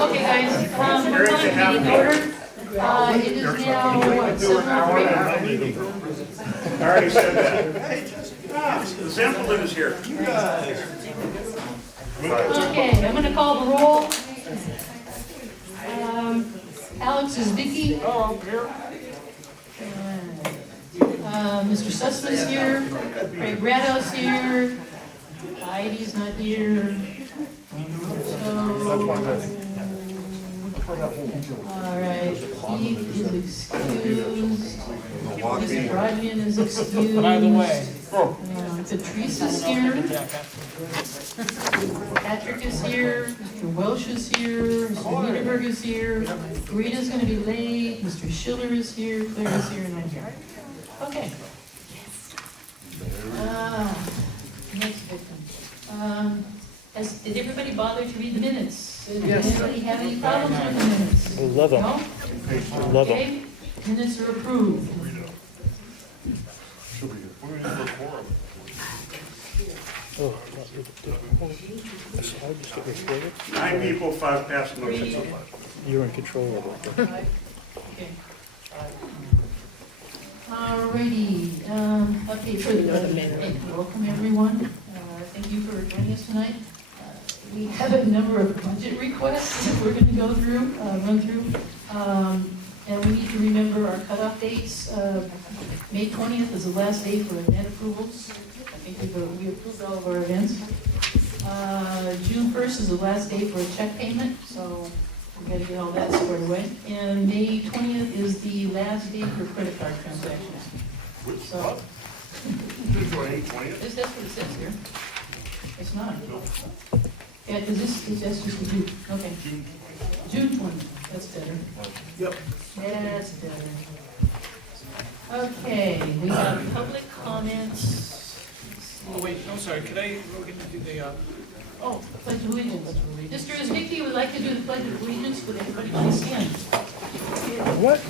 Okay, guys, we're calling the meeting order. It is now, what, 7:03? I already said that. The Sampleton is here. Okay, I'm gonna call the roll. Alex is Vicky. Oh, here. Mr. Sussman's here. Craig Rado's here. Heidi's not here. All right, Keith is excused. Mr. Rodman is excused. By the way, Patrice is here. Patrick is here. Mr. Welsh is here. Mr. Niederberg is here. Rita's gonna be late. Mr. Schiller is here. Claire is here, and I'm here. Okay. Next victim. Did everybody bother to read the minutes? Did anybody have any problems with the minutes? I love them. No? Love them. Okay, minutes are approved. Oh, I just get recorded. 9 people, 5 passed motions. You're in control of it. Okay. Alrighty, okay, so, welcome everyone. Thank you for joining us tonight. We have a number of budget requests that we're gonna go through, run through. And we need to remember our cutoff dates. May 20th is the last day for event approvals. I think we approved all of our events. June 1st is the last day for a check payment, so we gotta get all that squared away. And May 20th is the last day for credit card transactions. So, that's what it says here. It's not. Yeah, because that's just the June. Okay. June 20th, that's better. Yep. That's better. Okay, we have public comments. Oh, wait, I'm sorry, could I, we're gonna do the, Oh, Pledge of Allegiance. Mr. Znicki would like to do the Pledge of Allegiance. Would everybody please stand? what?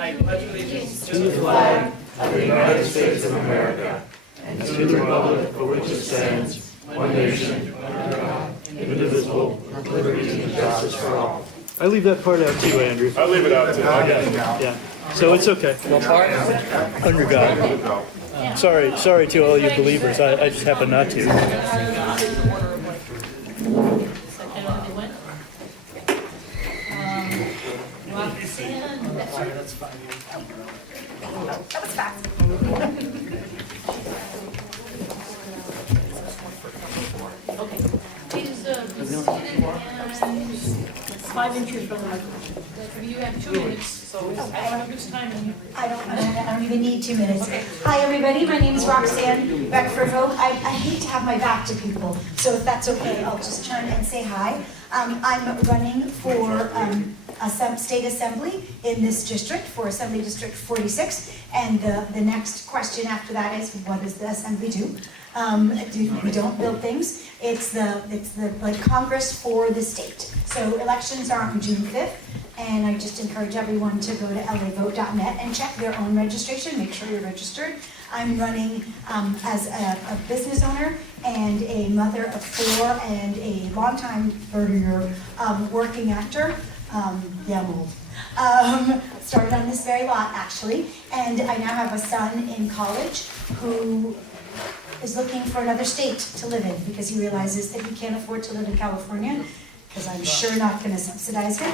I pledge allegiance to the flag of the United States of America and to the republic for which it stands, one nation, under God, indivisible, with liberty and justice for all. I leave that part out too, Andrew. I leave it out too. Yeah, so it's okay. Under God. Sorry to all you believers, I just happen not to. Is that kind of what they went? Roxanne, that's right. That's fine. That was fast. Okay. Please, seated and 5 inches from the microphone. you have 2 minutes, so I don't know who's timing. I don't even need 2 minutes. Hi, everybody. My name is Roxanne Beckford Vogt. I hate to have my back to people, so if that's okay, I'll just turn and say hi. I'm running for state assembly in this district, for Assembly District 46. And the next question after that is, what does the assembly do? We don't build things. It's the like Congress for the state. So elections are on June 5th. And I just encourage everyone to go to lavote.net and check their own registration. Make sure you're registered. I'm running as a business owner and a mother of 4 and a longtime 30-year working actor. Yeah, I'm old. Started on this very lot, actually. And I now have a son in college who is looking for another state to live in because he realizes that he can't afford to live in California, because I'm sure not going to subsidize him.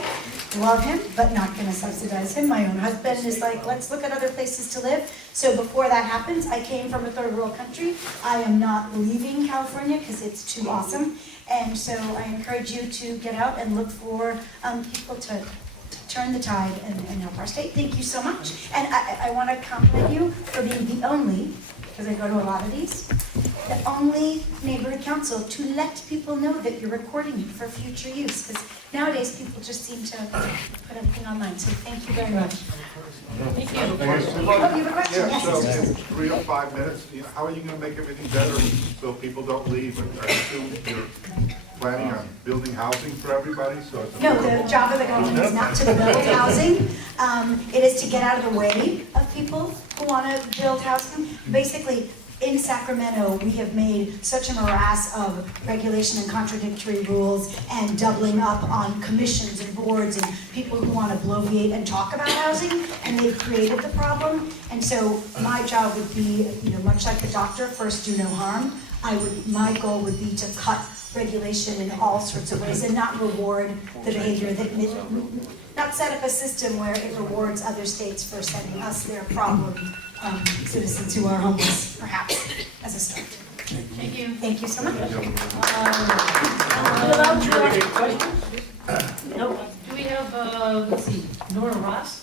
Love him, but not going to subsidize him. My own husband is like, let's look at other places to live. So before that happens, I came from a third world country. I am not leaving California because it's too awesome. And so I encourage you to get out and look for people to turn the tide and help our state. Thank you so much. And I want to compliment you for being the only, because I go to a lot of these, the only neighborhood council to let people know that you're recording it for future use. Because nowadays people just seem to put everything online. So thank you very much. Thank you. Oh, you have a question? Yeah, so Yes. 3 to 5 minutes, how are you gonna make everything better so people don't leave? I assume you're planning on building housing for everybody, so it's. No, the job of the government is not to build housing. It is to get out of the way of people who want to build housing. Basically, in Sacramento, we have made such a morass of regulation and contradictory rules and doubling up on commissions and boards and people who want to bloviate and talk about housing, and they've created the problem. And so my job would be, much like the doctor, first do no harm. My goal would be to cut regulation in all sorts of ways and not reward the behavior not set up a system where it rewards other states for sending us their problem citizens who are homeless, perhaps, as a start. Thank you. Thank you so much. Nope. Do we have, let's see, Nora Ross?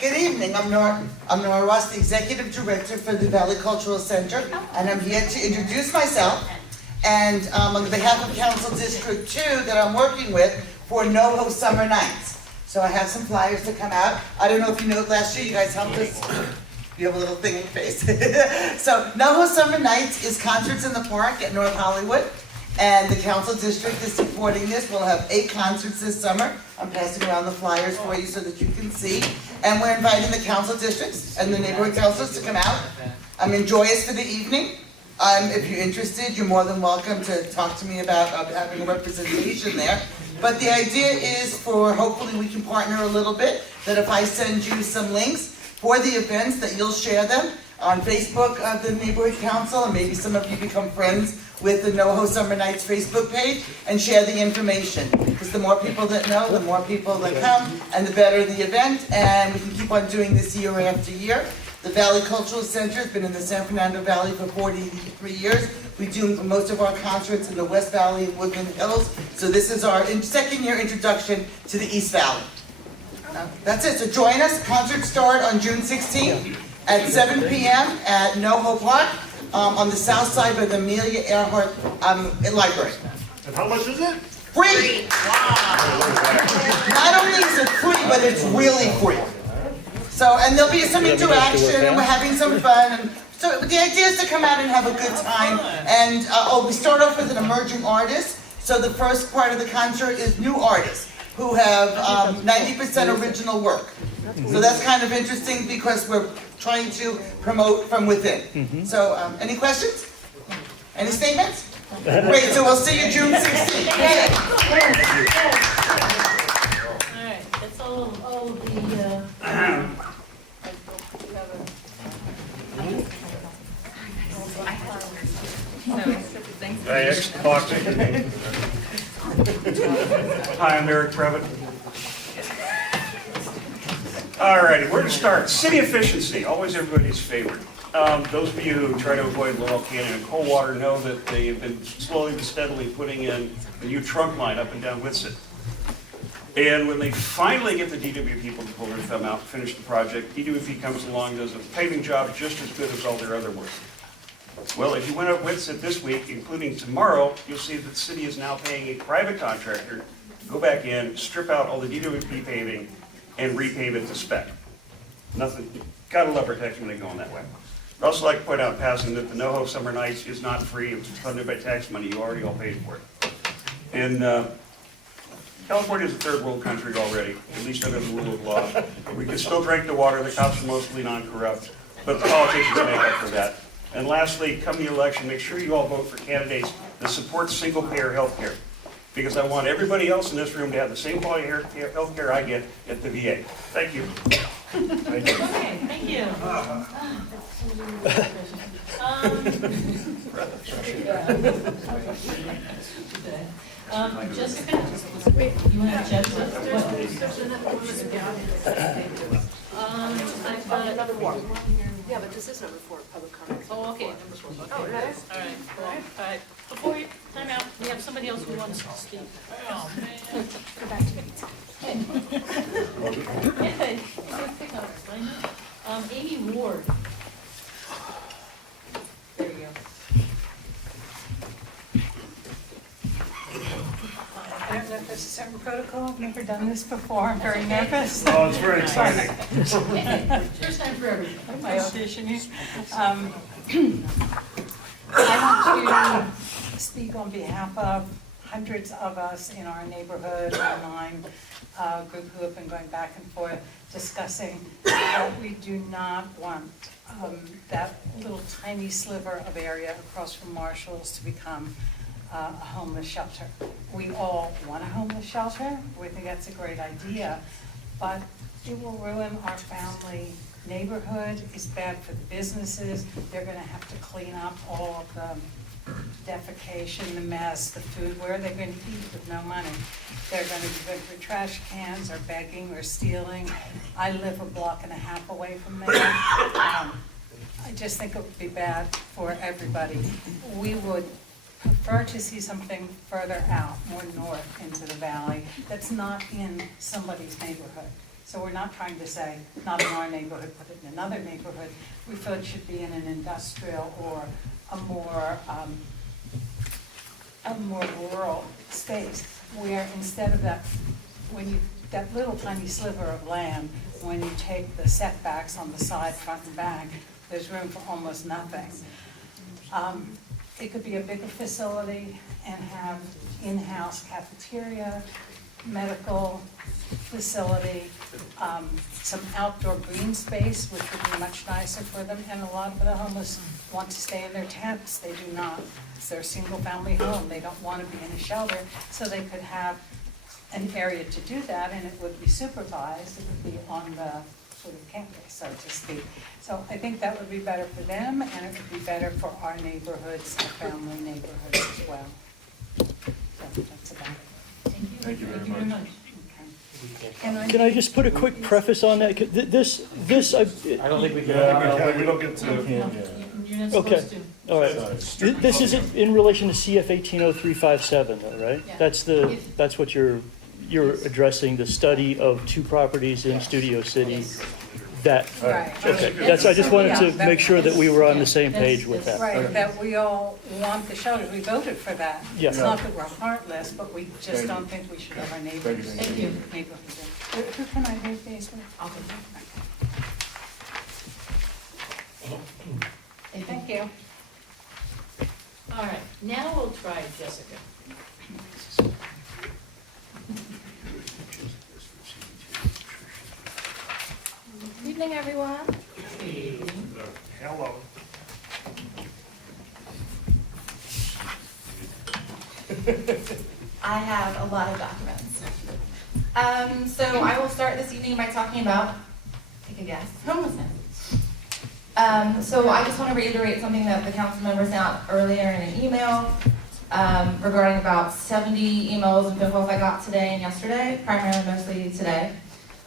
Good evening, I'm Nora Ross, the Executive Director for the Valley Cultural Center, and I'm here to introduce myself, and on behalf of Council District 2 that I'm working with for NoHo Summer Nights. So I have some flyers to come out. I don't know if you know, last year you guys helped us. You have a little thing in your face. So NoHo Summer Nights is concerts in the park at North Hollywood. And the council district is supporting this. We'll have 8 concerts this summer. I'm passing around the flyers for you so that you can see. And we're inviting the council districts and the neighborhood councils to come out. Enjoy us for the evening. If you're interested, you're more than welcome to talk to me about having a representation there. But the idea is for, hopefully we can partner a little bit, that if I send you some links for the events, that you'll share them on Facebook of the neighborhood council, and maybe some of you become friends with the NoHo Summer Nights Facebook page and share the information. Because the more people that know, the more people that come, and the better the event, and we can keep on doing this year after year. The Valley Cultural Center has been in the San Fernando Valley for 43 years. We do most of our concerts in the West Valley and Woodland Hills, so this is our second year introduction to the East Valley. That's it, so join us. Concerts start on June 16th at 7 p.m. at NoHo Park. On the south side by the Amelia Earhart Library. And how much is it? Free! Not only is it free, but it's really free. So, and there'll be some interaction, and we're having some fun. And so the idea is to come out and have a good time. And we start off with an emerging artist. So the first part of the concert is new artists who have 90% original work. So that's kind of interesting because we're trying to promote from within. So, any questions? Any statements? Great, so we'll see you June 16th. All right, that's all the, Hi, I'm Eric Previtt. All righty, where to start? City efficiency, always everybody's favorite. Those of you who try to avoid Laurel Canyon and Coldwater know that they have been slowly but steadily putting in a new trunk line up and down Whitsett. And when they finally get the DWP people to pull their thumb out and finish the project, DWP comes along and does a paving job just as good as all their other work. Well, if you went up Whitsett this week, including tomorrow, you'll see that the city is now paying a private contractor to go back in, strip out all the DWP paving, and repave it to spec. Nothing, gotta love protection when they go in that way. I'd also like to point out in passing that the NoHo Summer Nights is not free, it's funded by tax money, you already all paid for it. And California is a third world country already, at least under the rule of law. We can still drink the water, the cops are mostly non-corrupt, but the politicians make up for that. And lastly, come the election, make sure you all vote for candidates that support single-payer health care. Because I want everybody else in this room to have the same quality health care I get at the VA. Thank you. Thank you. okay, thank you. Jessica, you want to chat to us? Yeah, but this is number 4, public comment. Oh, okay. Oh, that is? All right, all right. Before you, time out, we have somebody else who wants to speak. Oh, man. Go back to me. Yeah, pick up, right? Amy Ward. There you go. I don't know if this certain protocol. I've never done this before. I'm very nervous. Oh, it's very exciting. First time for everyone. My audition here. I want to speak on behalf of hundreds of us in our neighborhood, online group who have been going back and forth discussing that we do not want that little tiny sliver of area across from Marshall's to become a homeless shelter. We all want a homeless shelter. We think that's a great idea, but it will ruin our family neighborhood. It's bad for the businesses. They're going to have to clean up all of the defecation, the mess, the food. Where are they going to eat with no money? They're going to be good for trash cans or begging or stealing. I live a block and a half away from there. I just think it would be bad for everybody. We would prefer to see something further out, more north into the valley, that's not in somebody's neighborhood. So we're not trying to say, not in our neighborhood, put it in another neighborhood. We feel it should be in an industrial or a more rural space, where instead of that, that little tiny sliver of land, when you take the setbacks on the side, front and back, there's room for almost nothing. It could be a bigger facility and have in-house cafeteria, medical facility, some outdoor green space, which would be much nicer for them. And a lot of the homeless want to stay in their tents. They do not. It's their single-family home. They don't want to be in a shelter, so they could have an area to do that, and it would be supervised. It would be on the sort of campus, so to speak. So I think that would be better for them, and it would be better for our neighborhoods, our family neighborhoods as well. So that's about it. Thank you very much. Okay. Can I just put a quick preface on that? This, I don't think we can. Yeah, we don't get to. You're not Okay. supposed to. all right. This is in relation to CF 180357, though, right? Yeah. That's what you're addressing, the study of two properties in Studio City. Yes. That, Right. okay, I just wanted to make sure that we were on the same page with that. Right, that we all want the shelters. We voted for that. Yeah. It's not that we're heartless, but we just don't think we should have our neighbors. Thank you. Neighborhoods. Who can I leave these with? I'll take it. Thank you. All right, now we'll try Jessica. Good evening, everyone. Hello. I have a lot of documents. So I will start this evening by talking about, take a guess, homelessness. So I just want to reiterate something that the council members sent out earlier in an email regarding about 70 emails and phone calls I got today and yesterday, primarily mostly today,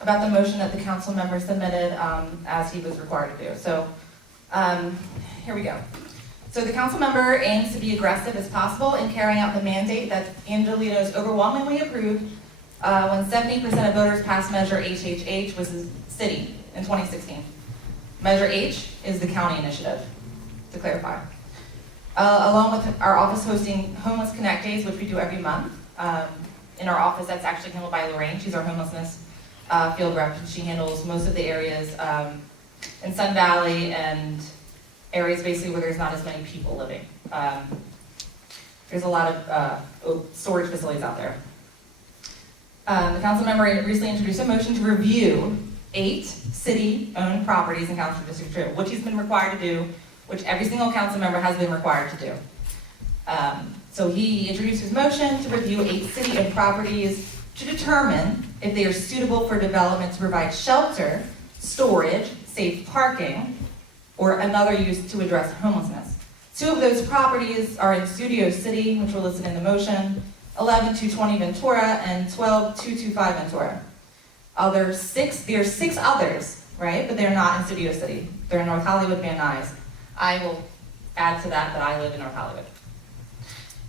about the motion that the council member submitted as he was required to do. So here we go. So the council member aims to be aggressive as possible in carrying out the mandate that Angelino's overwhelmingly approved when 70% of voters passed Measure HHH, which is city, in 2016. Measure H is the county initiative, to clarify. Along with our office hosting Homeless Connect Days, which we do every month. In our office, that's actually handled by Lorraine. She's our homelessness field rep. She handles most of the areas in Sun Valley and areas basically where there's not as many people living. There's a lot of storage facilities out there. The council member recently introduced a motion to review 8 city-owned properties in Council District 2, which he's been required to do, which every single council member has been required to do. So he introduced his motion to review 8 city-owned properties to determine if they are suitable for development to provide shelter, storage, safe parking, or another use to address homelessness. 2 of those properties are in Studio City, which were listed in the motion, 11220 Ventura and 12225 Ventura. There are 6 others, right? But they're not in Studio City. They're in North Hollywood, Van Nuys. I will add to that I live in North Hollywood.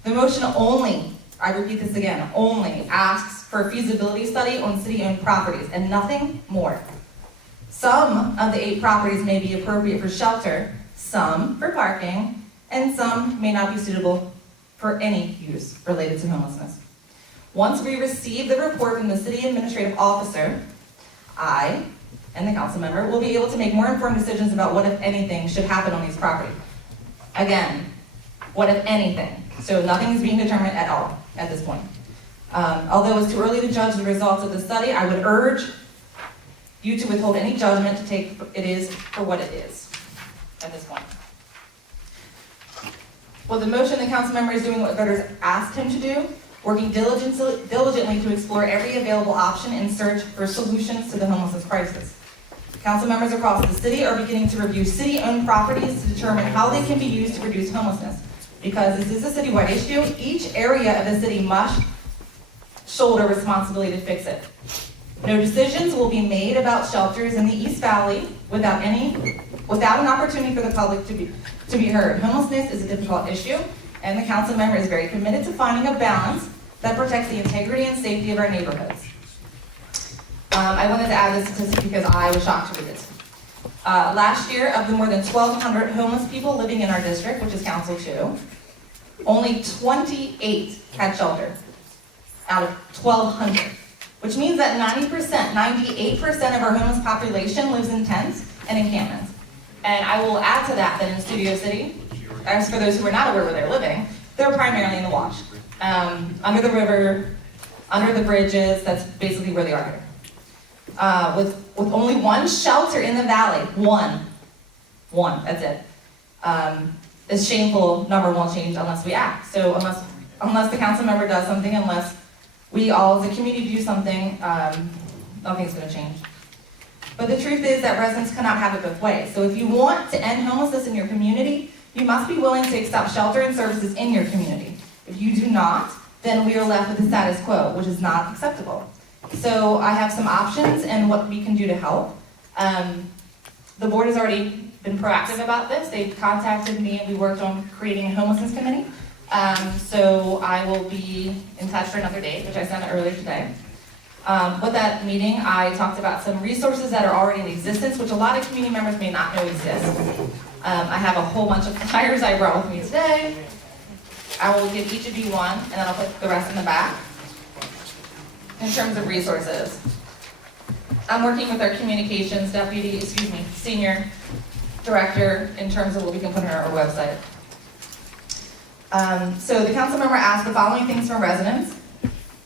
The motion only, I repeat this again, only asks for a feasibility study on city-owned properties and nothing more. Some of the 8 properties may be appropriate for shelter, some for parking, and some may not be suitable for any use related to homelessness. Once we receive the report from the city administrative officer, I and the council member will be able to make more informed decisions about what, if anything, should happen on these properties. Again, what, if anything? So nothing is being determined at all at this point. Although it's too early to judge the results of the study, I would urge you to withhold any judgment to take it is for what it is at this point. Well, the motion, the council member is doing what voters asked him to do, working diligently to explore every available option in search for solutions to the homelessness crisis. Council members across the city are beginning to review city-owned properties to determine how they can be used to reduce homelessness. Because this is a citywide issue, each area of the city must shoulder responsibility to fix it. No decisions will be made about shelters in the East Valley without an opportunity for the public to be heard. Homelessness is a difficult issue, and the council member is very committed to finding a balance that protects the integrity and safety of our neighborhoods. I wanted to add this statistic because I was shocked to read it. Last year, of the more than 1,200 homeless people living in our district, which is Council 2, only 28 had shelter out of 1,200, which means that 98% of our homeless population lives in tents and encampments. And I will add to that in Studio City, as for those who are not aware where they're living, they're primarily in the wash. Under the river, under the bridges, that's basically where they are here. With only one shelter in the valley, one, that's it. This shameful number won't change unless we act. So unless the council member does something, unless we all as a community do something, nothing's gonna change. But the truth is that residents cannot have it both ways. So if you want to end homelessness in your community, you must be willing to accept shelter and services in your community. If you do not, then we are left with the status quo, which is not acceptable. So I have some options and what we can do to help. The board has already been proactive about this. They've contacted me and we worked on creating a homelessness committee. So I will be in touch for another date, which I sent earlier today. With that meeting, I talked about some resources that are already in existence, which a lot of community members may not know exist. I have a whole bunch of flyers I brought with me today. I will give each of you one, and then I'll put the rest in the back. In terms of resources, I'm working with our communications senior director in terms of what we can put on our website. So the council member asked the following things from residents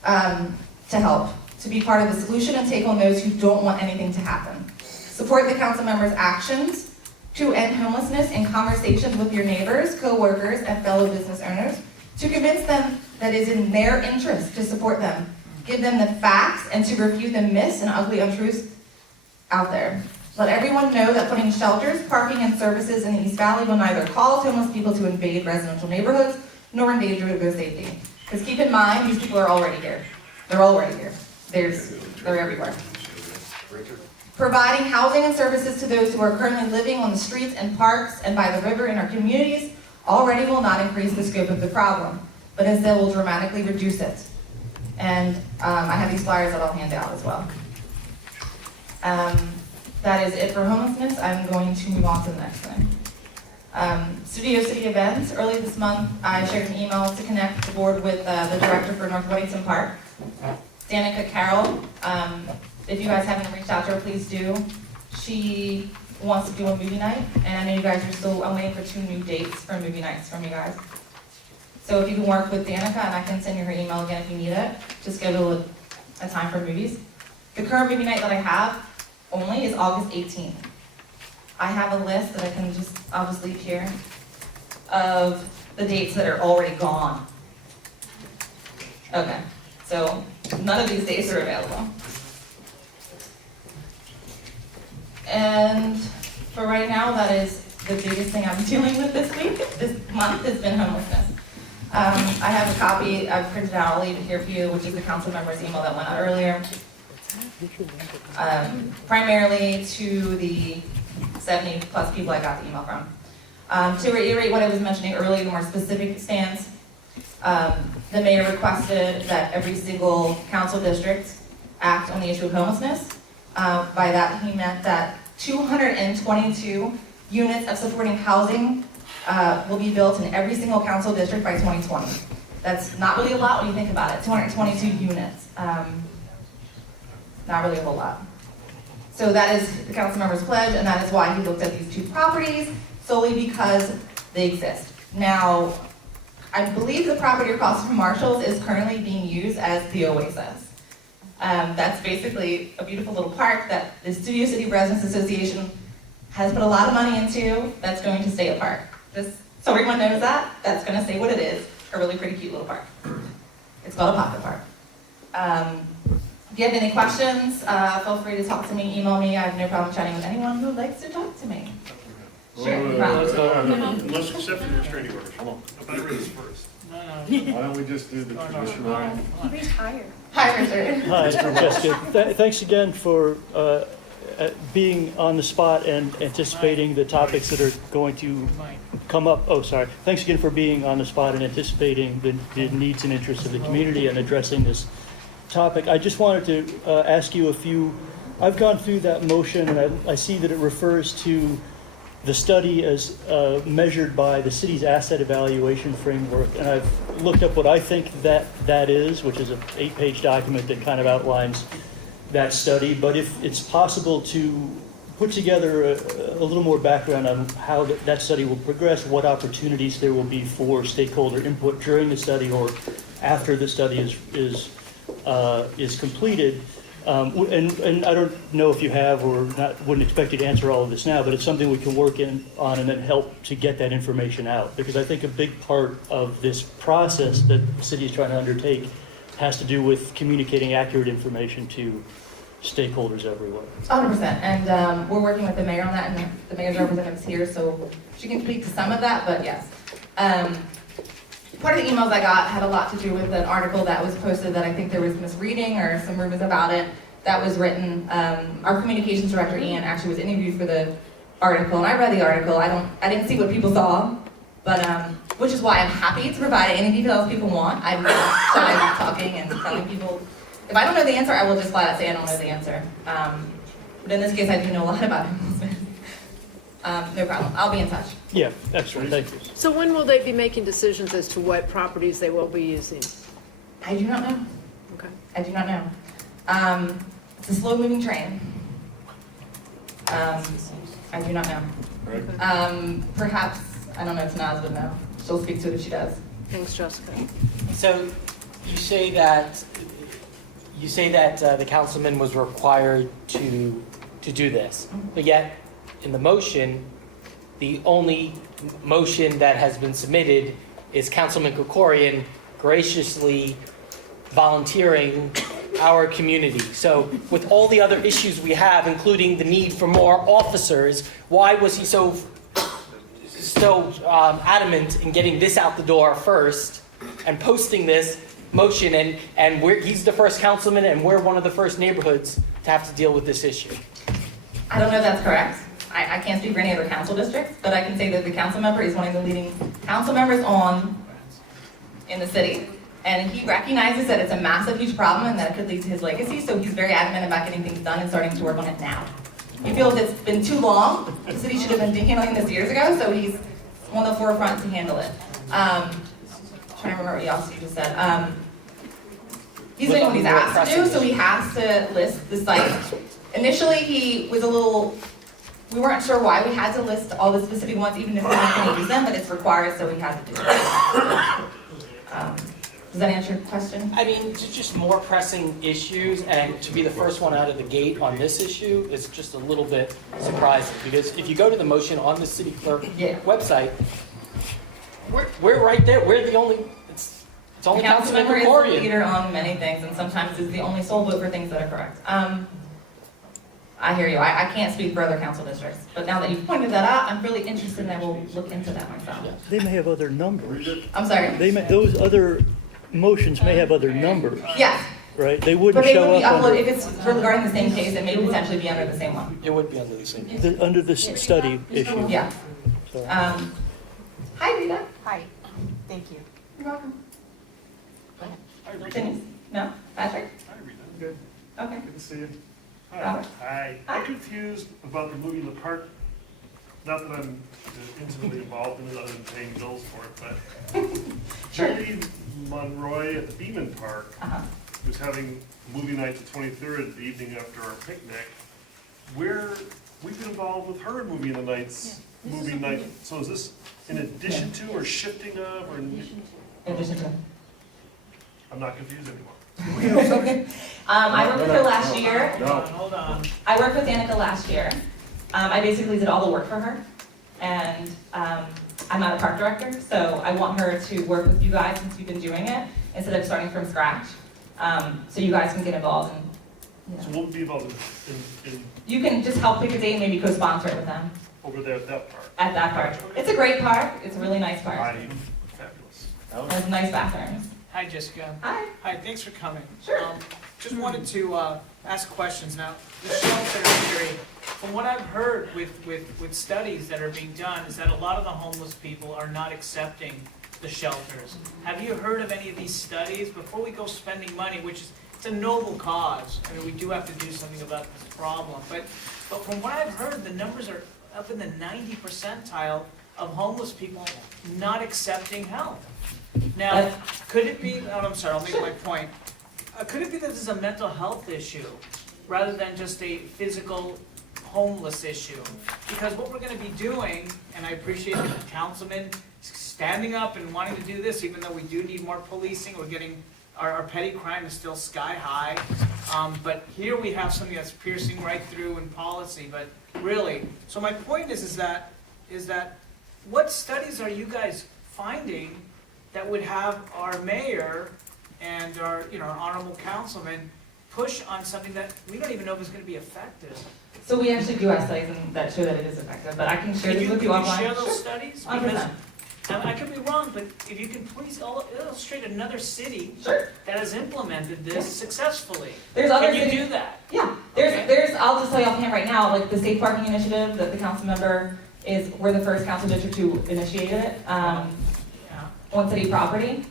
to help, to be part of the solution and take on those who don't want anything to happen. Support the council member's actions to end homelessness in conversations with your neighbors, co-workers, and fellow business owners to convince them that it is in their interest to support them. Give them the facts and to refute the myths and ugly untruths out there. Let everyone know that putting shelters, parking, and services in the East Valley will neither cause homeless people to invade residential neighborhoods nor endanger their safety. Because keep in mind, these people are already here. They're already here. They're everywhere. Providing housing and services to those who are currently living on the streets and parks and by the river in our communities already will not increase the scope of the problem, but instead will dramatically reduce it. And I have these flyers that I'll hand out as well. That is it for homelessness. I'm going to move on to the next thing. Studio City events. Early this month, I shared an email to connect the board with the director for North Weddington Park, Danica Carroll. If you guys haven't reached out to her, please do. She wants to do a movie night, and I know you guys are still, I'm waiting for 2 new dates for movie nights from you guys. So if you can work with Danica, and I can send you her email again if you need it, to schedule a time for movies. The current movie night that I have only is August 18th. I have a list that I can I'll just leave here, of the dates that are already gone. Okay, so none of these dates are available. And for right now, that is the biggest thing I'm dealing with this month has been homelessness. I have a copy I've printed out, I'll leave it here for you, which is the council member's email that went out earlier. Primarily to the 70 plus people I got the email from. To reiterate what I was mentioning earlier, the more specific stance, the mayor requested that every single council district act on the issue of homelessness. By that, he meant that 222 units of supporting housing will be built in every single council district by 2020. That's not really a lot when you think about it, 222 units. Not really a whole lot. So that is the council member's pledge, and that is why he looked at these two properties, solely because they exist. Now, I believe the property across from Marshall's is currently being used as the Oasis. That's basically a beautiful little park that the Studio City Residents Association has put a lot of money into, that's going to stay a park. Just so everyone knows that, that's gonna stay what it is, a really pretty cute little park. It's called a pocket park. If you have any questions, feel free to talk to me, email me. I have no problem chatting with anyone who likes to talk to me. Sure, no problem. Unless except for the restraining orders. Hold on, I thought I read this first. Why don't we just do the traditional? He raised higher. Hi, Richard. Hi, Jessica. Thanks again for being on the spot and anticipating the topics that are going to come up. Oh, sorry. Thanks again for being on the spot and anticipating the needs and interests of the community and addressing this topic. I just wanted to ask you a few. I've gone through that motion and I see that it refers to the study as measured by the city's asset evaluation framework, and I've looked up what I think that is, which is an 8-page document that kind of outlines that study. But if it's possible to put together a little more background on how that study will progress, what opportunities there will be for stakeholder input during the study or after the study is completed. And I don't know if you have or not, wouldn't expect you to answer all of this now, but it's something we can work on and then help to get that information out. Because I think a big part of this process that the city is trying to undertake has to do with communicating accurate information to stakeholders everywhere. 100%, and we're working with the mayor on that, and the mayor's representative's here, so she can speak to some of that, but yes. Part of the emails I got had a lot to do with an article that was posted that I think there was misreading or some rumors about it that was written. Our communications director, Ian, actually was interviewed for the article, and I read the article. I didn't see what people saw, but which is why I'm happy to provide any details people want. I'm not shy about talking and telling people. If I don't know the answer, I will just flat out say I don't know the answer. But in this case, I do know a lot about homelessness. No problem. I'll be in touch. Yeah, excellent. Thank you. So when will they be making decisions as to what properties they will be using? I do not know. Okay. I do not know. It's a slow-moving train. I do not know. Perhaps, I don't know if Tanaz would know. She'll speak to it if she does. Thanks, Jessica. So you say that the councilman was required to do this, but yet in the motion, the only motion that has been submitted is Councilman Krikorian graciously volunteering our community. So with all the other issues we have, including the need for more officers, why was he so adamant in getting this out the door first and posting this motion, and he's the first councilman and we're one of the first neighborhoods to have to deal with this issue? I don't know if that's correct. I can't speak for any other council districts, but I can say that the council member is one of the leading council members in the city. And he recognizes that it's a massive, huge problem and that it could lead to his legacy, so he's very adamant about getting things done and starting to work on it now. He feels it's been too long. The city should have been handling this years ago, so he's on the forefront to handle it. Trying to remember what else you just said. He's doing what he's asked to do, so he has to list the sites. Initially, he was we weren't sure why we had to list all the specific ones, even if we weren't going to use them, but it's required, so we had to do it. Does that answer your question? I mean, just more pressing issues, and to be the first one out of the gate on this issue is just a little bit surprising, because if you go to the motion on the city clerk website, we're right there. We're the only, it's only Councilman Councilmember Krikorian. is the leader on many things, and sometimes is the only sole vote for things that are correct. I hear you. I can't speak for other council districts, but now that you've pointed that out, I'm really interested and I will look into that myself. They may have other numbers. I'm sorry? Those other motions may have other numbers, Yes, right? They but wouldn't they show would be up uploaded, if it's regarding the same case, it may potentially be under the same one. It would be under the same. under the study issue. Yeah. So. Hi, Rita. Hi, thank you. You're welcome. Denise? No? Patrick? Hi, Rita. Good. Okay. Good to see you. Robert. Hi. I'm confused about the movie The Park. Not that I'm intimately involved in it other than paying bills for it, but Sure. they Monroy at the Beeman Park, Uh-huh. who's having movie night the 23rd, the evening after our picnic. We've been involved with her in movie the nights, movie night. So is this in addition to or shifting of or? In addition to. I'm not confused anymore. I worked with her last year. Hold on. I worked with Danica last year. I basically did all the work for her. And I'm not a park director, so I want her to work with you guys since you've been doing it, instead of starting from scratch. So you guys can get involved and, So we'll be involved in you can just help pick a date and maybe co-sponsor it with them over there at that park. at that park. It's a great park. It's a really nice park. Fabulous. It has nice bathrooms. Hi, Jessica. Hi. Hi, thanks for coming. Sure. Just wanted to ask questions now. The shelter theory, from what I've heard with studies that are being done, is that a lot of the homeless people are not accepting the shelters. Have you heard of any of these studies? Before we go spending money, which is, it's a noble cause, I mean, we do have to do something about this problem, but from what I've heard, the numbers are up in the 90 percentile of homeless people not accepting help. Now, could it be, oh, I'm sorry, I'll make my point. Could it be that this is a mental health issue rather than just a physical homeless issue? Because what we're gonna be doing, and I appreciate the councilman standing up and wanting to do this, even though we do need more policing, we're getting, our petty crime is still sky high. But here we have something that's piercing right through in policy, but really, so my point is that what studies are you guys finding that would have our mayor and our, our honorable councilman push on something that we don't even know if it's going to be effective? So we actually do have studies that show that it is effective, but I can share this with you offline. Can you share those Sure. studies? 100%. Because I could be wrong, but if you can please illustrate another city Sure. that has implemented this successfully. There's other Can you cities. do that? Yeah, Okay. there's, I'll just tell you offhand right now, like the safe parking initiative that the council member we're the first council district to initiate it, Yeah. on city property.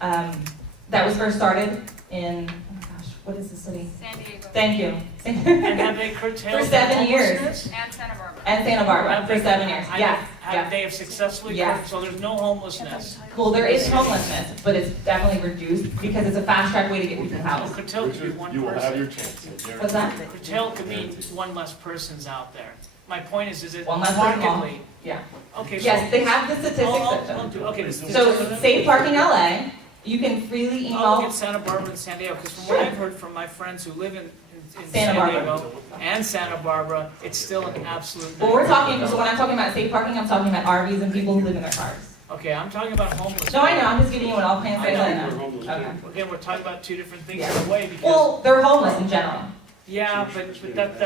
That was first started in, oh my gosh, what is the city? San Diego. Thank you. And have they curtailed For 7 years. homelessness? And Santa Barbara. And Santa Barbara, Have for they- 7 years, yes, Have yes. they have successfully, Yes. so there's no homelessness? Well, there is homelessness, but it's definitely reduced because it's a fast track way to get people Well, housed. curtail could be one You will have your person. chance. What's that? Curtail could mean one less person's out there. My point is it One less person. markedly? Yeah. Okay, so. Yes, they have the statistics that show. I'll do, okay. So, Safe Parking LA, you can freely I'll look email, at Santa Barbara and San Diego, because from what Sure. I've heard from my friends who live in Santa San Barbara. Diego and Santa Barbara, it's still an absolute. well, we're talking, nightmare. so when I'm talking about safe parking, I'm talking about RVs and people who live in their cars. Okay, I'm talking about homeless. No, I know, I'm just giving you an all-plan I say know. that I We're know. homeless Okay. too. Again, we're talking about two different things Yeah. in a way, because, Well, they're homeless in general. yeah, but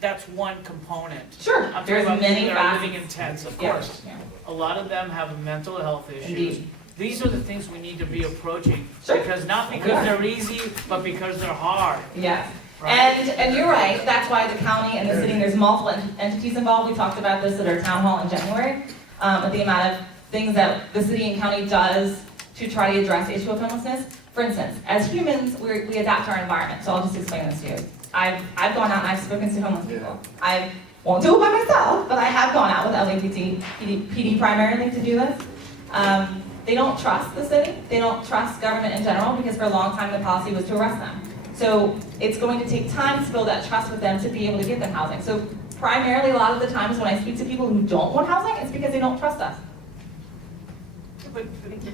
that's one component. Sure, I'm talking there's about many people that are living facets. in tents, of Yeah, course. yeah. A lot of them have mental health issues. Indeed. These are the things we need to be approaching, Sure. because not because they're easy, but because they're hard. Yes. Right. And you're right, that's why the county and the city, there's multiple entities involved. We talked about this at our town hall in January, at the amount of things that the city and county does to try to address the issue of homelessness. For instance, as humans, we adapt to our environment, so I'll just explain this to you. I've gone out and I've spoken to homeless people. I won't do it by myself, but I have gone out with LAPD, PD primarily to do this. They don't trust the city, they don't trust government in general, because for a long time the policy was to arrest them. So it's going to take time to build that trust with them to be able to get them housing. So primarily, a lot of the times when I speak to people who don't want housing, it's because they don't trust us. But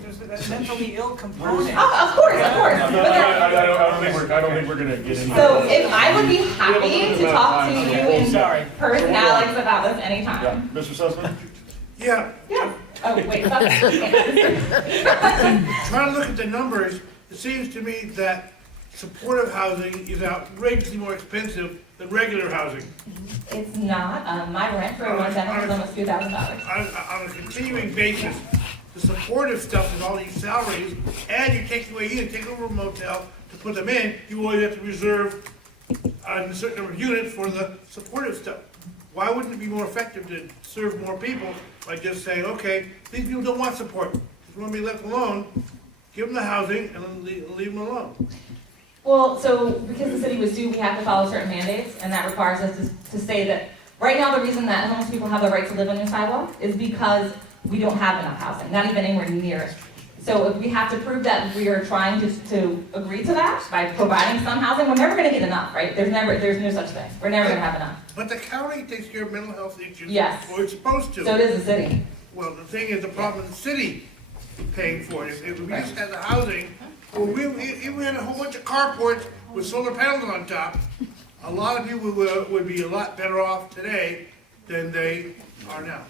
there's that mentally ill component. Of course. But there- I don't think we're gonna get into. So if I would be happy to talk to you in Sorry. person, Alex, about this Yeah, anytime. Mr. Sussman? Yeah, Yeah. Oh, wait, stop. Trying to look at the numbers, it seems to me that supportive housing is outrageously more expensive than regular housing. It's not, my rent for a one-bedroom is almost $2,000. On a continuing basis, the supportive stuff is all these salaries, and you take away, you take over a motel to put them in, you always have to reserve a certain number of units for the supportive stuff. Why wouldn't it be more effective to serve more people by just saying, okay, these people don't want support, just want to be left alone, give them the housing and then leave them alone? Well, so because the city was due, we have to follow certain mandates, and that requires us to say that, right now, the reason that homeless people have the right to live on your sidewalk is because we don't have enough housing, not even anywhere near So if we have to prove that we are trying to agree to that by providing some housing, we're never gonna get enough, right? There's no such thing. We're never gonna have enough. But the county takes care of mental health issues. Yes. Or it's supposed to. So does the city. Well, the thing is, the problem is the city paying for it. If we just had the housing, or if we had a whole bunch of carports with solar panels on top, a lot of people would be a lot better off today than they are now.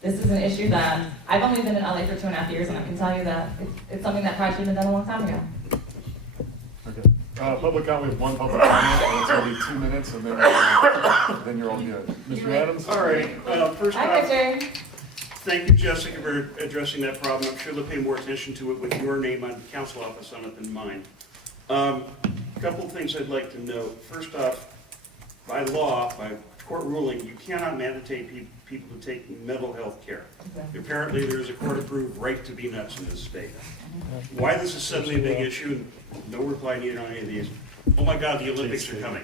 This is an issue that, I've only been in LA for 2.5 years, and I can tell you that it's something that probably should have been done a long time ago. Okay. Public comment, we have one public comment, and it's gonna be 2 minutes, and then you're all good. Mr. Adams? All right, first Hi, off, Victor. thank you, Jessica, for addressing that problem. I'm sure they'll pay more attention to it with your name on council office on it than mine. Couple of things I'd like to note. First off, by law, by court ruling, you cannot mandate people to take mental health care. Apparently, there's a court-approved right to be nuts in this state. Why this is suddenly a big issue, no reply needed on any of these. Oh my God, the Olympics are coming.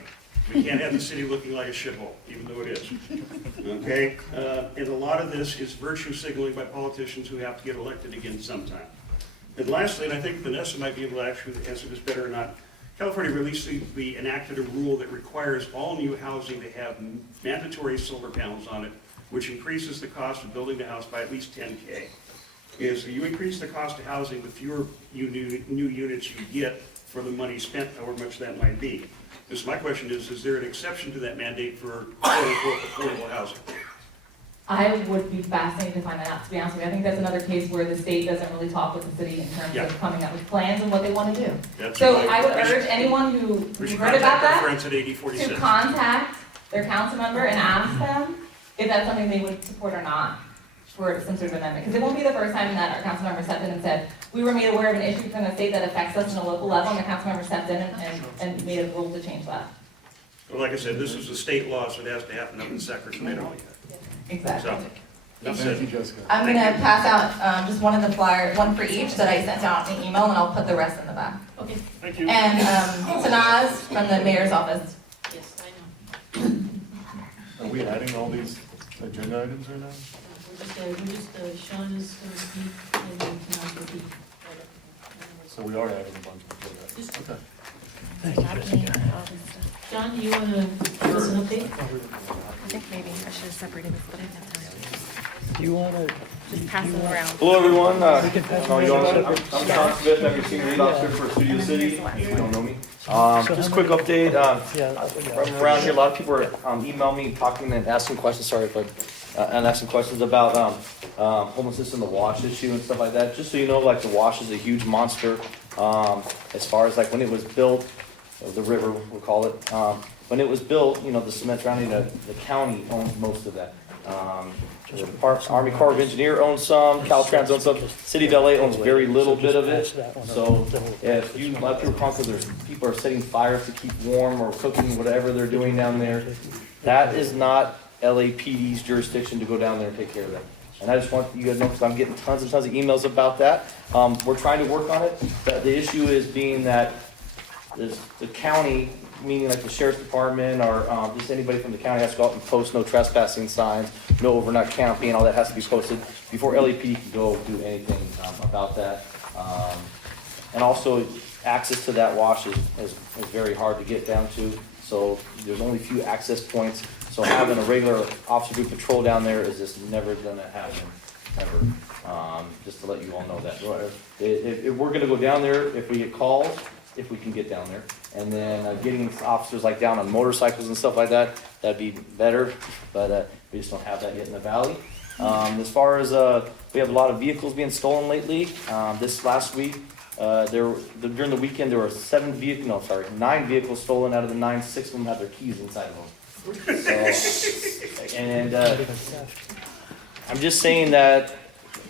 We can't have the city looking like a shithole, even though it is. Okay? And a lot of this is virtue signaling by politicians who have to get elected again sometime. And lastly, and I think Vanessa might be able to actually answer this better or not, California recently enacted a rule that requires all new housing to have mandatory solar panels on it, which increases the cost of building the house by at least $10K. Is you increase the cost of housing, the fewer new units you get for the money spent, however much that might be. So my question is there an exception to that mandate for quote-unquote affordable housing? I would be fascinated to find that out, to be honest with you. I think that's another case where the state doesn't really talk with the city in terms of coming up with plans and what they want to do. That's So why I would we should- urge anyone who We should heard about contact our that friends at 8046. to contact their council member and ask them if that's something they would support or not for some sort of amendment. Because it won't be the first time that our council member stepped in and said, we were made aware of an issue from the state that affects us on a local level, and the council member stepped in and made a rule to change that. Well, like I said, this is a state law, so it has to happen up in Sacramento. Exactly. So, enough said. Thank you, Jessica. I'm gonna pass out just one in the flyer, one for each that I sent out in an email, and I'll put the rest in the back. Okay, Thank you. And Tanaz from the mayor's office. yes, I know. Are we adding all these agenda items right now? Shawn is gonna speak, and then Tanaz will be right up. So we are adding a bunch of agenda items. Just- Okay. John, you wanna give us an update? I think maybe I should have separated this, but I didn't have time. Do you want to? Just pass them around. Hello, everyone. pass I'm them Shawn Smith. I'm your senior lead officer for Studio City. If you don't know me. Just a quick update. From around here, a lot of people are email me, talking and asking questions. Sorry if and asking questions about homelessness and the wash issue and stuff like that. Just so you know, like the wash is a huge monster. As far as like when it was built, the river we'll call it. When it was built, you know, the cement surrounding the county owns most of that. The Army Corps of Engineer owns some, Caltrans owns some, City of LA owns very little bit of it. So if you, a lot of people come because there's people are setting fires to keep warm or cooking, whatever they're doing down there, that is not LAPD's jurisdiction to go down there and take care of that. And I just want you guys to know, because I'm getting tons and tons of emails about that. We're trying to work on it. The issue is being that the county, meaning like the sheriff's department or just anybody from the county has to go out and post no trespassing signs, no overnight camping, all that has to be posted before LAPD can go do anything about that. And also access to that wash is very hard to get down to. So there's only a few access points. So having a regular officer group patrol down there is just never gonna happen, ever. Just to let you all know that. If we're gonna go down there, if we get calls, if we can get down there. And then getting officers like down on motorcycles and stuff like that, that'd be better, but we just don't have that yet in the valley. As far as, we have a lot of vehicles being stolen lately. This last week, during the weekend, there were 9 vehicles stolen. Out of the 9, 6 of them had their keys inside of them. So, and I'm just saying that,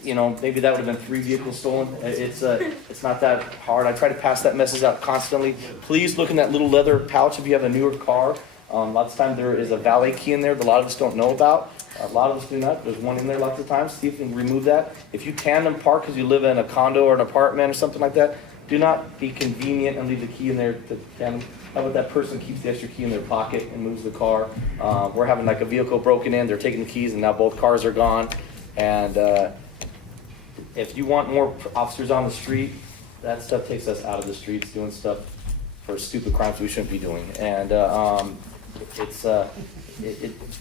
you know, maybe that would have been 3 vehicles stolen. It's not that hard. I try to pass that message out constantly. Please look in that little leather pouch if you have a newer car. Lots of times there is a valet key in there that a lot of us don't know about. A lot of us do not. There's one in there lots of times. See if you can remove that. If you tandem park because you live in a condo or an apartment or something like that, do not be convenient and leave the key in there to tandem. How about that person keeps the extra key in their pocket and moves the car? We're having like a vehicle broken in. They're taking the keys and now both cars are gone. And if you want more officers on the street, that stuff takes us out of the streets doing stuff for stupid crimes we shouldn't be doing. And it's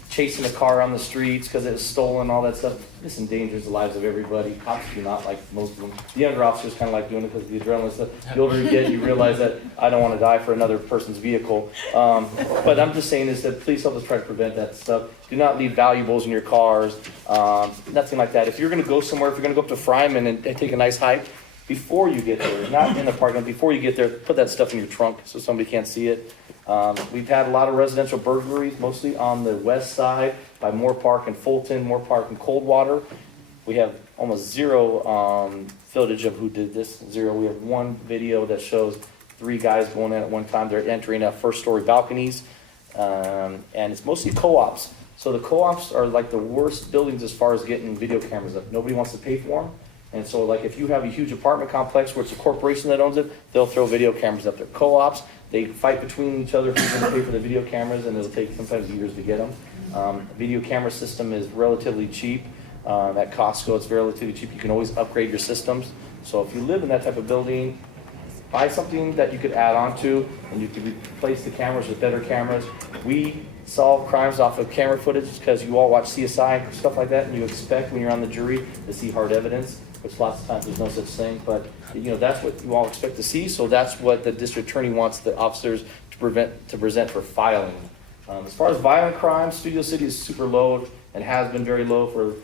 chasing a car on the streets because it was stolen, all that stuff. This endangers the lives of everybody. Cops do not like most of them. The younger officers kind of like doing it because of the adrenaline stuff. The older you get, you realize that I don't want to die for another person's vehicle. But I'm just saying is that please help us try to prevent that stuff. Do not leave valuables in your cars, nothing like that. If you're going to go somewhere, if you're going to go up to Fryman and take a nice hike, before you get there, not in the parking lot, before you get there, put that stuff in your trunk so somebody can't see it. We've had a lot of residential burglaries, mostly on the west side by Moore Park and Fulton, Moore Park and Coldwater. We have almost zero footage of who did this, zero. We have one video that shows 3 guys going in at one time. They're entering first-story balconies, and it's mostly co-ops. So the co-ops are like the worst buildings as far as getting video cameras up. Nobody wants to pay for them. And so like if you have a huge apartment complex where it's a corporation that owns it, they'll throw video cameras up there. Co-ops, they fight between each other who's going to pay for the video cameras, and it'll take sometimes years to get them. Video camera system is relatively cheap. At Costco, it's relatively cheap. You can always upgrade your systems. So if you live in that type of building, buy something that you could add on to, and you could replace the cameras with better cameras. We solve crimes off of camera footage because you all watch CSI and stuff like that, and you expect when you're on the jury to see hard evidence, which lots of times there's no such thing, but that's what you all expect to see. So that's what the district attorney wants the officers to present for filing. As far as violent crimes, Studio City is super low and has been very low for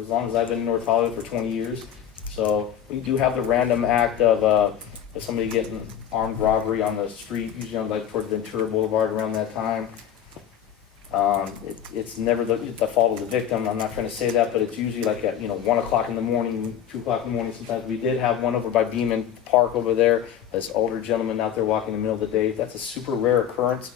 as long as I've been in North Hollywood, for 20 years. So we do have the random act of somebody getting armed robbery on the street, usually on like towards Ventura Boulevard around that time. It's never the fault of the victim. I'm not trying to say that, but it's usually like at 1 o'clock in the morning, 2 o'clock in the morning. Sometimes we did have one over by Beeman Park over there. This older gentleman out there walking in the middle of the day. That's a super rare occurrence.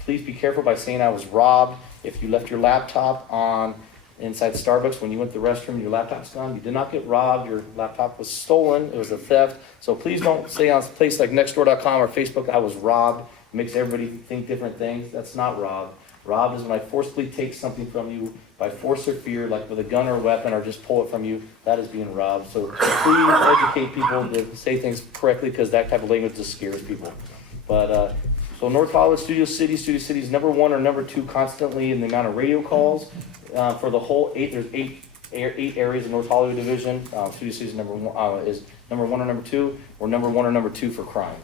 Please be careful by saying I was robbed. If you left your laptop on inside Starbucks when you went to the restroom, your laptop's gone. You did not get robbed. Your laptop was stolen. It was a theft. So please don't say on a place like Nextdoor.com or Facebook I was robbed. It makes everybody think different things. That's not robbed. Robbed is when I forcibly take something from you by force or fear, like with a gun or a weapon, or just pull it from you. That is being robbed. So please educate people to say things correctly, because that type of language just scares people. But so North Hollywood, Studio City is number 1 or number 2 constantly in the amount of radio calls. For the whole 8, there's 8 areas in North Hollywood division. Studio City is number 1 or number 2, or number 1 or number 2 for crime.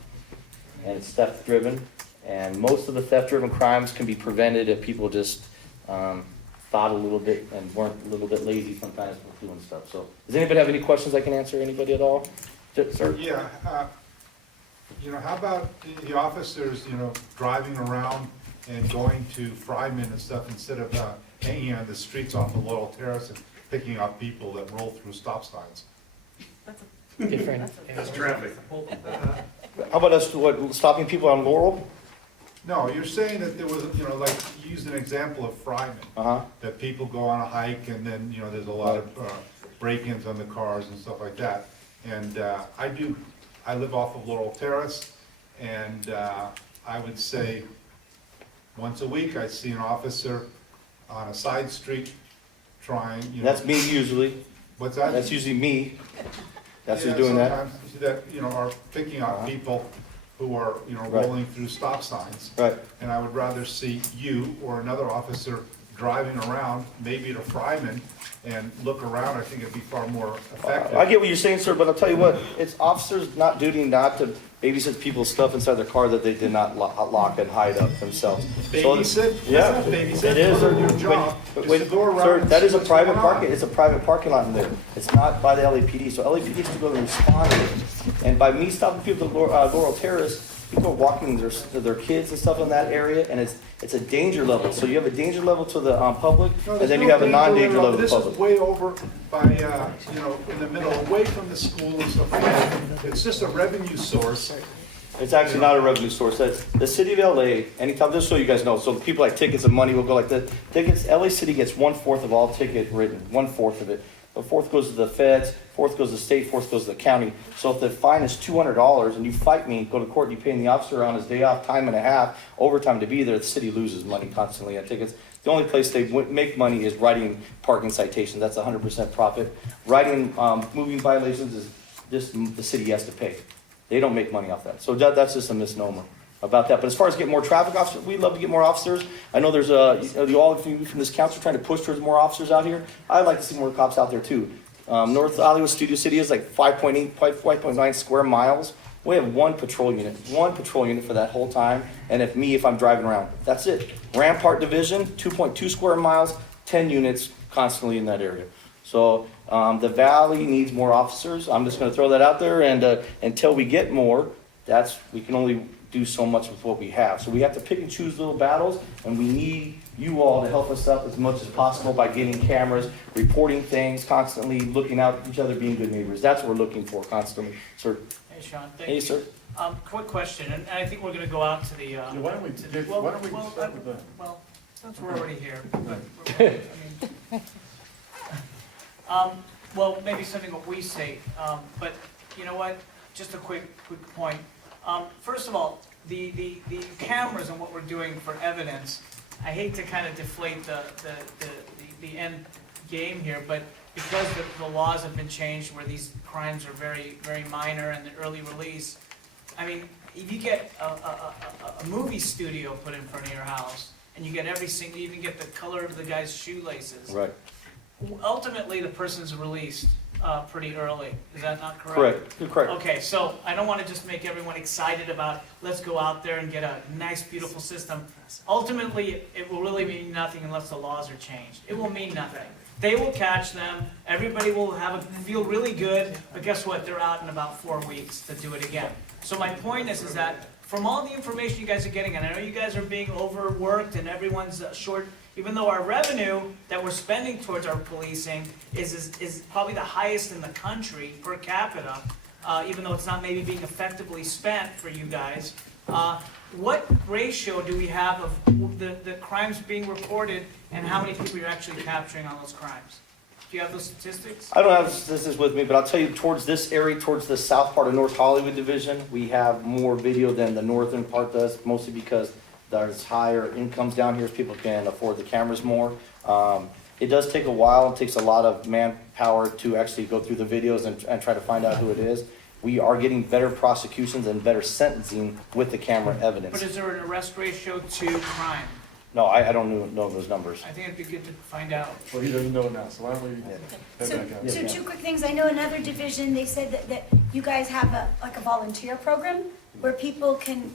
And it's theft driven. And most of the theft-driven crimes can be prevented if people just thought a little bit and weren't a little bit lazy sometimes with doing stuff. So, does anybody have any questions I can answer? Anybody at all? Sir? Yeah. How about the officers, driving around and going to Fryman and stuff instead of hanging on the streets off the Laurel Terrace and picking up people that roll through stop signs? Different. That's traffic. How about us stopping people on Laurel? No, you're saying that there was, like you used an example of Fryman, that people go on a hike and then, there's a lot of break-ins on the cars and stuff like that. And I live off of Laurel Terrace, and I would say once a week I see an officer on a side street trying, That's me usually. What's that? That's usually me. That's who's doing that. Sometimes you see that, are picking up people who are, rolling through stop signs. Right. And I would rather see you or another officer driving around, maybe to Fryman, and look around. I think it'd be far more effective. I get what you're saying, sir, but I'll tell you what, it's officers' duty not to babysit people's stuff inside their car that they did not lock and hide up themselves. Babysit? Yeah, That's not babysit. it is. Your job is to go around. Sir, and that see is a what's private going on. parking. It's a private parking lot in there. It's not by the LAPD. So LAPD has to go and respond to it. And by me stopping people at Laurel Terrace, people are walking their kids and stuff in that area, and it's a danger level. So you have a danger level to the public, and then you have a non-danger level to the public. This is way over by, in the middle, away from the school and stuff like that. It's just a revenue source. It's actually not a revenue source. That's the city of LA. Anytime, just so you guys know, so people like tickets and money will go like that. Tickets, LA City gets 1/4 of all ticket written, 1/4 of it. A fourth goes to the feds, fourth goes to the state, fourth goes to the county. So if the fine is $200 and you fight me, go to court, and you pay the officer on his day off, time and a half, overtime to be there, the city loses money constantly on tickets. The only place they make money is writing parking citations. That's 100% profit. Writing moving violations is just the city has to pay. They don't make money off that. So that's just a misnomer about that. But as far as getting more traffic officers, we'd love to get more officers. I know there's all of you from this council trying to push towards more officers out here. I'd like to see more cops out there too. North Hollywood Studio City is like 5.9 square miles. We have one patrol unit for that whole time. And if I'm driving around, that's it. Rampart Division, 2.2 square miles, 10 units constantly in that area. So the valley needs more officers. I'm just going to throw that out there. And until we get more, we can only do so much with what we have. So we have to pick and choose little battles, and we need you all to help us out as much as possible by getting cameras, reporting things, constantly looking out at each other, being good neighbors. That's what we're looking for constantly, sir. Hey, Shawn, thank you. Hey, sir. Quick question, and I think we're gonna go out to the, Why don't we start with that? well, since we're already here, but, well, maybe something what we say, but you know what, just a quick point. First of all, the cameras and what we're doing for evidence, I hate to kind of deflate the end game here, but because the laws have been changed where these crimes are very, very minor and the early release, I mean, if you get a movie studio put in front of your house, and you get you even get the color of the guy's shoelaces. Right. Ultimately, the person's released pretty early. Is that not correct? Correct. Okay, so I don't want to just make everyone excited about, let's go out there and get a nice, beautiful system. Ultimately, it will really mean nothing unless the laws are changed. It will mean nothing. They will catch them, everybody will feel really good, but guess what? They're out in about 4 weeks to do it again. So my point is that from all the information you guys are getting, and I know you guys are being overworked and everyone's short, even though our revenue that we're spending towards our policing is probably the highest in the country per capita, even though it's not maybe being effectively spent for you guys. What ratio do we have of the crimes being reported and how many people you're actually capturing on those crimes? Do you have those statistics? I don't have the statistics with me, but I'll tell you, towards this area, towards the south part of North Hollywood Division, we have more video than the northern part does, mostly because there's higher incomes down here, so people can afford the cameras more. It does take a while. It takes a lot of manpower to actually go through the videos and try to find out who it is. We are getting better prosecutions and better sentencing with the camera evidence. But is there an arrest ratio to crime? No, I don't know those numbers. I think it'd be good to find out. Well, he doesn't know now, so why don't we head back out? So two quick things. I know another division, they said that you guys have a volunteer program where people can,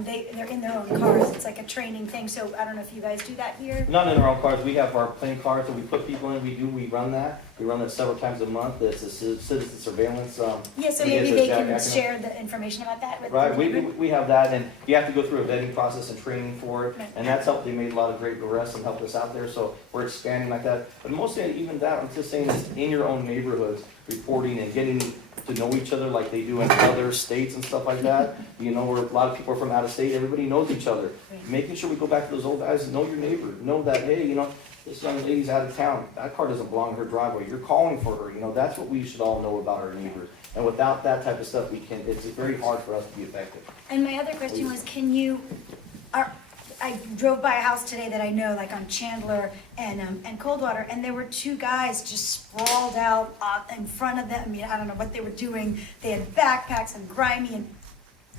they're in their own cars. It's like a training thing. So I don't know if you guys do that here. Not in our own cars. We have our plane cars that we put people in. We run that. We run that several times a month. It's a citizen surveillance. Yeah, so maybe they can share the information about that with Right, the we have that, and you have to go through a vetting process and training for it, and that's helped. They made a lot of great arrests and helped us out there, so we're expanding like that. But mostly, even that, I'm just saying, is in your own neighborhoods, reporting and getting to know each other like they do in other states and stuff like that. You know, where a lot of people are from out of state, everybody knows each other. Making sure we go back to those old guys and know your neighbor, know that, hey, you know, this young lady's out of town, that car doesn't belong to her driveway, you're calling for her, you know, that's what we should all know about our neighbors. And without that type of stuff, it's very hard for us to be effective. And my other question was, I drove by a house today that I know, like on Chandler and Coldwater, and there were two guys just sprawled out in front of them. I mean, I don't know what they were doing. They had backpacks and grimy, and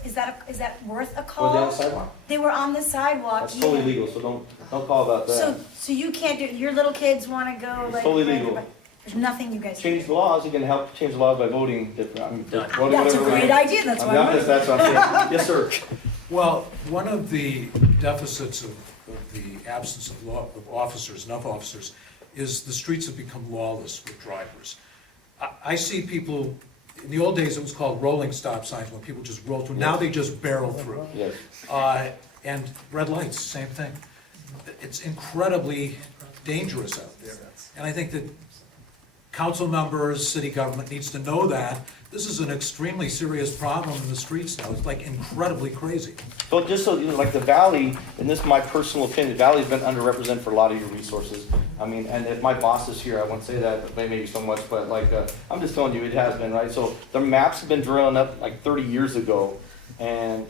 is that worth a call? Were they on the sidewalk? They were on the sidewalk. That's totally legal, so don't call about that. So you can't do it. Your little kids want to go. It's like, totally legal. There's nothing you guys Change the laws, you can help change the laws by voting different. That's a great idea. That's why I'm That's what I'm saying. Yes, sir. Well, one of the deficits of the absence of enough officers, is the streets have become lawless with drivers. I see people, in the old days it was called rolling stop signs, when people just roll through. Now they just barrel through. Yes. And red lights, same thing. It's incredibly dangerous out there. And I think that council members, city government needs to know that. This is an extremely serious problem in the streets now. It's like incredibly crazy. Well, just so, you know, like the Valley, and this is my personal opinion, the Valley's been underrepresented for a lot of your resources. I mean, and if my boss is here, I wouldn't say that, maybe so much, but like, I'm just telling you, it has been, right? So the maps have been drawn up like 30 years ago, and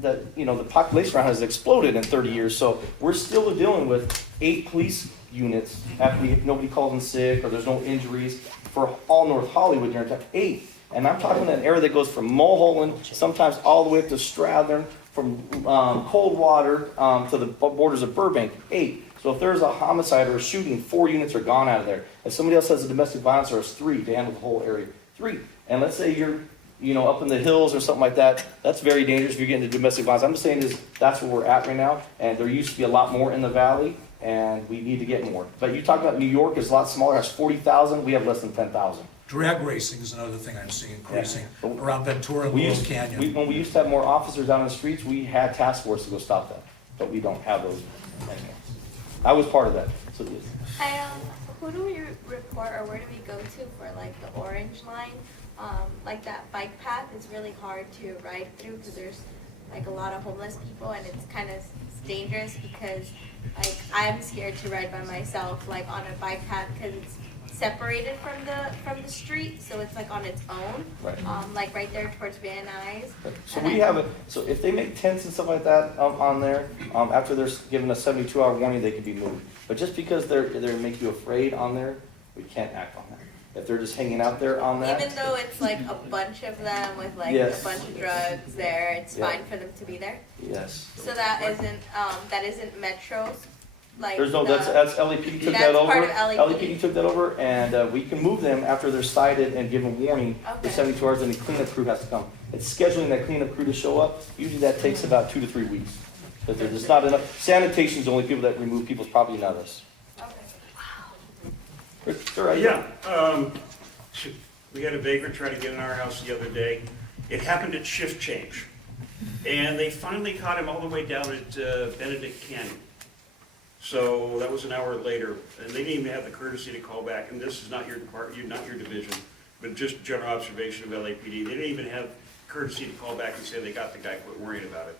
the population around has exploded in 30 years. So we're still dealing with 8 police units after nobody calls in sick or there's no injuries for all North Hollywood. You're talking 8. And I'm talking an area that goes from Mulholland, sometimes all the way up to Strathern, from Coldwater to the borders of Burbank, 8. So if there's a homicide or a shooting, 4 units are gone out of there. If somebody else has a domestic violence, there's 3 to handle the whole area. 3. And let's say you're up in the hills or something like that, that's very dangerous if you're getting into domestic violence. I'm just saying that's where we're at right now, and there used to be a lot more in the valley, and we need to get more. But you talk about New York is a lot smaller, has 40,000, we have less than 10,000. Drag racing is another thing I'm seeing increasing around Ventura and Laurel Canyon. When we used to have more officers out on the streets, we had task force to go stop that, but we don't have those anymore. I was part of that, so yes. Who do we report, or where do we go to for like the orange line? Like that bike path is really hard to ride through because there's like a lot of homeless people, and it's kind of dangerous because like I'm scared to ride by myself like on a bike path because it's separated from the street, so it's like on its own, right. Like right there towards Van Nuys. So we have so if they make tents and stuff like that on there, after they're given a 72-hour warning, they can be moved. But just because they're make you afraid on there, we can't act on that. If they're just hanging out there on that. Even though it's like a bunch of them with like Yes. a bunch of drugs there, it's fine for them to be there. Yes. So that isn't Metro's. Like There's no, that's LAPD took that over. Part of LAPD. Took that over, and we can move them after they're cited and give them warning for Okay. 72 hours, and the cleanup crew has to come. It's scheduling that cleanup crew to show up. Usually that takes about 2 to 3 weeks. But there's not enough. Sanitation's the only people that remove people's property, not us. Okay. Sure, Yeah. We had a vagrant try to get in our house the other day. It happened at shift change. And they finally caught him all the way down at Benedict Canyon. So that was an hour later, and they didn't even have the courtesy to call back. And this is not your department, not your division, but just general observation of LAPD. They didn't even have courtesy to call back and say they got the guy, quit worrying about it.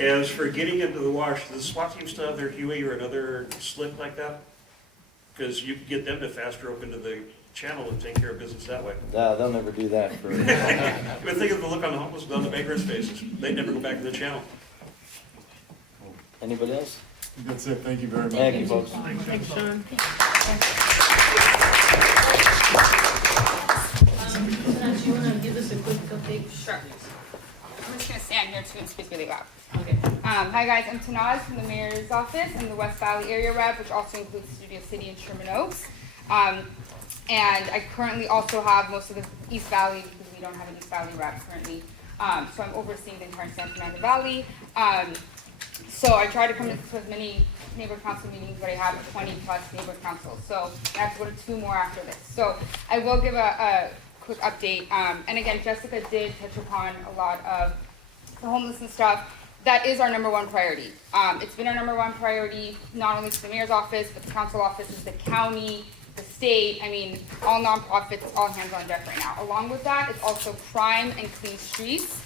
As for getting into the wash, does the SWAT team still have their Huey or another slick like that? Because you can get them to fast rope into the channel and take care of business that way. They'll never do that. But think of the look on the homeless, on the vagrants' faces. They never go back to the channel. Anybody else? That's it, thank you very much. Thank you, folks. Thanks, Shawn. Tanaz, you want to give us a quick update? Sure. I'm just going to stand here too and speak really loud. Okay. Hi guys, I'm Tanaz from the Mayor's Office. I'm the West Valley Area Rep, which also includes Studio City and Sherman Oaks. And I currently also have most of the East Valley because we don't have an East Valley rep currently. So I'm overseeing the entire San Fernando Valley. So I try to come to as many neighborhood council meetings, but I have 20 plus neighborhood councils. So I have to go to 2 more after this. So I will give a quick update. And again, Jessica did touch upon a lot of the homelessness stuff. That is our #1 priority. It's been our #1 priority, not only to the mayor's office, but the council offices, the county, the state. I mean, all nonprofits, all hands on deck right now. Along with that, it's also crime and clean streets.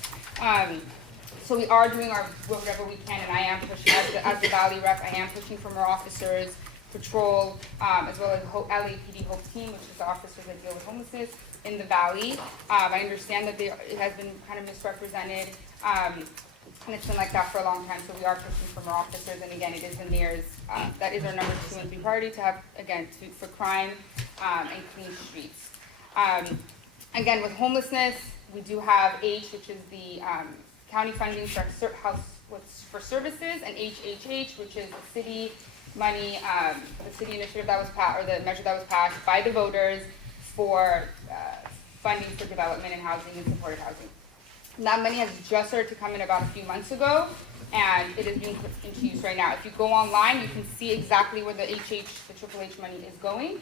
So we are doing our whatever we can, and I am pushing, as the Valley Rep, I am pushing for more officers, patrol, as well as LAPD HOPE team, which is the officers that deal with homelessness in the Valley. I understand that it has been kind of misrepresented, and it's been like that for a long time, so we are pushing for more officers, and again, it is the mayor's, that is our #2 and 3 priority to have, again, for crime and clean streets. Again, with homelessness, we do have H, which is the county funding for for services, and HHH, which is the city money, the city initiative that was passed, or the measure that was passed by the voters for funding for development and housing and supported housing. And that money has just started to come in about a few months ago, and it is being put into use right now. If you go online, you can see exactly where the Triple H money is going.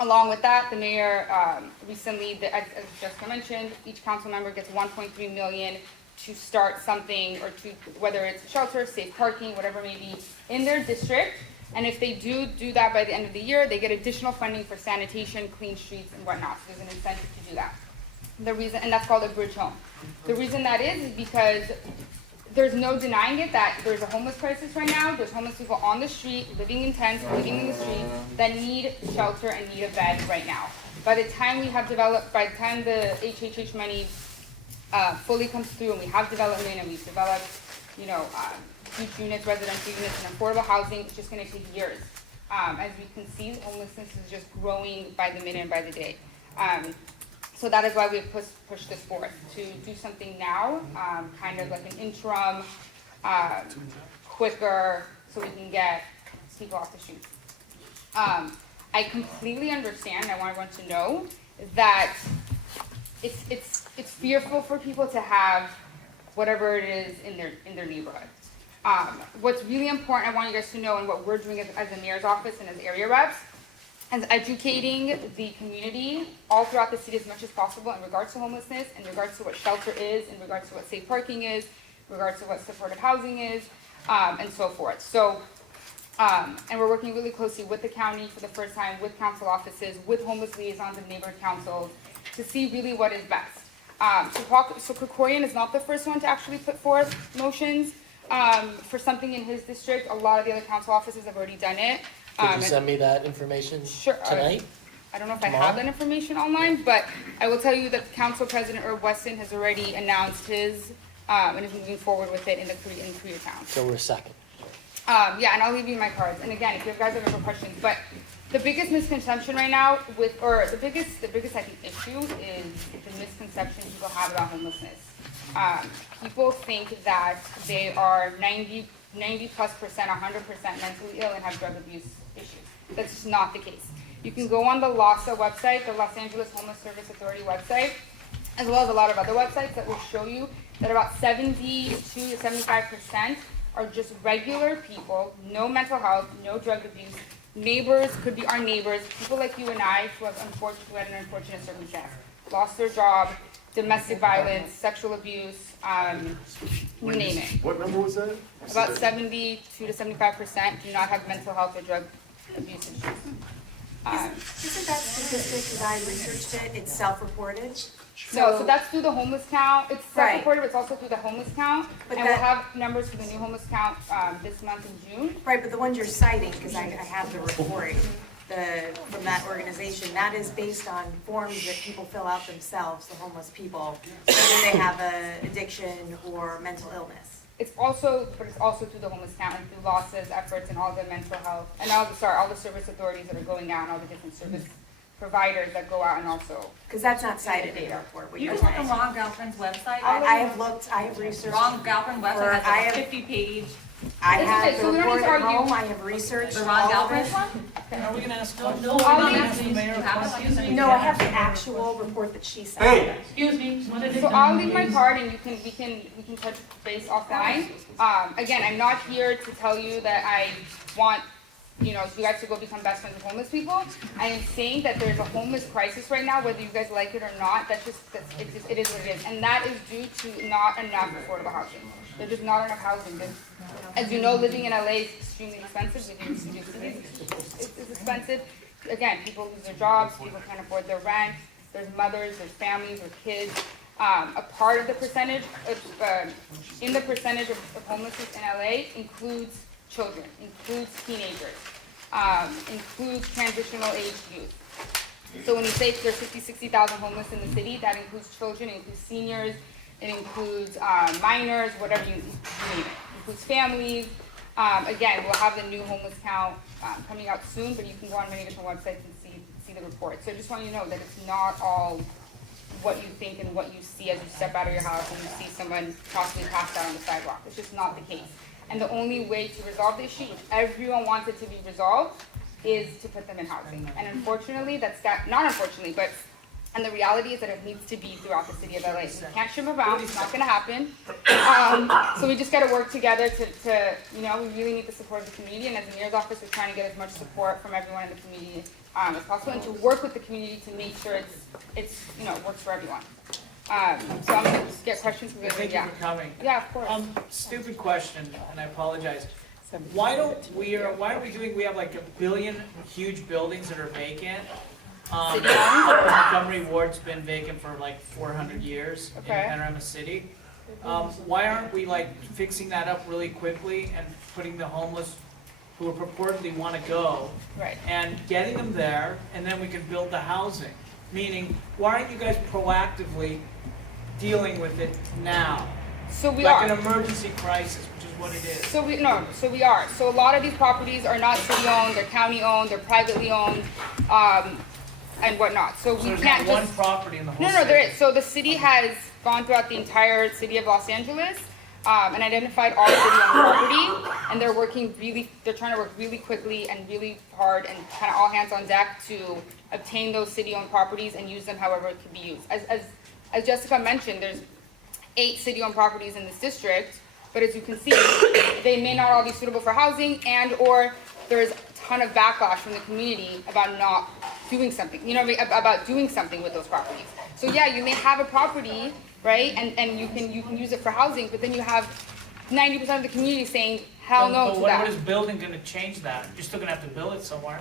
Along with that, the mayor recently, as Jessica mentioned, each council member gets $1.3 million to start something, or to, whether it's a shelter, safe parking, whatever it may be, in their district. And if they do that by the end of the year, they get additional funding for sanitation, clean streets, and whatnot. So there's an incentive to do that. The reason, and that's called a bridge home. The reason that is because there's no denying it that there's a homeless crisis right now. There's homeless people on the street, living in tents, living in the streets, that need shelter and need a bed right now. By the time we have developed, by the time the HHH money fully comes through and we have development and we've developed, huge units, residential units, and affordable housing, it's just gonna take years. As we can see, homelessness is just growing by the minute and by the day. So that is why we've pushed this forth, to do something now, kind of like an interim, quicker, so we can get people off the streets. I completely understand, I want everyone to know that it's fearful for people to have whatever it is in their neighborhood. What's really important, I want you guys to know, and what we're doing as the mayor's office and as area reps, is educating the community all throughout the city as much as possible in regards to homelessness, in regards to what shelter is, in regards to what safe parking is, in regards to what supportive housing is, and so forth. So, and we're working really closely with the county for the first time, with council offices, with homeless liaisons and neighborhood councils, to see really what is best. So Krikorian is not the first one to actually put forth motions for something in his district. A lot of the other council offices have already done it. Could you send me that information tonight? I don't know if I have that information online, but I will tell you that Council President Herb Weston has already announced his, and is moving forward with it in Koreatown. So we're second. Yeah, and I'll leave you my cards. And again, if you guys have other questions, but the biggest misconception right now the biggest I think issue is the misconception people have about homelessness. People think that they are 90+%, 100% mentally ill and have drug abuse issues. That's just not the case. You can go on the LAHSA website, the Los Angeles Homeless Service Authority website, as well as a lot of other websites that will show you that about 72 to 75% are just regular people, no mental health, no drug abuse. Neighbors could be our neighbors, people like you and I who had an unfortunate circumstance, lost their job, domestic violence, sexual abuse, you name it. What number was that? About 72 to 75% do not have mental health or drug abuse issues. Isn't that statistic, because I researched it, it's self-reported? No, so that's through the homeless count. It's Right. self-reported, but it's also through the homeless count. But And we'll have numbers for the new homeless count this month in June. Right, but the ones you're citing, because I have the report, from that organization, that is based on forms that people fill out themselves, the homeless people, whether they have an addiction or mental illness. It's also through the homeless count and through LAHSA's efforts and all the mental health, and all the service authorities that are going out and all the different service providers that go out and also. Because that's not cited in the report. You can look on Ron Galpin's website. I have looked, I have researched. Ron Galpin website has a 50-page. I have so the we don't need report to at argue. home, I have researched The all Ron of Galpin it. one? Are we gonna ask? No, No, I'll ask the leave- mayor questions. No, I have the actual report that she sent. Hey. Excuse me, one at a So time, I'll leave my please. card and we can touch base offline. Again, I'm not here to tell you that I want, you guys to go become best friends with homeless people. I am saying that there's a homeless crisis right now, whether you guys like it or not. It is what it is. And that is due to not enough affordable housing. There's just not enough housing. As you know, living in LA is extremely expensive. Living in studio cities is expensive. Again, people lose their jobs, people can't afford their rent. There's mothers, there's families, there's kids. A part of the percentage, in the percentage of homelessness in LA includes children, includes teenagers, includes transitional age youth. So when you say there's 60,000 homeless in the city, that includes children, it includes seniors, it includes minors, whatever you name it. It includes families. Again, we'll have the new homeless count coming out soon, but you can go on many different websites and see the report. So I just want you to know that it's not all what you think and what you see as you step out of your house and you see someone possibly passed out on the sidewalk. It's just not the case. And the only way to resolve the issue, which everyone wants it to be resolved, is to put them in housing. And unfortunately, not unfortunately, but and the reality is that it needs to be throughout the city of LA. We can't ship them around, it's not gonna happen. So we just gotta work together to we really need the support of the community, and as the mayor's office, we're trying to get as much support from everyone in the community as possible, and to work with the community to make sure it's works for everyone. So I'm gonna just get questions from Thank you for coming. Yeah, of course. Stupid question, and I apologize. Why are we doing, we have like 1 billion huge buildings that are vacant. Montgomery Ward's been vacant for like 400 years in Panorama City. Why aren't we like fixing that up really quickly and putting the homeless who purportedly want to go and getting them there, and then we can build the housing? Meaning, why aren't you guys proactively dealing with it now. So we Like are. an emergency crisis, which is what it is. So we are. So a lot of these properties are not city-owned, they're county-owned, they're privately owned, and whatnot. So we there's can't not one just. property in the whole No, city. there is. So the city has gone throughout the entire city of Los Angeles and identified all city-owned property, and they're trying to work really quickly and really hard and kind of all hands on deck to obtain those city-owned properties and use them however it can be used. As Jessica mentioned, there's 8 city-owned properties in this district, but as you can see, they may not all be suitable for housing, and or there's a ton of backlash from the community about not doing something, about doing something with those properties. So yeah, you may have a property, right, and you can use it for housing, but then you have 90% of the community saying hell no to But that. what is building gonna change that? You're still gonna have to build it somewhere.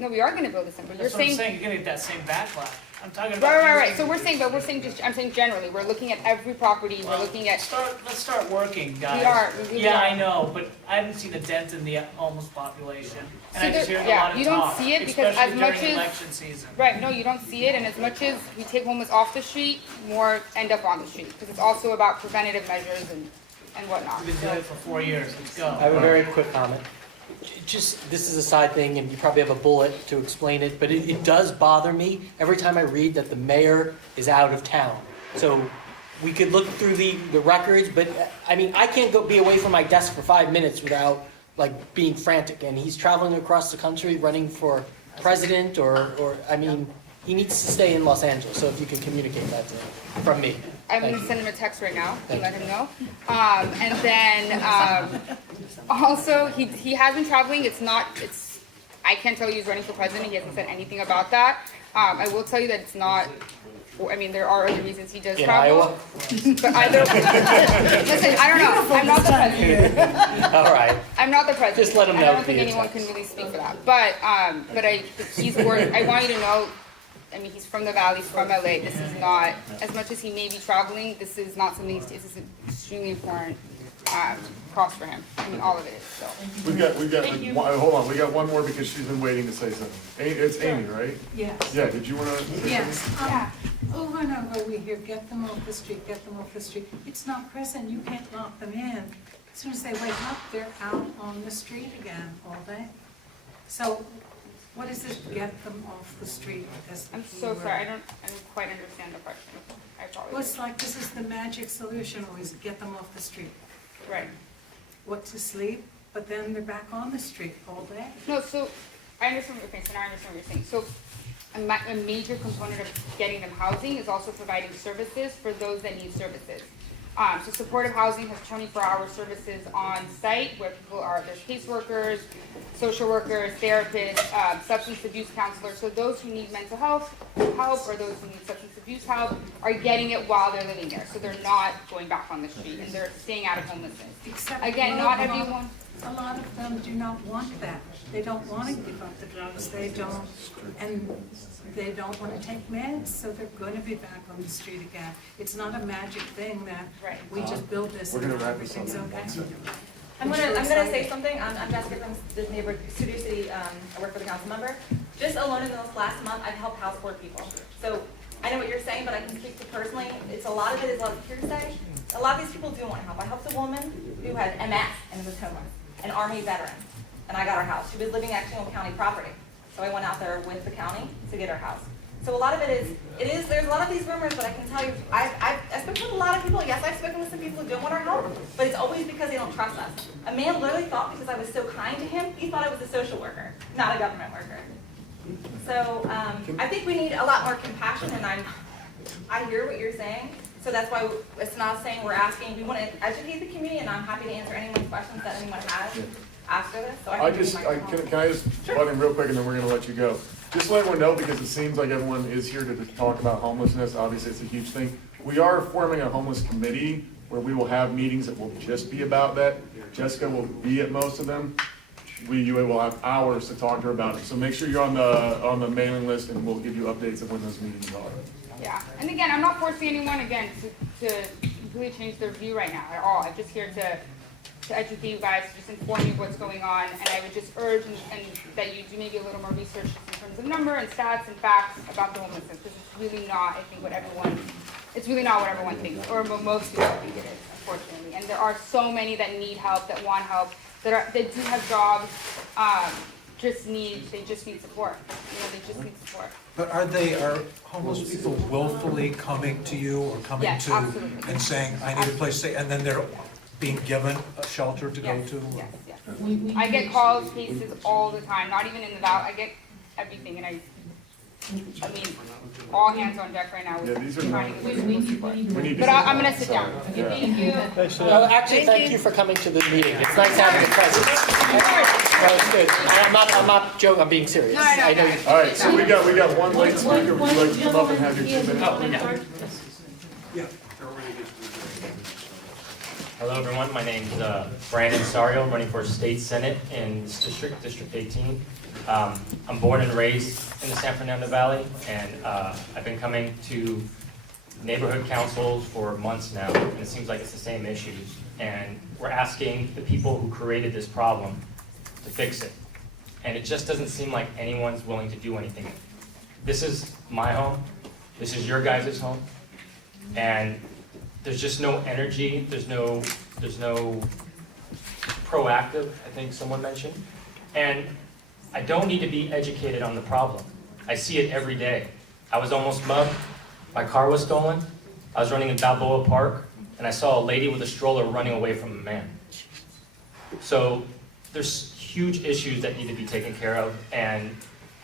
No, we are going to build it somewhere. That's what I'm saying, you're gonna get that same backlash. I'm talking about. Right. using- So I'm saying generally, we're looking at every property, we're looking at. Let's start working, guys. We really Yeah, are. I know, but I haven't seen a dent in the homeless population. And So I just there- hear a yeah, lot of you don't talk, see it because as especially much during as- election season. Right, no, you don't see it, and as much as we take homeless off the street, more end up on the street, because it's also about preventative measures and whatnot. We've been doing it for 4 years, let's go. I have a very quick comment. Just, this is a side thing, and you probably have a bullet to explain it, but it does bother me every time I read that the mayor is out of town. So we could look through the records, but I mean, I can't be away from my desk for 5 minutes without like being frantic. And he's traveling across the country running for president, or I mean, he needs to stay in Los Angeles. So if you could communicate that to him from me. I'm going to send him a text right now and let him know. And then also, he has been traveling. I can't tell you he's running for president. He hasn't said anything about that. I will tell you that it's not, I mean, there are other reasons he does In travel. Iowa? But listen, I don't know. I'm not the president. All right. I'm not the president. Just let him and know I don't think via anyone text. can really speak for that. But I want you to know, I mean, he's from the Valley, he's from LA. This is not, as much as he may be traveling, this is not something, this is an extremely important cost for him. I mean, all of it is, so. We've got, hold on, we got one more because she's been waiting to say something. It's Amy, right? Yes. Yeah, did you wanna? Yes, over and over we hear, get them off the street, get them off the street. It's not present, you can't lock them in. As soon as they wake up, they're out on the street again all day. So what is this, get them off the street? I'm so sorry, I don't quite understand the question. I apologize. Well, it's like, this is the magic solution, always get them off the street. Right. What, to sleep, but then they're back on the street all day? No, so I understand what you're saying, so now I understand what you're saying. So a major component of getting them housing is also providing services for those that need services. So supportive housing has 24-hour services on site where people are, there's caseworkers, social workers, therapists, substance abuse counselors. So those who need mental health help or those who need substance abuse help are getting it while they're living there. So they're not going back on the street and they're staying out of homelessness. Except Again, not everyone. A lot of them do not want that. They don't want to give up the drugs, they don't want to take meds, so they're going to be back on the street again. It's not a magic thing that we just build this We're and gonna wrap this everything's up. okay. I'm gonna say something. I'm Jessica from the neighborhood Studio City. I work for the council member. Just alone in this last month, I've helped house 4 people. So I know what you're saying, but I can speak to personally. It's a lot of it is a lot of hearsay. A lot of these people do want help. I helped a woman who had MS and was homeless, an Army veteran, and I got her house. She was living actually on county property, so I went out there with the county to get her house. So a lot of it is, there's a lot of these rumors, but I can tell you, I've spoken with a lot of people. Yes, I've spoken with some people who don't want our help, but it's always because they don't trust us. A man literally thought because I was so kind to him, he thought I was a social worker, not a government worker. So I think we need a lot more compassion, and I hear what you're saying. So that's why it's not saying we're asking, we want to educate the community, and I'm happy to answer anyone's questions that anyone has after this. So Can I just butt in real quick and then we're gonna let you go? Just to let everyone know, because it seems like everyone is here to talk about homelessness, obviously it's a huge thing. We are forming a homeless committee where we will have meetings that will just be about that. Jessica will be at most of them. You will have hours to talk to her about it. So make sure you're on the mailing list and we'll give you updates of when those meetings are. Yeah, and again, I'm not forcing anyone, again, to completely change their view right now at all. I'm just here to educate you guys, to just inform you of what's going on, and I would just urge and that you do maybe a little more research in terms of number and stats and facts about the homelessness, because it's really not, I think, what everyone it's really not what everyone thinks, or what most people think it is, unfortunately. And there are so many that need help, that want help, that do have jobs, they just need support. They just need support. But are homeless people willfully coming to you or coming Yes, to absolutely. and saying, I need a place to stay, and then they're being given a shelter to go Yes, to? yes, yes. I get calls, cases all the time, not even in the valley, I get everything, and I mean, all hands on deck right now with trying to get rid of support. But I'm gonna sit down. Okay, thank you. Actually, thank you for coming to the meeting. It's nice having your presence. That was good. I'm not joking, I'm being serious. No, I know. All right, so we got one late speaker. Would you like to come up and have your 2 minutes? Oh, yeah. Hello, everyone. My name's Brandon Sario. I'm running for State Senate in this district, District 18. I'm born and raised in the San Fernando Valley, and I've been coming to neighborhood councils for months now, and it seems like it's the same issues. And we're asking the people who created this problem to fix it. And it just doesn't seem like anyone's willing to do anything. This is my home. This is your guys' home. And there's just no energy. There's no proactive, I think someone mentioned. And I don't need to be educated on the problem. I see it every day. I was almost mugged. My car was stolen. I was running in Balboa Park, and I saw a lady with a stroller running away from a man. So there's huge issues that need to be taken care of, and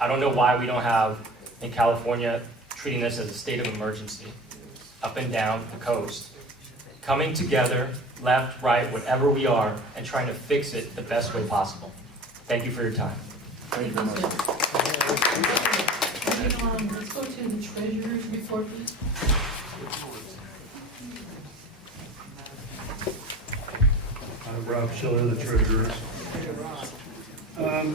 I don't know why we don't have, in California, treating this as a state of emergency, up and down the coast, coming together, left, right, whatever we are, and trying to fix it the best way possible. Thank you for your time. Thank you very much. Let's go to the treasurer's report, please. I'm Rob Schiller, the treasurer.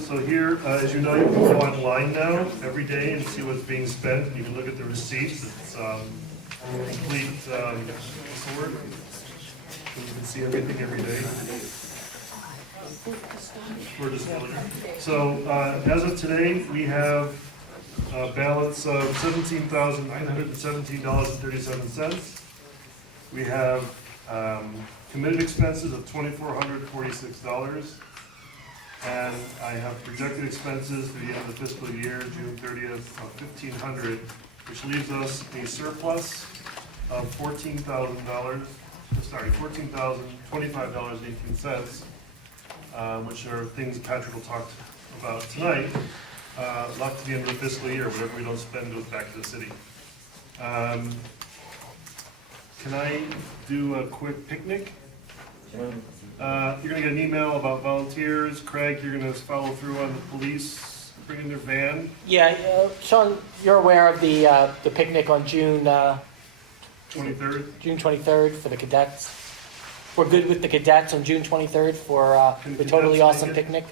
So here, as you know, you can go online now every day and see what's being spent. You can look at the receipts. It's complete sword. You can see everything every day. For disclosure. So as of today, we have a balance of $17,917.37. We have committed expenses of $2,446. And I have projected expenses through the end of the fiscal year, June 30th, of $1,500, which leaves us a surplus of $14,025.18, which are things Patrick will talk about tonight, left to the end of the fiscal year. Whatever we don't spend goes back to the city. Can I do a quick picnic? You're gonna get an email about volunteers. Craig, you're gonna follow through on the police bringing their van. Yeah, Shawn, you're aware of the picnic on June 23rd? June 23rd for the cadets. We're good with the cadets on June 23rd for the totally awesome picnic.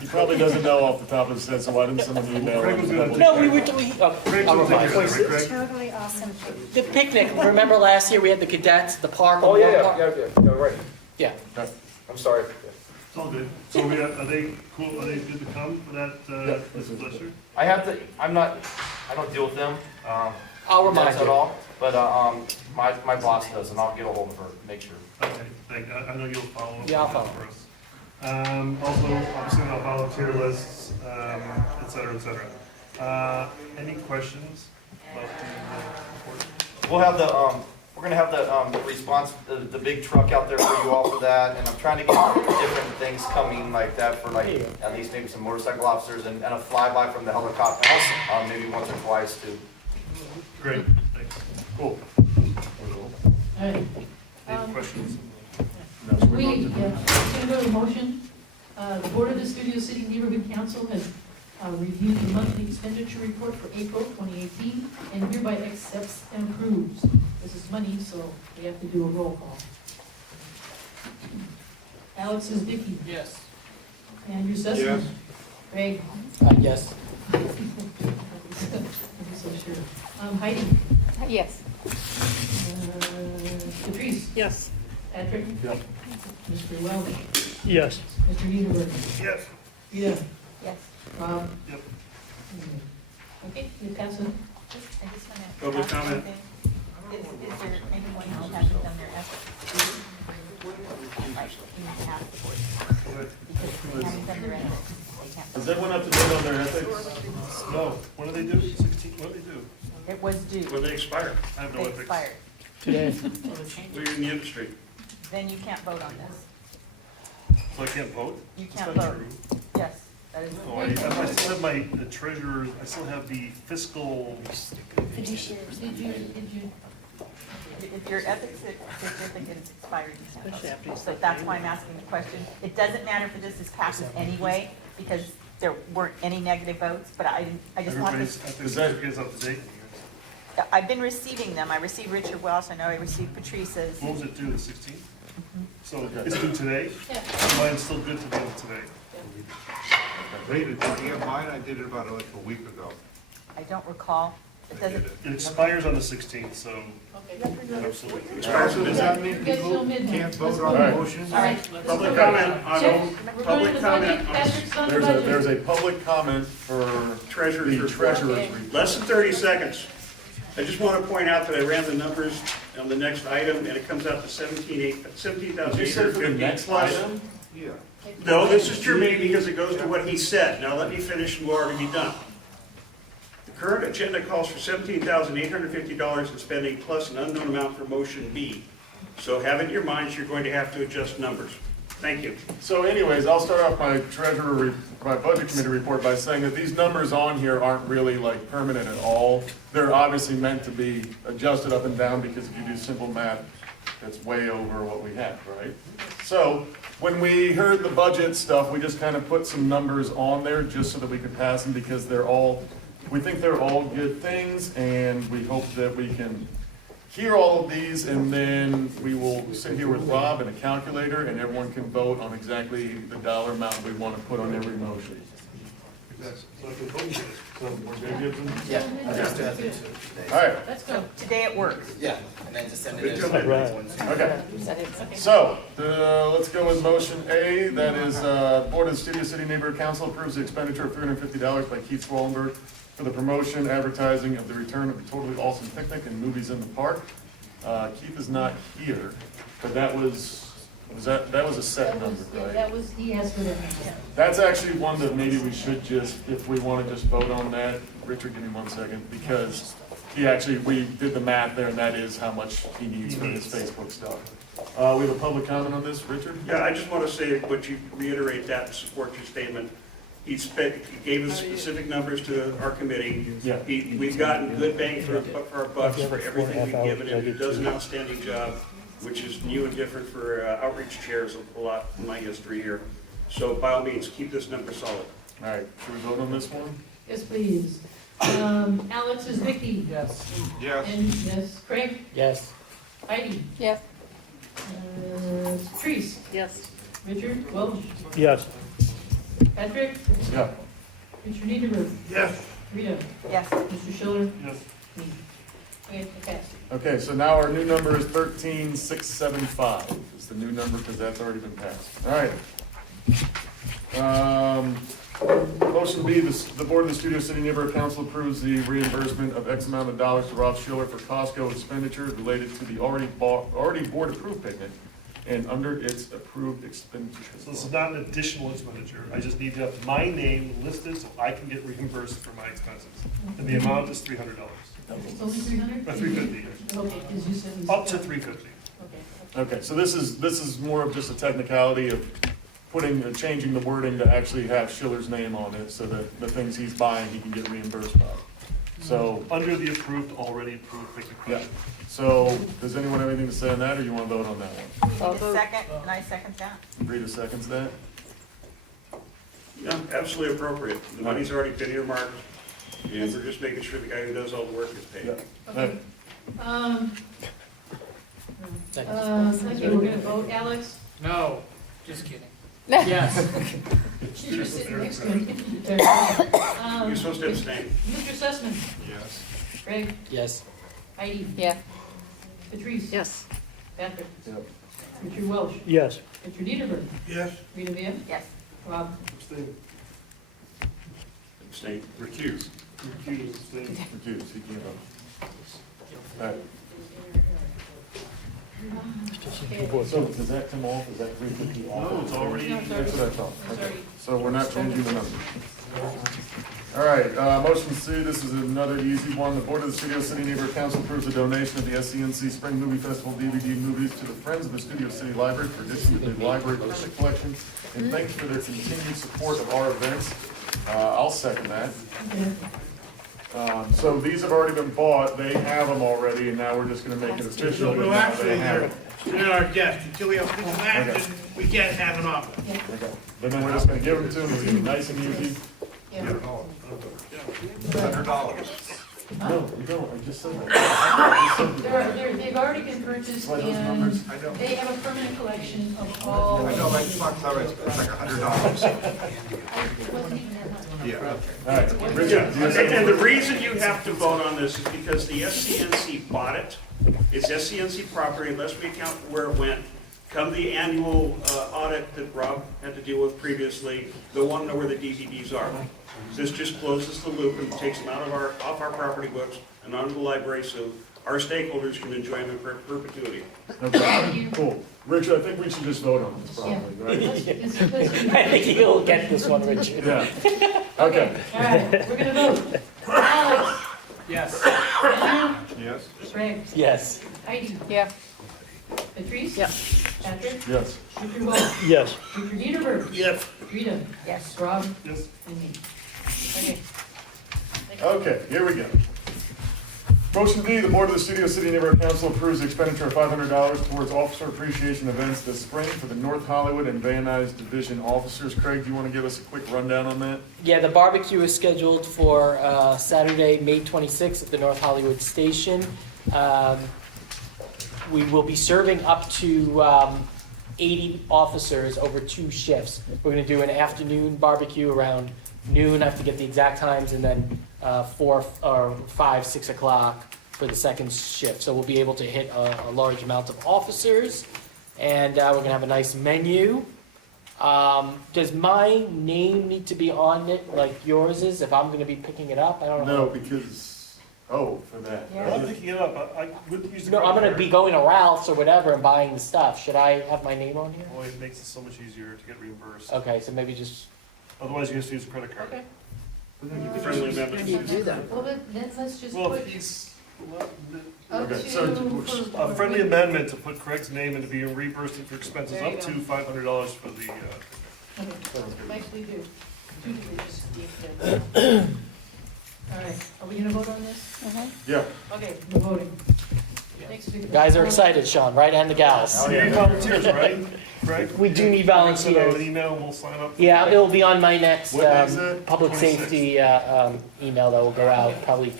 He probably doesn't know off the top of his head, so why didn't someone email him? No, we were doing. Totally awesome. The picnic. Remember last year we had the cadets, the park. Oh, yeah, right. Yeah. I'm sorry. It's all good. So are they cool? Are they good to come for that, this blizzard? I don't deal with them. I'll remind at you. all, but my boss does, and I'll get a hold of her, make sure. Okay, I know you'll follow up Yeah, I'll on that follow. for us. Also, obviously, on volunteer lists, et cetera, et cetera. Any questions about the report? We'll have we're gonna have the response, the big truck out there for you all for that, and I'm trying to get different things coming like that for like at least maybe some motorcycle officers and a flyby from the helicopter, maybe once or twice too. Great, thanks. Cool. All right. Any questions? We have a motion. The Board of the Studio City Neighborhood Council has reviewed the monthly expenditure report for April 2018 and hereby accepts and approves. This is money, so we have to do a roll call. Alex is Vicky. Yes. Andrew Sessom. Yes. Greg. Yes. I'm so sure. Heidi. Yes. Patrice. Yes. Patrick. Yep. Mr. Weldon. Yes. Mr. Niederberg. Yes. Rita. Yes. Rob. Yep. Okay, you pass it. I just wanna. Public comment. Is there office. send their ethics. Does everyone have to vote on their ethics? No. What do they do? 16, what do they do? It was due. When they expire. I have no They ethics. expired. Today. We're in the industry. Then you can't vote on this. So I can't vote? You That's can't not vote. true. Yes, that is. No, I still have the treasurer, I still have the fiscal. Did you, If your ethics certificate is expired, you can't vote. So that's why I'm asking the question. It doesn't matter if this is passes anyway, because there weren't any negative votes, but I just want Everybody's this. ethics certificate's up to date. I've been receiving them. I received Richard Welsh, I know I received Patrice's. What was it due, the 16th? So it's due today? Yeah. Mine's still good to be in today. Rita, did you get mine? I did it about like a week ago. I don't recall. It doesn't. It expires on the 16th, so absolutely. Expires on the Does that 16th. mean You guys people till midnight. can't vote Let's on go. the All right. motion? All right. let's Public go. comment on, Jeff, we're going public to the budget. comment on, Patrick's on the There's budget. a public comment for treasurer's the report. treasurer's Okay. report. Less than 30 seconds. I just want to point out that I ran the numbers on the next item, and it comes out to 17,850 You said for the next plus. item? Yeah. No, this is germane because it goes to what he said. Now let me finish and we'll already be done. The current agenda calls for $17,850 in spending plus an unknown amount for motion B. So have it in your minds, you're going to have to adjust numbers. Thank you. So anyways, I'll start off my budget committee report by saying that these numbers on here aren't really like permanent at all. They're obviously meant to be adjusted up and down because if you do simple math, that's way over what we have, right? So when we heard the budget stuff, we just kind of put some numbers on there just so that we could pass them because we think they're all good things and we hope that we can hear all of these, and then we will sit here with Rob and a calculator, and everyone can vote on exactly the dollar amount we want to put on every motion. So I can vote for it. So we're good, Gibson? Yeah, I just have it All right. Let's go. Today it works. Yeah, and then just send it in. Okay. So, let's go with motion A. That is, Board of the Studio City Neighborhood Council approves the expenditure of $350 by Keith Schwalenberg for the promotion, advertising of the return of the Totally Awesome Picnic and Movies in the Park. Keith is not here, but that was a set number, right? That was, he asked for that. That's actually one that maybe we should just, if we want to just vote on that. Richard, give me 1 second, because we did the math there, and that is how much he needs for his Facebook stuff. We have a public comment on this, Richard? Yeah, I just want to say, would you reiterate that and support your statement? He gave us specific numbers to our committee. Yeah. We've gotten good bang for our bucks for everything we've given him. He does an outstanding job, which is new and different for outreach chairs a lot in my history here. So by all means, keep this number solid. All right, should we vote on this one? Yes, please. Alex is Vicky. Yes. Yes. And yes, Craig, Yes. Heidi, Yes. Patrice, Yes. Richard, Welch, Yes. Patrick, Yeah. Richard Niederberg, Yes. Rita, Yes. Mr. Schiller, Yes. me. Okay, pass. Okay, so now our new number is 13,675. It's the new number because that's already been passed. All right. Motion B, the Board of the Studio City Neighborhood Council approves the reimbursement of X amount of dollars to Rob Schiller for Costco expenditures related to the already board-approved picnic and under its approved expenditures. So this is not an additional expenditure. I just need to have my name listed so I can get reimbursed for my expenses. And the amount is $300. It's only 300? $350. Okay, because you said. it was- Up to $350. Okay. Okay, so this is more of just a technicality of changing the wording to actually have Schiller's name on it, so that the things he's buying, he can get reimbursed by. So, Under the already approved picnic yeah. budget. So, does anyone have anything to say on that, or you want to vote on that one? Need a second, and I second that. Rita seconds that? Yeah, absolutely appropriate. The money's already been earmarked, and we're just making sure the guy who does all the work is paid. Okay. Okay, we're gonna vote, Alex? No, just kidding. Yes. She's just sitting next to me. You're supposed to abstain. Mr. Sussman? Yes. Greg? Yes. Heidi? Yeah. Patrice? Yes. Patrick? Yep. Richard Welsh? Yes. Richard Niederberg? Yes. Rita Villa? Yes. Rob? Abstain. Abstain. Recuse. Recuse, abstain. Recuse, he can't vote. All right. So does that come off, is that 350 off? No, it's already- No, it's That's what I thought. It's Okay. already- So we're not changing the number. All right, motion C, this is another easy one. The Board of the Studio City Neighborhood Council approves the donation of the SCNC Spring Movie Festival DVD movies to the Friends of the Studio City Library for addition to the library permit collection. And thanks for their continued support of our events. I'll second that. So these have already been bought, they have them already, and now we're just gonna make it official. No, that now actually, they have they're it. our guests. Until we have official action, we can't have an offer. Okay. But then we're just gonna give them to them, it's gonna be nice and easy. Yeah. $100. No, you don't, I just said that. They've already been purchased Slide those and numbers. they have a permanent collection of all. I know, like, fuck, sorry, it's like $100. Yeah. All right, Richard, do you have And the reason you have to vote on this is because the SCNC bought it. It's SCNC property unless we account where it went. Come the annual audit that Rob had to deal with previously, they'll want to know where the DVDs are. This just closes the loop and takes them off our property books and onto the library so our stakeholders can enjoy them in perpetuity. Okay, cool. Richard, I think we should just vote on this probably, right? I think you'll get this one, Richard. Yeah. Okay. All right, we're gonna vote. Alex? Yes. Andrew? Yes. Greg? Yes. Heidi? Yeah. Patrice? Yeah. Patrick? Yes. Richard Wolf? Yes. Richard Niederberg? Yes. Rita? Yes. Rob? Yes. And me. Okay. Okay, here we go. Motion D, the Board of the Studio City Neighborhood Council approves the expenditure of $500 towards officer appreciation events this spring for the North Hollywood and Van Nuys Division officers. Craig, do you want to give us a quick rundown on that? Yeah, the barbecue is scheduled for Saturday, May 26th at the North Hollywood Station. We will be serving up to 80 officers over 2 shifts. We're going to do an afternoon barbecue around noon, I have to get the exact times, and then 4 or 5, 6 o'clock for the second shift. So we'll be able to hit a large amount of officers, and we're going to have a nice menu. Does my name need to be on it like yours is if I'm going to be picking it up? I don't know. No, because, for that. I'm picking it up, I wouldn't use the. No, I'm credit going to be going to Ralph's or whatever and buying the stuff. Should I have my name on here? card. Boy, it makes it so much easier to get reimbursed. Okay, so maybe just, Otherwise, you have to use a credit card. Okay. Friendly amendment. do that. Well, let's just Well, put if he's, up Okay, to. so for- a friendly amendment to put Craig's name and to be reimbursed for expenses There you up to go. $500 for the, Okay, actually do. Two degrees. All right, are we gonna vote on this? Yeah. Okay, we're voting. Thanks, Victor. guys are excited, Sean, right? And the gals. you need volunteers, right? Craig? We do need Send out volunteers. an email and we'll sign up. Yeah, it'll be on my next What day is it? public 26th. safety email that will go out probably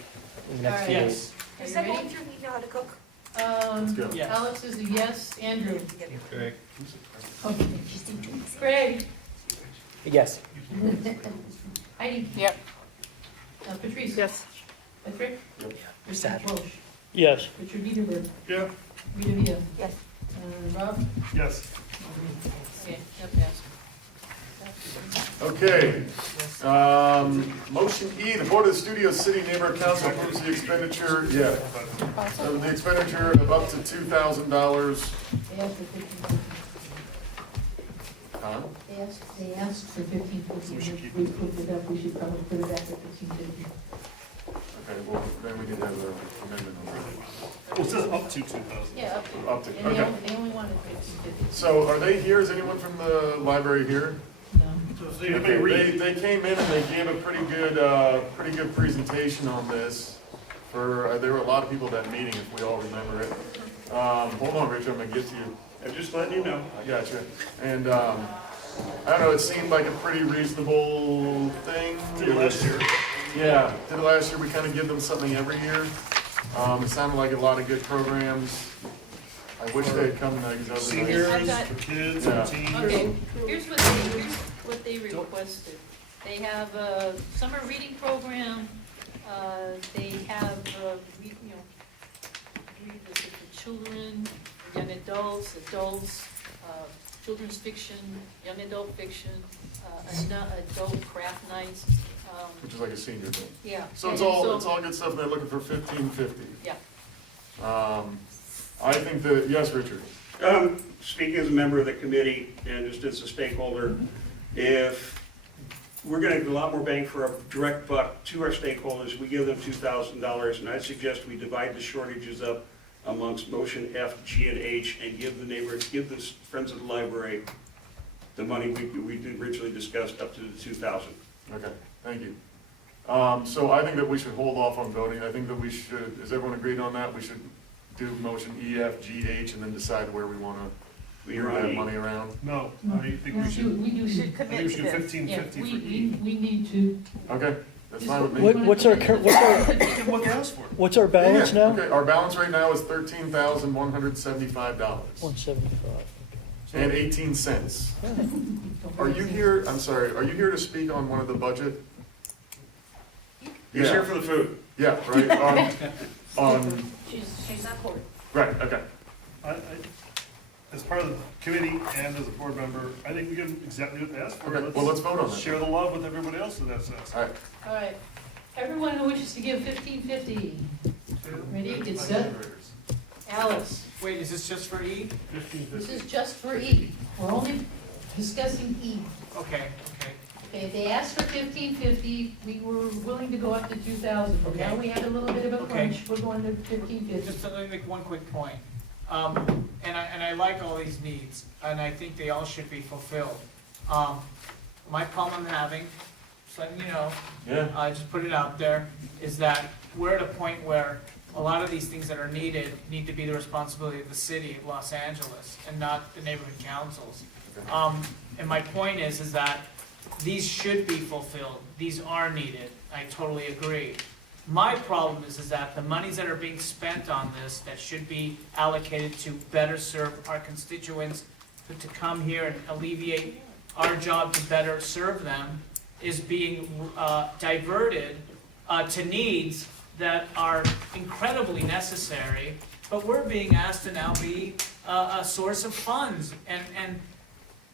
in the next few Alright. days. Are you Is that ready? going to need how to cook? Let's go. Yes. Alex is a yes, Andrew. Okay. Okay. Craig. Yes. Heidi. Yep. Patrice. Yes. Patrick. Richard Sad. Walsh. Yes. Richard Niederberg. Yeah, Rita Villa. Yes. Rob. yes. Okay, yep, yes. Okay. Motion E, the Board of the Studio City Neighborhood Council approves the expenditure, so the expenditure of up to $2,000. They asked for 15. Huh? They asked for 15. So we should keep We put it up, we should probably put it back at 15. Okay, well, then we did have an amendment on that. Well, it says up to 2,000. Yeah, up to. Up to, And okay. they only wanted 15. So are they here? Is anyone from the library here? No. So anybody read? They came in and they gave a pretty good presentation on this. There were a lot of people at that meeting, if we all remember it. Hold on, Richard, I'm gonna get to you. I'm just letting you know. I got you. And, I don't know, it seemed like a pretty reasonable thing. Did it last year. Yeah, did it last year. We kind of give them something every year. It sounded like a lot of good programs. I wish they had come tonight because that was Seniors, nice. for kids, Yeah. for teens. Okay, here's what they requested. They have a summer reading program, they have, read this for children, young adults, children's fiction, young adult fiction, adult craft nights. Which is like a senior thing. Yeah. So it's And all good stuff, and they're looking for $15.50. Yeah. I think that, yes, Richard? Speaking as a member of the committee and just as a stakeholder, if we're gonna get a lot more bang for a direct buck to our stakeholders, we give them $2,000, and I suggest we divide the shortages up amongst motion F, G, and H, and give the neighborhoods, give the Friends of the Library the money we originally discussed up to the 2,000. Okay, thank you. So I think that we should hold off on voting. I think that we should, is everyone agreed on that? We should do motion E, F, G, H, and then decide where we want to move that money around. No, I think we should. We should commit to this. 15-50 Yeah, for we need to. Okay, that's fine with me. What's our What they asked for. what's our balance Yeah, now? Okay, our balance right now is $13,175 175. and 18 cents. Are you here, I'm sorry, are you here to speak on one of the budget? He's here for the food. Yeah, right, on, She's not bored. right, okay. As part of the committee and as a board member, I think we give exactly what they asked for. Okay, well, let's vote on that. Share the love with everybody else in that sense. All right. All right, everyone who wishes to give 1550. Ready, get set. Alice, Wait, is this just for E? this is just for E. We're only discussing E. Okay. Okay, if they asked for 1550, we were willing to go up to 2,000. But now we had a little bit of a Okay. crunch, we're going to 1550. Just let me make one quick point. And I like all these needs, and I think they all should be fulfilled. My problem I'm having, just letting you know, I just put it out there, is that we're at a point where a lot of these things that are needed need to be the responsibility of the city of Los Angeles and not the neighborhood councils. And my point is that these should be fulfilled. These are needed. I totally agree. My problem is that the monies that are being spent on this, that should be allocated to better serve our constituents, to come here and alleviate our job to better serve them, is being diverted to needs that are incredibly necessary, but we're being asked to now be a source of funds. And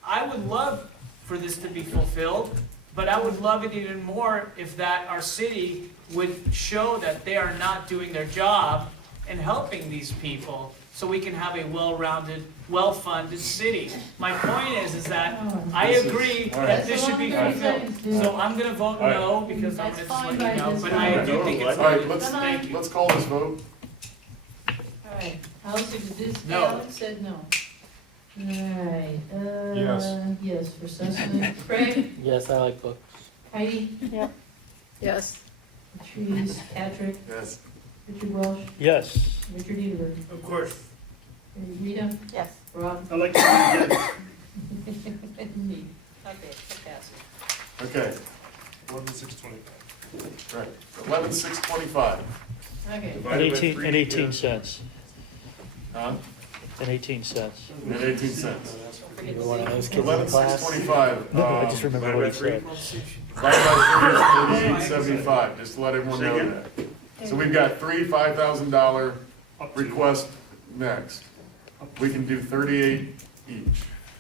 I would love for this to be fulfilled, but I would love it even more if that our city would show that they are not doing their job and helping these people, so we can have a well-rounded, well-funded city. My point is that I agree that this should be fulfilled. So I'm gonna vote no, because I'm gonna just let you know, but I do think it's. All right, let's call this vote. All right, Alex, No. Alex said no. All right, Yes. yes, for Cecily. Craig? Yes, I like books. Heidi? Yep. Yes. Patrice, Patrick, Yes. Richard Welsh, Yes. Richard Edenberg, Of course. Rita, Yes. Rob. I like to do it Me. Okay, pass. Okay, 11,625. right, 11,625. Okay. And 18 cents. Huh? And 18 cents. And 18 cents. You're one of those kids in the class. 11,625. No, I just remember what he said. Divided by 3 is 88.75, just to let everyone know that. So we've got three $5,000 requests next. We can do 38 each.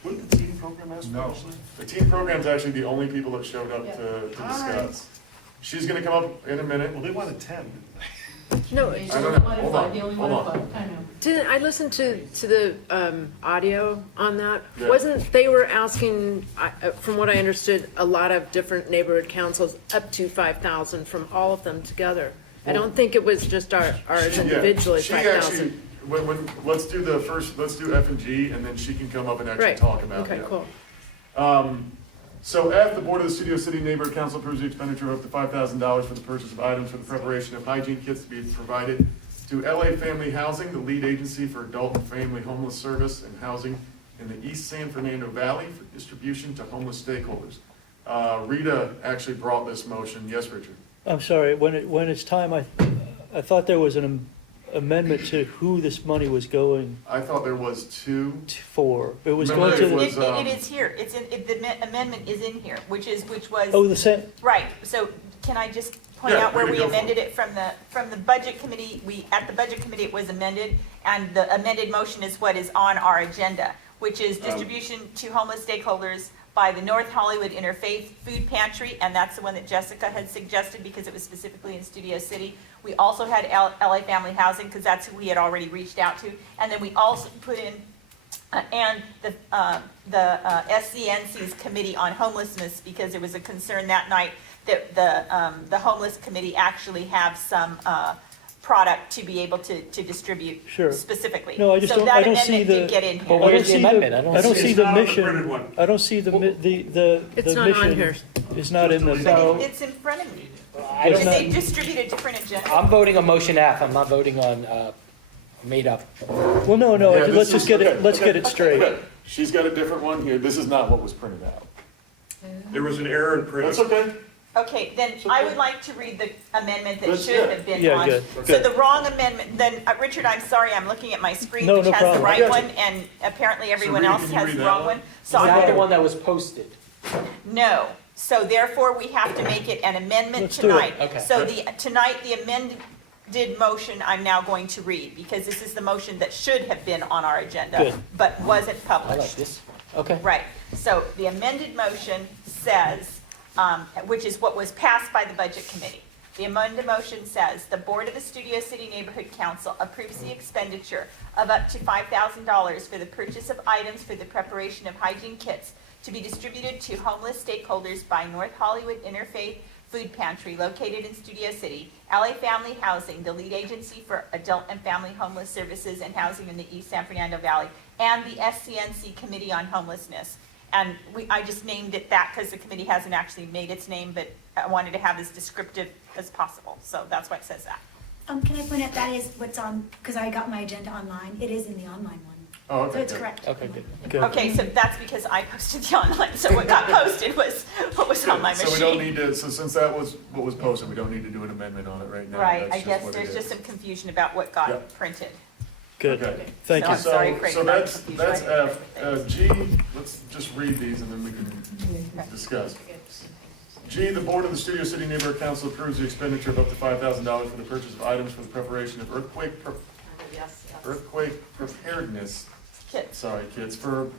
What did the teen program ask for No. actually? The teen program's actually the only people that showed up to discuss. She's gonna come up in a minute. Well, they wanted 10. No, They I don't only know. wanted Hold five, on, they only hold wanted on. five, I know. didn't, I listened to the audio on that. Yeah. Wasn't, they were asking, from what I understood, a lot of different neighborhood councils, up to 5,000 from all of them together. I don't think it was just ours Yeah, individually, she 5,000. actually, let's do the first, let's do F and G, and then she can come up and actually Right, talk about it. okay, cool. So F, the Board of the Studio City Neighborhood Council approves the expenditure of up to $5,000 for the purchase of items for the preparation of hygiene kits to be provided to LA Family Housing, the lead agency for adult and family homeless service and housing in the East San Fernando Valley for distribution to homeless stakeholders. Rita actually brought this motion. Yes, Richard? I'm sorry, when it's time, I thought there was an amendment to who this money was going I thought there was two. for. It was Remember going to, it was, It is here, it's in, the amendment is in here, which was. oh, the same, Right, so can I just point Yeah, out where we we can go for amended it from the budget committee? At the budget committee, it was amended, and the amended motion is what is on our agenda, which is distribution to homeless stakeholders by the North Hollywood Interfaith Food Pantry, and that's the one that Jessica had suggested because it was specifically in Studio City. We also had LA Family Housing, because that's who we had already reached out to, and then we also put in and the SCNC's Committee on Homelessness, because there was a concern that night that the homeless committee actually have some product to be able to distribute specifically. No, I just So don't, that I don't see amendment the. did get in here. But where's the amendment? I don't see the mission. one. I don't see the It's not on here. mission is not in the. But it's in front of me. I don't And know. they distribute a different agenda. I'm voting on motion F, I'm not voting on made up. Well, no, Yeah, let's this just get is- it, let's get it straight. Okay, she's got a different one here. This is not what was printed out. There was an error in print. That's okay. Okay, then I would like to read the amendment that That's should good. have been Yeah, on. good, So good. the wrong amendment, then, Richard, I'm sorry, I'm looking at my screen, No, which no has the problem. right I got one, you. and apparently everyone Rita, else can you has read the that wrong one? one. Is So I'm that the gonna, one that was posted? no, so therefore we have to make it an amendment Let's do it. tonight. Okay. So tonight, the amended motion I'm now going to read, because this is the motion that should have been on our agenda, Good. but wasn't I like published. this. Okay. Right, so the amended motion says, which is what was passed by the Budget Committee. The amended motion says, the Board of the Studio City Neighborhood Council approves the expenditure of up to $5,000 for the purchase of items for the preparation of hygiene kits to be distributed to homeless stakeholders by North Hollywood Interfaith Food Pantry located in Studio City, LA Family Housing, the lead agency for adult and family homeless services and housing in the East San Fernando Valley, and the SCNC Committee on Homelessness. And I just named it that because the committee hasn't actually made its name, but I wanted to have as descriptive as possible. So that's why it says that. Can I point out that is what's on, because I got my agenda online, it is in the online one. Oh, okay. So it's good. correct. Okay, good. Okay, so that's because I posted the online, so what got posted was what was on my machine. So we don't need to, so since that was what was posted, we don't need to do an amendment on it right now. Right, That's I just guess what it there's is. just some confusion about what Yeah. got printed. Good, Okay. thank So you. I'm sorry, Craig, So about that's the F. confusion. G, let's just read these and then we can discuss. G, the Board of the Studio City Neighborhood Council approves the expenditure of up to $5,000 for the purchase of items for the preparation of earthquake preparedness Kits. kits for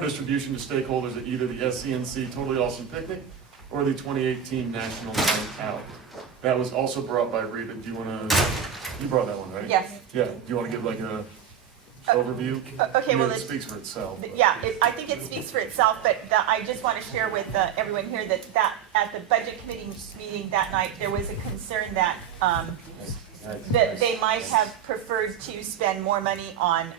distribution to stakeholders at either the SCNC Totally Awesome Picnic or the 2018 National Night Out. That was also brought by Rita. Do you want to, you brought that one, right? Yes. Yeah, do you want to give like a overview? Okay, I mean, well, it it's- speaks for itself. but- Yeah, I think it speaks for itself, but I just want to share with everyone here that at the Budget Committee meeting that night, there was a concern that they might have preferred to spend more money on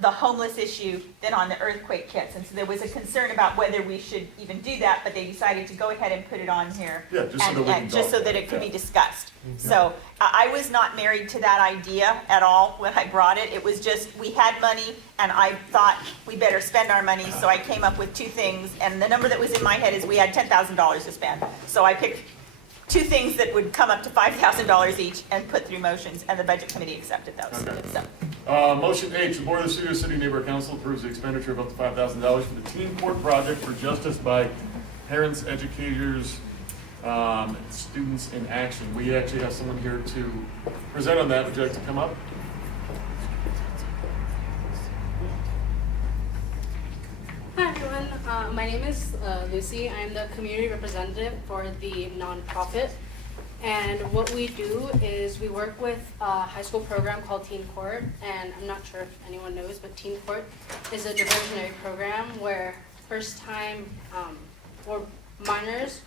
the homeless issue than on the earthquake kits. And so there was a concern about whether we should even do that, but they decided to go ahead and put it on here. Yeah, just so that we can just so talk that about it could be it, discussed. So I was not married to that idea at all when I brought it. It was just, we had money and I thought we better spend our money. So I came up with two things, and the number that was in my head is we had $10,000 to spend. So I picked two things that would come up to $5,000 each and put through motions, and the Budget Committee accepted those. Okay. So, Motion H, the Board of the Studio City Neighborhood Council approves the expenditure of up to $5,000 for the Teen Court Project for Justice by Parents, Educators, Students in Action. We actually have someone here to present on that. Would you like to come up? Hi everyone, my name is Lucy. I'm the community representative for the nonprofit. And what we do is we work with a high school program called Teen Court. And I'm not sure if anyone knows, but Teen Court is a diversionary program where first-time or minors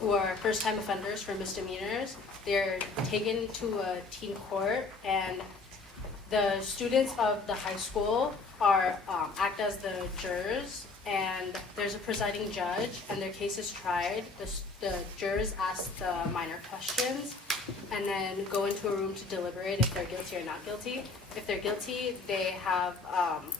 who are first-time offenders for misdemeanors, they're taken to a teen court, and the students of the high school are act as the jurors, and there's a presiding judge, and their case is tried. The jurors ask the minor questions, and then go into a room to deliberate if they're guilty or not guilty. If they're guilty, they have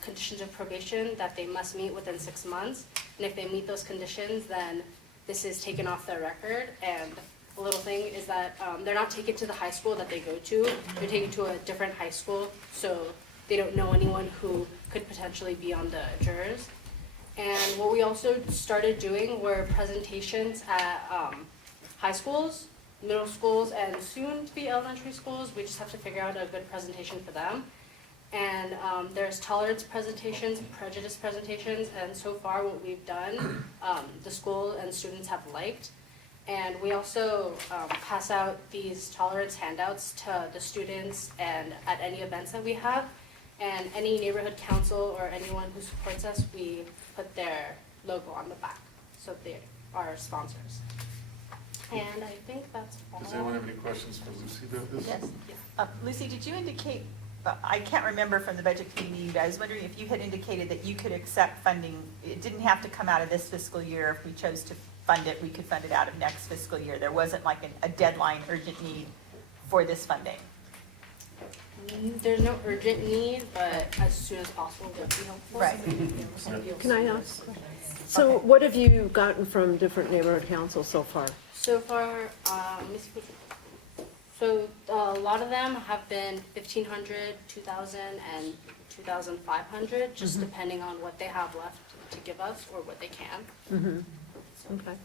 conditions of probation that they must meet within 6 months, and if they meet those conditions, then this is taken off their record. And a little thing is that they're not taken to the high school that they go to. They're taken to a different high school, so they don't know anyone who could potentially be on the jurors. And what we also started doing were presentations at high schools, middle schools, and soon to be elementary schools. We just have to figure out a good presentation for them. And there's tolerance presentations, prejudice presentations, and so far what we've done, the school and students have liked. And we also pass out these tolerance handouts to the students and at any events that we have. And any neighborhood council or anyone who supports us, we put their logo on the back. So they are sponsors. And I think that's all. Does anyone have any questions for Lucy about this? Yes. Lucy, did you indicate, I can't remember from the budget committee meeting, but I was wondering if you had indicated that you could accept funding. It didn't have to come out of this fiscal year. If we chose to fund it, we could fund it out of next fiscal year. There wasn't like a deadline, urgent need for this funding. There's no urgent need, but as soon as possible would be helpful. Right. Can I ask? So what have you gotten from different neighborhood councils so far? So far, let me see which one. So a lot of them have been 1,500, 2,000, and 2,500, just depending on what they have left to give us or what they can. Okay.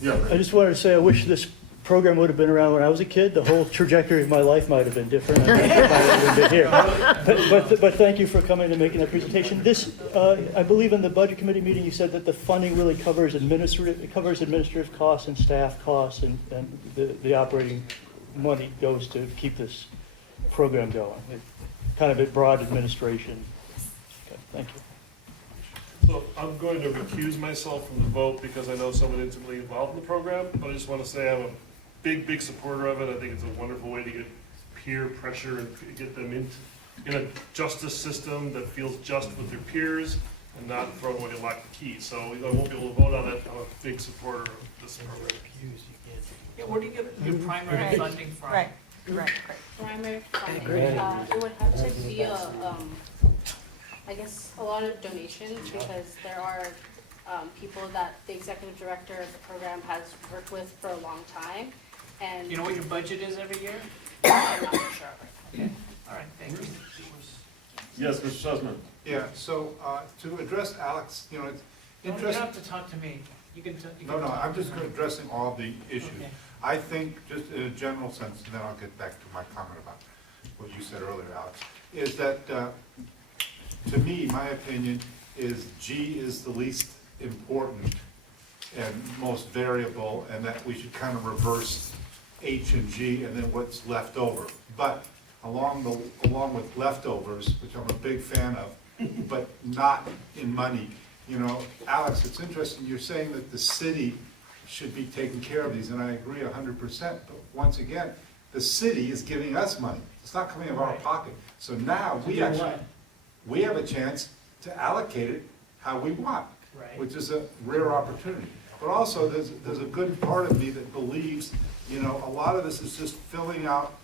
Yeah. I just wanted to say, I wish this program would have been around when I was a kid. The whole trajectory of my life might have been different. I might have been here. But thank you for coming and making that presentation. This, I believe in the budget committee meeting, you said that the funding really covers administrative costs and staff costs, and the operating money goes to keep this program going. Kind of a broad administration. Okay, thank you. So I'm going to recuse myself from the vote because I know someone intimately involved in the program, but I just want to say I'm a big supporter of it. I think it's a wonderful way to get peer pressure and get them in a justice system that feels just with their peers and not throw away a lack of keys. So I won't be able to vote on it. I'm a big supporter of this program. Yeah, where do you get your primary funding from? Right. Primary funding, it would have to be I guess a lot of donations, because there are people that the executive director of the program has worked with for a long time, and You know what your budget is every year? I'm not sure. Okay, all right, thank you. Yes, Mr. Sussman. Yeah, so, to address Alex, you know, it's You don't interesting. have to talk to me. You can. No, I'm just addressing all the issues. Okay. I think, just in a general sense, and then I'll get back to my comment about what you said earlier, Alex, is that, to me, my opinion is G is the least important and most variable, and that we should kind of reverse H and G and then what's left over. But along with leftovers, which I'm a big fan of, but not in money, you know, Alex, it's interesting, you're saying that the city should be taking care of these, and I agree 100%, but once again, the city is giving us money. It's not coming out of our pocket. So now we have a chance to allocate it how we want, which is a rare opportunity. But also, there's a good part of me that believes, you know, a lot of this is just filling out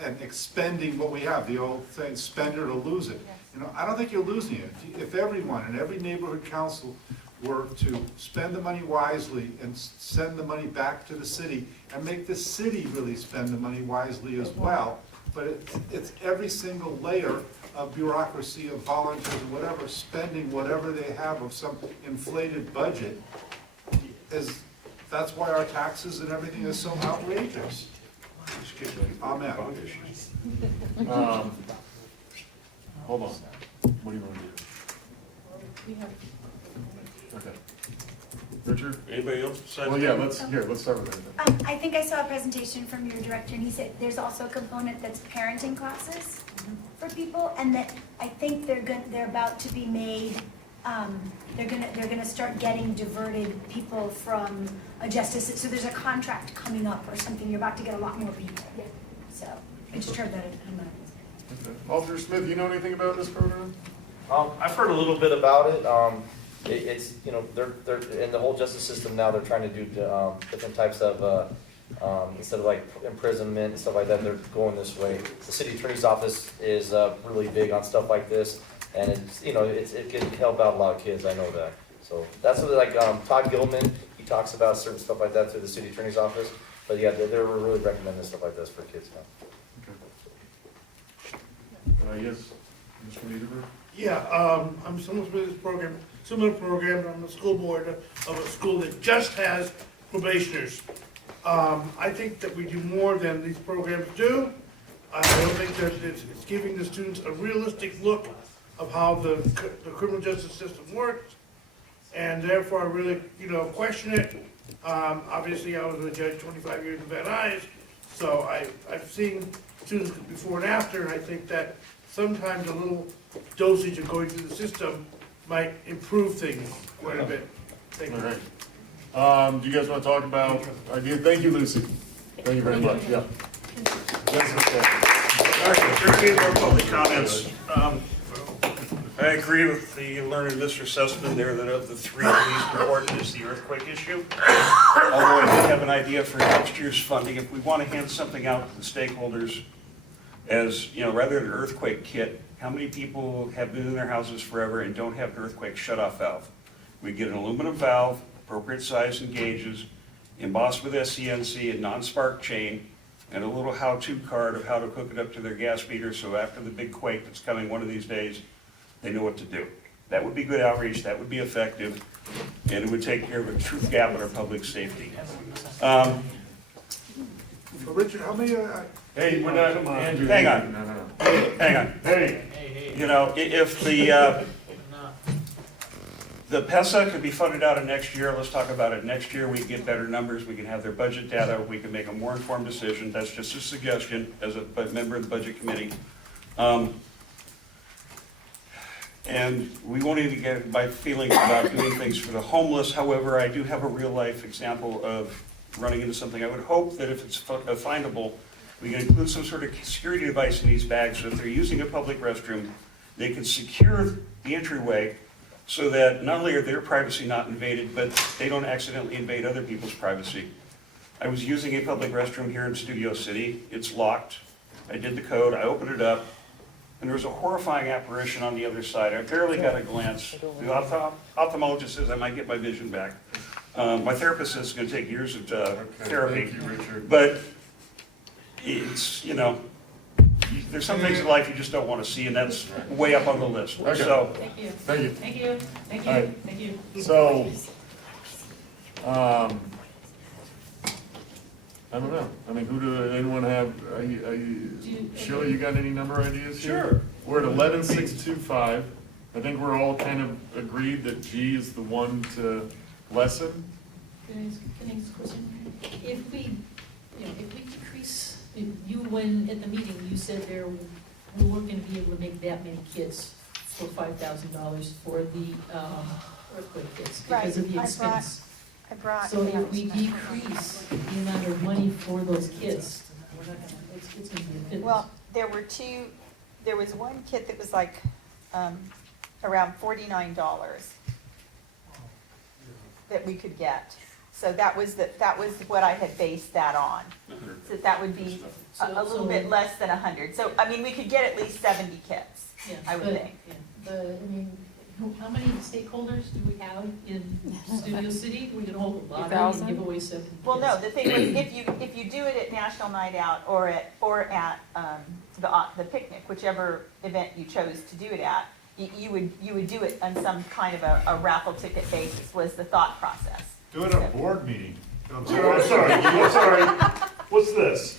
and expending what we have, the old saying, spend it or lose it. You know, I don't think you're losing it. If everyone in every neighborhood council were to spend the money wisely and send the money back to the city and make the city really spend the money wisely as well, but it's every single layer of bureaucracy, of volunteers, or whatever, spending whatever they have of some inflated budget, that's why our taxes and everything is so outrageous. Amen. Hold on. What do you want to do? Okay. Richard? Anybody else besides? Well, yeah, let's start with that. I think I saw a presentation from your director, and he said there's also a component that's parenting classes for people, and that I think they're about to be made. They're gonna start getting diverted people from a justice. So there's a contract coming up or something. You're about to get a lot more people. So I just heard that. Officer Smith, you know anything about this program? I've heard a little bit about it. It's, you know, they're in the whole justice system now, they're trying to do different types of, instead of like imprisonment and stuff like that, they're going this way. The city attorney's office is really big on stuff like this, and it's, you know, it can help out a lot of kids, I know that. So that's what, like, Todd Gilman, he talks about certain stuff like that through the city attorney's office, but yeah, they're really recommending stuff like this for kids now. Yes, Mr. Niederberg? Yeah, I'm similar to this program, I'm the school board of a school that just has probationers. I think that we do more than these programs do. I don't think that it's giving the students a realistic look of how the criminal justice system works, and therefore I really, question it. Obviously, I was a judge 25 years in Van Nuys, so I've seen students before and after, and I think that sometimes a little dosage of going through the system might improve things quite a bit. Thank you. All right. Do you guys want to talk about ideas? Thank you, Lucy. Thank you very much, yeah. Yes, okay. All right, there are any more public comments. I agree with the learned Mr. Sussman there that of the three, the least important is the earthquake issue. Although I did have an idea for next year's funding, if we want to hand something out to the stakeholders as, you know, rather than an earthquake kit, how many people have been in their houses forever and don't have an earthquake shut-off valve? We get an aluminum valve, appropriate size and gauges, embossed with SCNC and non-spark chain, and a little how-to card of how to hook it up to their gas meter, so after the big quake that's coming one of these days, they know what to do. That would be good outreach, that would be effective, and it would take care of a truth gap in our public safety. So Richard, how many, Hey, we're not, Andrew. Hang on. No. Hang on. Hey. You know, if the PESA could be funded out of next year, let's talk about it next year, we can get better numbers, we can have their budget data, we can make a more informed decision, that's just a suggestion as a member of the budget committee. And we won't even get my feelings about doing things for the homeless, however, I do have a real life example of running into something. I would hope that if it's findable, we can include some sort of security device in these bags, so if they're using a public restroom, they can secure the entryway so that not only are their privacy not invaded, but they don't accidentally invade other people's privacy. I was using a public restroom here in Studio City. It's locked. I did the code, I opened it up, and there was a horrifying apparition on the other side. I barely got a glance. The ophthalmologist says I might get my vision back. My therapist says it's going to take years of therapy. Thank you, Richard. But it's, you know, there's some things in life you just don't want to see, and that's way up on the list. Okay. So, Thank you. Thank you. Thank you. Thank All you. right. Thank you. So, I don't know. I mean, anyone have, Sheila, you got any number ideas here? Sure. We're at 11,625. I think we're all kind of agreed that G is the one to lessen. Can I ask a question? If we, you know, if we decrease, when at the meeting, you said we weren't gonna be able to make that many kids for $5,000 for the earthquake kits because of the expense. I brought. So if we decrease the amount of money for those kits, we're not gonna, it's gonna be a pittance. Well, there was one kit that was like, around $49 that we could get. So that was what I had based that on. So that would be a little bit less than 100. So, I mean, we could get at least 70 kits, Yeah, I would but, think. yeah, I mean, how many stakeholders do we have in Studio City? We can hold a lot of and give away 70 kids. Well, no, the thing was, if you do it at National Night Out or at the picnic, whichever event you chose to do it at, you would do it on some kind of a raffle ticket basis, was the thought process. Do it at a board meeting. I'm sorry. What's this?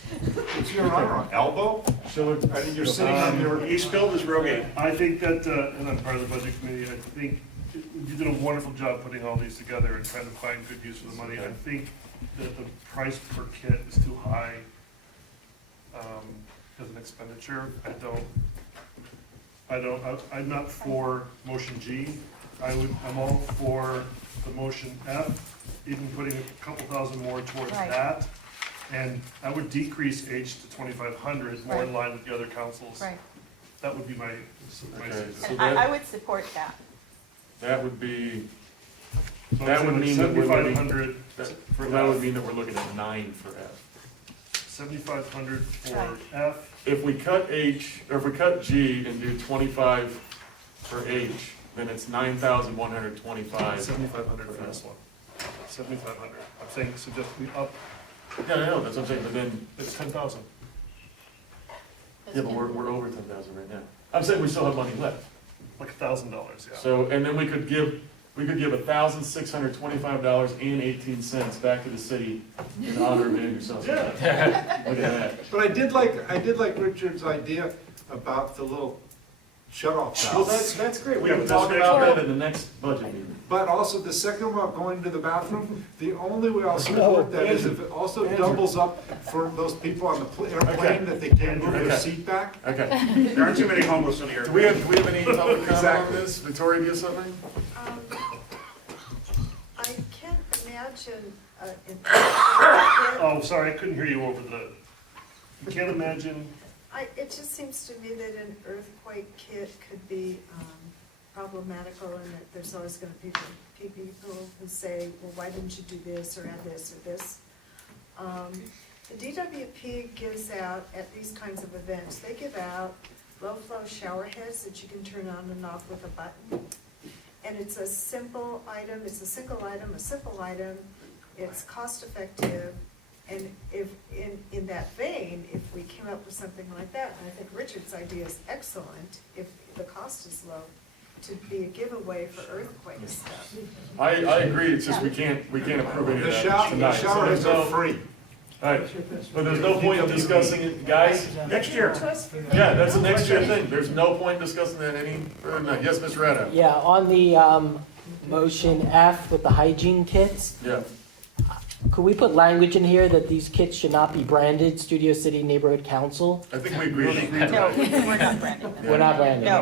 It's your elbow? So I think you're sitting on your. He spilled his Rogate. I think that, and I'm part of the budget committee, I think you did a wonderful job putting all these together and trying to find good use for the money. I think that the price per kit is too high as an expenditure. I'm not for motion G. I'm all for the motion F, even putting a couple thousand more towards Right. that. And I would decrease H to 2,500, more in line with the other councils. Right. That would be my Okay, so And I would support that. that would be, So that would mean that we're looking, 7,500 for that would F. mean that we're looking at 9 for F. 7,500 for Right. F. If we cut H, or if we cut G and do 25 for H, then it's 9,125. 7,500 for this one. 7,500. I'm saying, suggest we up, Yeah, I know, that's what I'm saying, but then, it's 10,000. yeah, but we're over 10,000 right now. I'm saying we still have money left. Like $1,000, yeah. So, and then we could give $1,625.18 back to the city in honor of Andrew Sussman. Yeah. Look at that. But I did like Richard's idea about the little shut-off Well, valves. that's great. We Yeah, can but that's talk next about year. that in the next budget meeting. But also, the second one about going to the bathroom, the only way I'll support that is if it also doubles up for those people on the airplane that they can't move their Okay. seat back. Okay. There aren't too many homeless in here. Do we have any public comment on Exactly. this? Victoria, do you have something? I can't imagine, Oh, sorry, I couldn't hear you over the, you can't imagine, it just seems to me that an earthquake kit could be problematical, and that there's always gonna be people who say, well, why didn't you do this, or add this, or this? The DWP gives out, at these kinds of events, they give out low-flow shower heads that you can turn on and off with a button. And it's a simple item, it's a single item, a simple item, it's cost-effective, and if, in that vein, if we came up with something like that, and I think Richard's idea is excellent, if the cost is low, to be a giveaway for earthquake stuff. I agree, it's just we can't approve any of The that tonight. So shower there's heads are no- free. All right, but there's no point in discussing it, guys. Next year. Yeah, that's the next year thing. There's no point in discussing that any further than that. Yes, Mr. Rado? Yeah, on the motion F with the hygiene kits, Yeah. could we put language in here that these kits should not be branded Studio City Neighborhood Council? I think we agree. No, we're not branded. We're not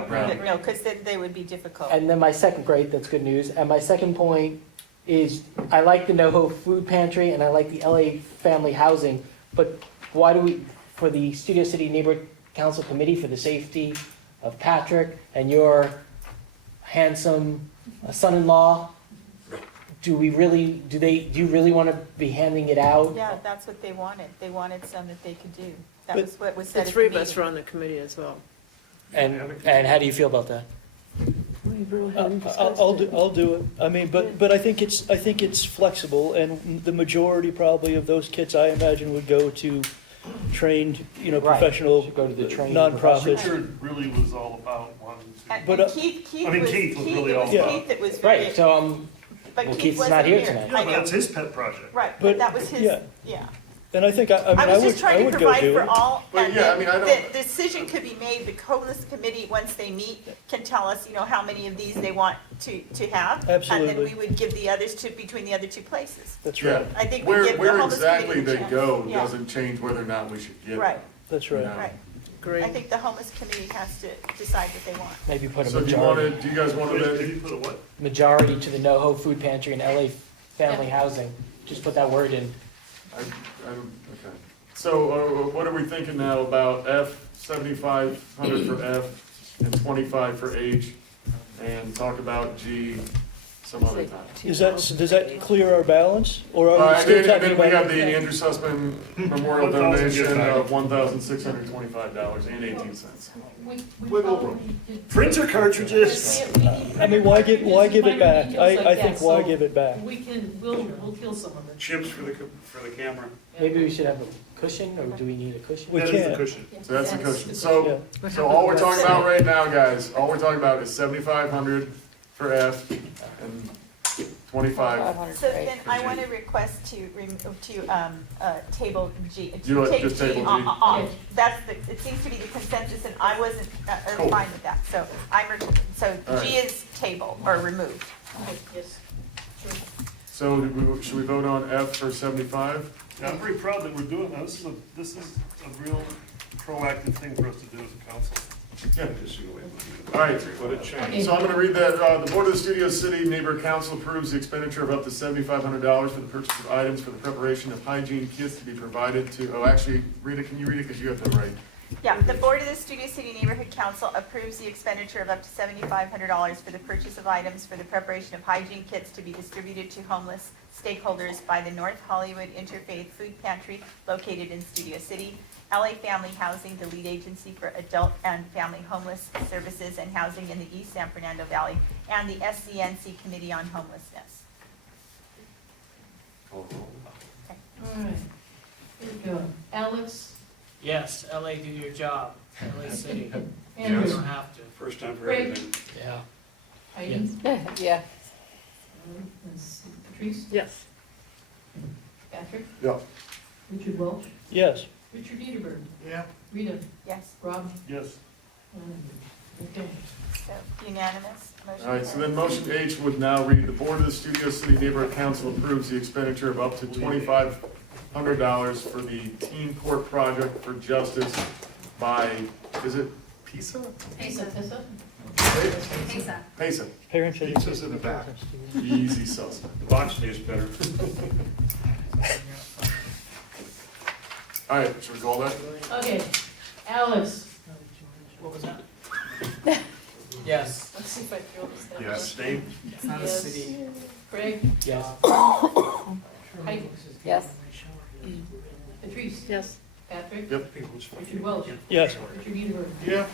branded. No, because then they would be difficult. And then my second, great, that's good news. And my second point is, I like the NoHo Food Pantry and I like the LA Family Housing, but why do we, for the Studio City Neighborhood Council Committee for the safety of Patrick and your handsome son-in-law, do you really want to be handing it out? Yeah, that's what they wanted. They wanted some that they could do. That But- was what was The said at the three of meeting. us are on the committee as well. And how do you feel about that? I'll do it. I mean, but I think it's flexible, and the majority probably of those kits, I imagine, would go to trained, Right. professional Should go to the trained nonprofits. Richard really was all about wanting to. And But, Keith I mean, Keith was really all it was about. Keith that was very. Right, so, But well, Keith Keith's wasn't not here here. tonight. I Yeah, but know. that's his pet project. Right, But, but that was his, yeah. yeah. And I think, I I was would just trying to go provide do for it. all, But and yeah, I then mean, I the don't- decision could be made, the homeless committee, once they meet, can tell us, how many of these they want to have. And then Absolutely. we would give the others between the other two places. That's Yeah. right, I think we Where, give the where homeless exactly committee they a chance. go Yeah. doesn't change whether or not we should give. Right, that's right. right. Great. I think the homeless committee has to decide what they want. maybe put a So do you want majority, to, do you guys want to Did then? you put a what? majority to the NoHo Food Pantry and LA Family Housing. Just put that word in. Okay. So what are we thinking now about F, 7,500 for F and 25 for H? And talk about G some other time. Does that clear our balance, or are we And still then talking we have about? the Andrew Sussman Memorial 1,000 donation gift bag. of $1,625.18. Wiggle room. Printer cartridges. I mean, why give it back? I think why give it back? We'll kill some of it. Chips for the camera. Maybe we should have a cushion, or do we need a cushion? We That is the can't. cushion. So that's the cushion. So all we're talking about right now, guys, all we're talking about is 7,500 for F and 25. So then I want to request to table G. You want take just table G? off. That's it seems to be the consensus, and I wasn't Cool. fine with that. So All right. G is table or removed. Yes. So should we vote on F for 75? Yeah, I'm very proud that we're doing that. This is a real proactive thing for us to do as a council. Yeah. All right. What a change. So I'm going to read that. The Board of the Studio City Neighborhood Council approves the expenditure of up to $7,500 for the purchase of items for the preparation of hygiene kits to be provided to, actually, Rita, can you read it because you have that right? Yeah, the Board of the Studio City Neighborhood Council approves the expenditure of up to $7,500 for the purchase of items for the preparation of hygiene kits to be distributed to homeless stakeholders by the North Hollywood Interfaith Food Pantry located in Studio City, LA Family Housing, the lead agency for adult and family homeless services and housing in the East San Fernando Valley, and the SCNC Committee on Homelessness. All right. Here we go. Alex, Yes, LA, do your job. LA City. You Andrew, don't have to. First time for Greg. everything. Yeah. Heidi, Yeah. Patrice, Yes. Patrick, Yeah. Richard Welch, Yes. Richard Niederberg, Yeah. Rita, Yes. Rob, Yes. and Okay. So unanimous, motion All right, so then carries. motion H would now read, the Board of the Studio City Neighborhood Council approves the expenditure of up to $2,500 for the Teen Court Project for Justice by, is it PISA? Pesa. PESA. Parents should. Pizza's in the back. Easy sauce. The box tastes better. All right, should we call that? Okay, Alex. What was that? Yes. Let's see if I feel this. Yes, Dave? It's not a Yes. city. Craig? Yes. Heidi? Yes. Patrice? Yes. Patrick? Yep. Richard Welch? Yes. Richard Edinburgh? Yeah.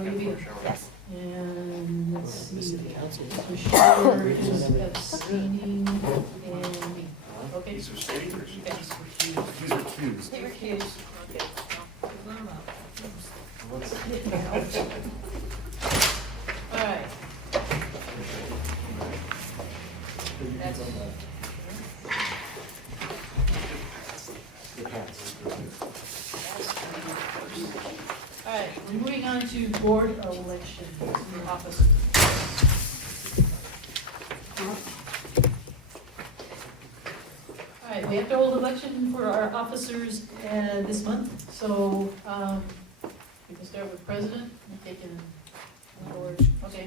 Revere? Yes. And let's see, Mr. Schiller is abstaining, and me. Okay? These are stating or is it- Okay. These are cues. He recused. All right. That's all right, we're moving on to board elections, your officers. All right, we have to hold election for our officers this month, so we can start with president. I'm taking George. Okay.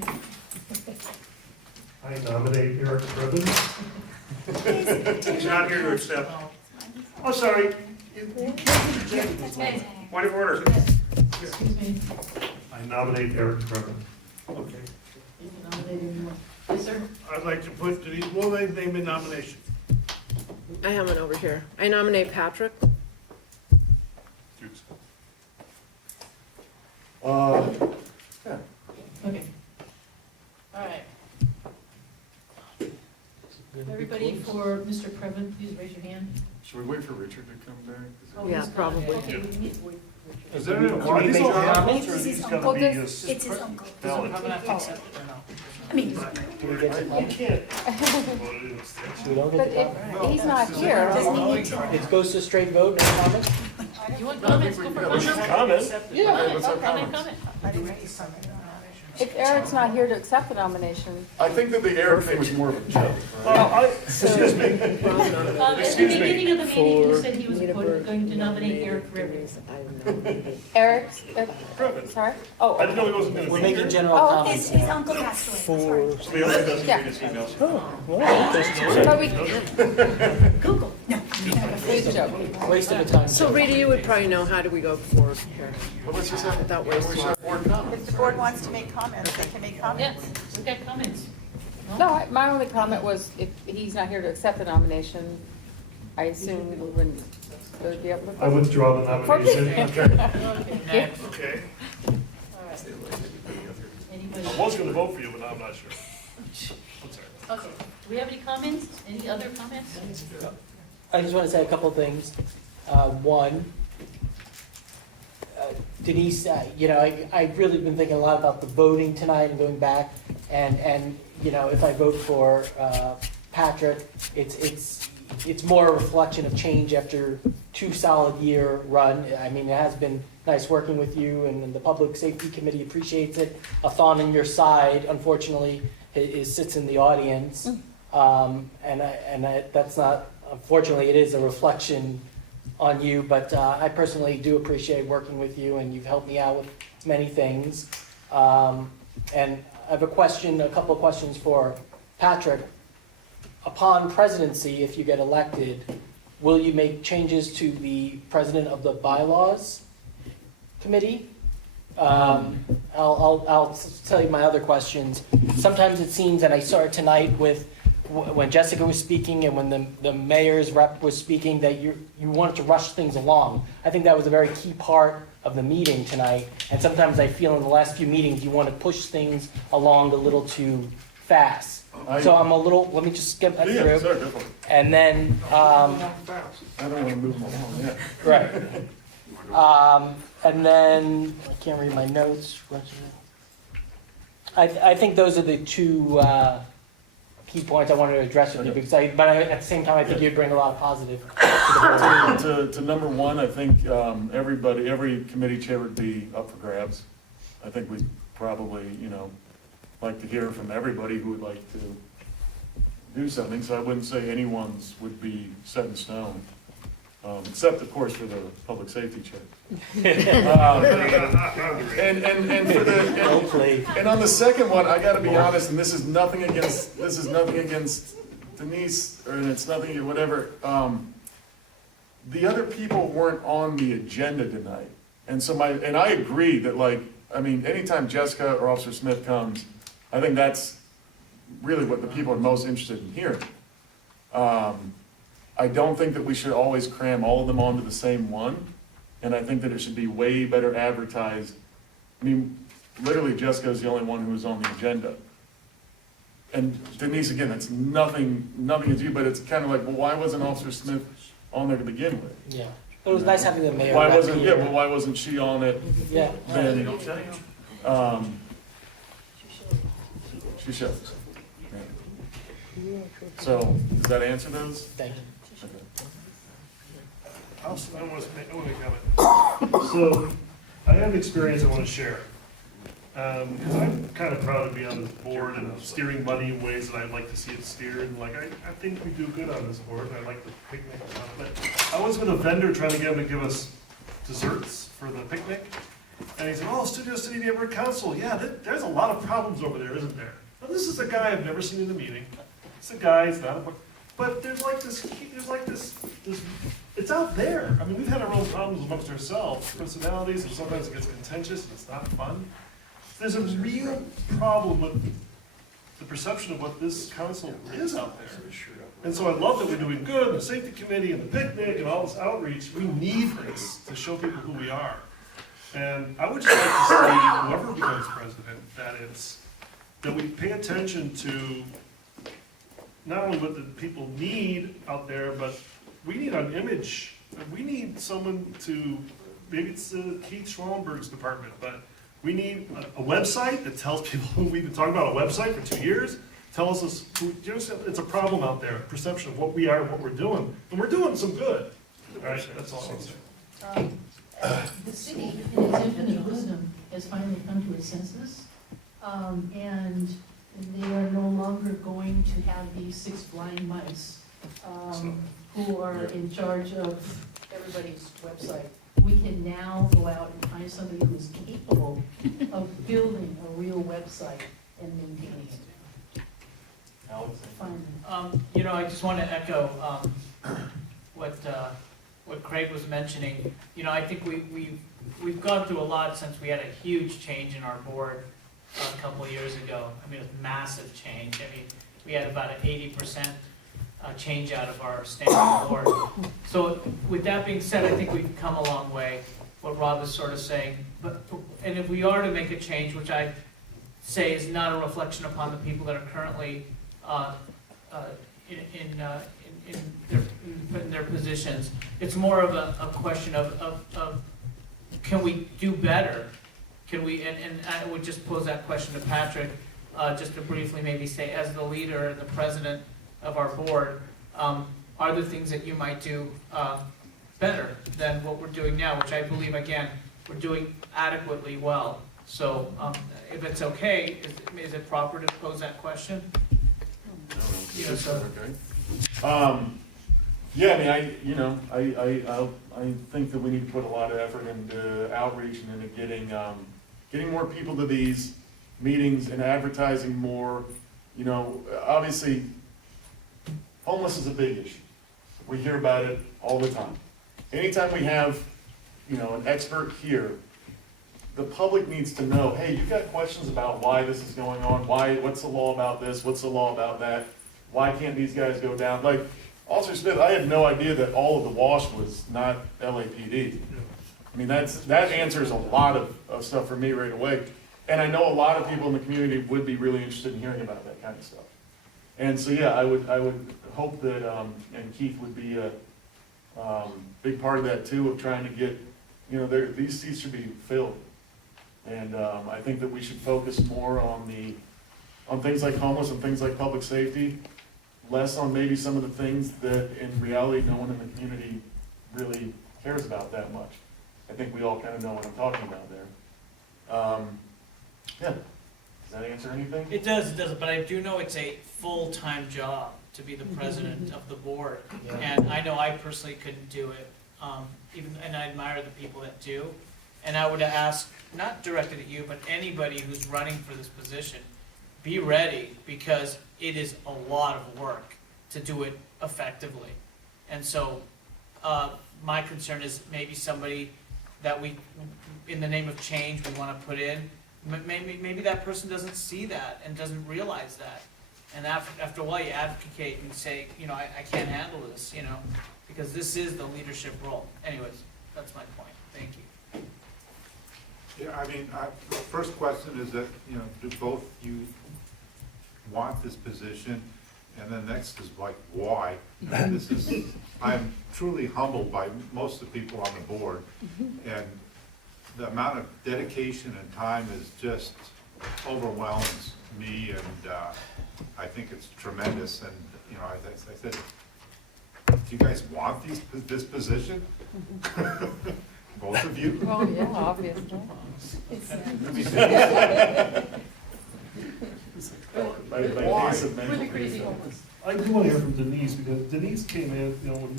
I nominate Eric Previn. He's not here to accept. Oh, sorry. Hey, Point of order. excuse me. I nominate Eric Previn. Okay. You can nominate anyone. Yes, sir. I'd like to put Denise Mulvey's name in nomination. I have one over here. I nominate Patrick. Okay. All right. Everybody for Mr. Previn, please raise your hand. Should we wait for Richard to come back? Oh, Yeah, he's gone. probably. Okay, we need to wait. Is there any, Can we make all comments? comments, or is It's these his gonna uncle. be It's his his uncle. ballot? Does it accept or no? I mean, Can we get to You comments? can't. We don't But get if he's not here, doesn't he need to? It goes to straight vote, no comments? You want comments? Go for What's your comments. comment? Yeah. What's our Comment, comment? comment. if Eric's not here to accept the nomination, I think that the Eric thing was more of a joke. Excuse me. At the Excuse me. beginning of the meeting, you For- said he was going to nominate Eric Rivers. Eric's, Previn. sorry? I Oh, didn't know he wasn't gonna be We're here. making general Oh, comments. His uncle passed away. For, Somebody else who doesn't Yeah. read his emails. but we, Google, no. please joke. Waste of a time. So Rita, you would probably know, how do we go forward here But let's just have, without we should wasting? have board comments. If the board wants to make comments, they can make Yes, comments. we've got comments. No, my only comment was if he's not here to accept the nomination, I assume we wouldn't really be able to. I withdraw the nomination. Okay. Okay. All right. Anybody? I was gonna vote for you, but now I'm not sure. I'm sorry. Okay. Do we have any comments? Any other comments? I just want to say a couple things. One, Denise, I've really been thinking a lot about the voting tonight and going back, and if I vote for Patrick, it's more a reflection of change after 2 solid year run. I mean, it has been nice working with you, and the Public Safety Committee appreciates it. A thorn in your side, unfortunately, sits in the audience, that's not. Unfortunately, it is a reflection on you, but I personally do appreciate working with you, and you've helped me out with many things. And I have a couple of questions for Patrick. Upon presidency, if you get elected, will you make changes to the president of the bylaws committee? I'll tell you my other questions. Sometimes it seems, and I saw it tonight with when Jessica was speaking and when the mayor's rep was speaking, that you wanted to rush things along. I think that was a very key part of the meeting tonight. And sometimes I feel in the last few meetings you want to push things along a little too fast. So I'm a little. Let me just get that through. Yeah, sorry, definitely. And then. I don't want to move them along yet. Right. And then, I can't read my notes. I think those are the two key points I wanted to address with you, because at the same time, I think you'd bring a lot of positive to the board. To number one, I think every committee chair would be up for grabs. I think we probably, like to hear from everybody who would like to do something, so I wouldn't say anyone's would be set in stone, except of course for the public safety chair. And for the, and on the second one, I gotta be honest, and this is nothing against Denise, and it's nothing, whatever, the other people weren't on the agenda tonight. And so and I agree that anytime Jessica or Officer Smith comes, I think that's really what the people are most interested in hearing. I don't think that we should always cram all of them onto the same one, and I think that it should be way better advertised. I mean, literally Jessica's the only one who was on the agenda. And Denise, again, that's nothing against you, but it's kind of like, well, why wasn't Officer Smith on there to begin with? Yeah, it was nice having the mayor. Why wasn't she on it? Yeah. Then, she shows. Yeah. So, does that answer those? Thank you. I want to make a comment. So, I have experience I want to share. Because I'm kind of proud to be on this board and steering money in ways that I'd like to see it steered. And I think we do good on this board, and I like the picnic and stuff. But I was with a vendor trying to get him to give us desserts for the picnic. And he said, oh, Studio City Neighborhood Council, yeah, there's a lot of problems over there, isn't there? Now, this is a guy I've never seen in a meeting. It's a guy, it's not a, but there's this, it's out there. I mean, we've had our own problems amongst ourselves, personalities, and sometimes it gets contentious and it's not fun. There's a real problem with the perception of what this council is out there. And so I love that we're doing good, the safety committee and the picnic and all this outreach. We need this to show people who we are. And I would just like to see, whoever becomes president, that we pay attention to not only what the people need out there, but we need an image. We need someone to, maybe it's Keith Schwalenberg's department, but we need a website that tells people who we've been talking about a website for 2 years. Tells us, it's a problem out there, perception of what we are and what we're doing. And we're doing some good. All right, that's all I'll say. The city, in its infinite wisdom, has finally come to a census, and they are no longer going to have these 6 blind mice who are in charge of everybody's website. We can now go out and find somebody who is capable of building a real website and maintaining it. I just want to echo what Craig was mentioning. I think we've gone through a lot since we had a huge change in our board a couple of years ago. I mean, a massive change. I mean, we had about an 80% change out of our standing board. So with that being said, I think we've come a long way, what Rob is sort of saying. And if we are to make a change, which I say is not a reflection upon the people that are currently in their positions, it's more of a question of can we do better? Can we, and I would just pose that question to Patrick, just to briefly maybe say, as the leader and the president of our board, are there things that you might do better than what we're doing now, which I believe, again, we're doing adequately well. So if it's okay, is it proper to pose that question? Yeah, I think that we need to put a lot of effort into outreach and into getting more people to these meetings and advertising more. Obviously, homeless is a big issue. We hear about it all the time. Anytime we have, an expert here, the public needs to know, hey, you've got questions about why this is going on, what's the law about this, what's the law about that, why can't these guys go down? Like, Officer Smith, I had no idea that all of the wash was not LAPD. I mean, that answers a lot of stuff for me right away. And I know a lot of people in the community would be really interested in hearing about that kind of stuff. And so, yeah, I would hope that, and Keith would be a big part of that too, of trying to get, these seats should be filled. And I think that we should focus more on things like homeless and things like public safety, less on maybe some of the things that in reality no one in the community really cares about that much. I think we all kind of know what I'm talking about there. Yeah. Does that answer anything? It does, but I do know it's a full-time job to be the president of the board. And I know I personally couldn't do it, and I admire the people that do. And I would ask, not directed at you, but anybody who's running for this position, be ready, because it is a lot of work to do it effectively. And so, my concern is maybe somebody that we, in the name of change, we want to put in, maybe that person doesn't see that and doesn't realize that. And after a while, you advocate and say, I can't handle this, because this is the leadership role. Anyways, that's my point. Thank you. Yeah, I mean, the first question is that, do both you want this position? And then next is like, why? I'm truly humbled by most of the people on the board. And the amount of dedication and time is just overwhelms me, and I think it's tremendous. And, as I said, do you guys want this position? Both of you? Oh, yeah, obviously. We're the crazy homeless. I do want to hear from Denise, because Denise came in, when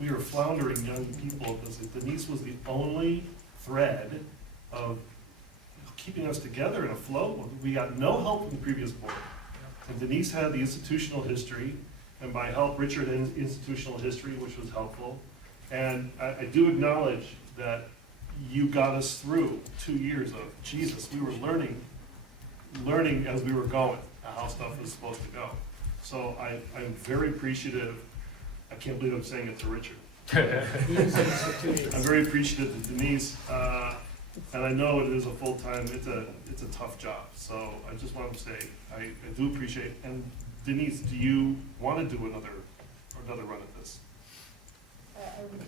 we were floundering young people, Denise was the only thread of keeping us together in a flow. We got no help from the previous board. And Denise had the institutional history, and by help, Richard had institutional history, which was helpful. And I do acknowledge that you got us through 2 years of, Jesus, we were learning as we were going, how stuff was supposed to go. So I'm very appreciative. I can't believe I'm saying it to Richard. I'm very appreciative to Denise, and I know it is a full-time, it's a tough job. So I just want to say, I do appreciate, and Denise, do you want to do another run at this?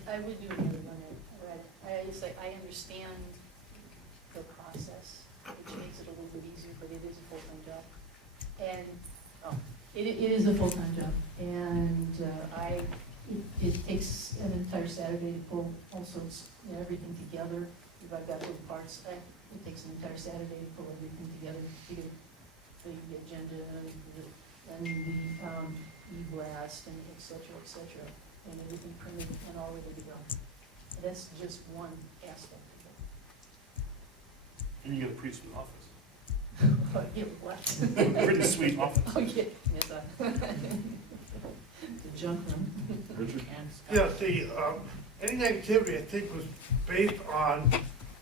I would do another run at it. I understand the process, which makes it a little bit easier, but it is a full-time job. And it is a full-time job, and it takes an entire Saturday to pull all sorts, everything together. If I've got little parts, it takes an entire Saturday to pull everything together, to get the agenda and the e-blast and et cetera, and everything printed and all ready to go. And that's just one aspect of it. And you get a pretty sweet office. Yeah, what? Pretty sweet office. Oh, yeah, yes, the junk room. Richard? Yeah, any negativity, I think, was based on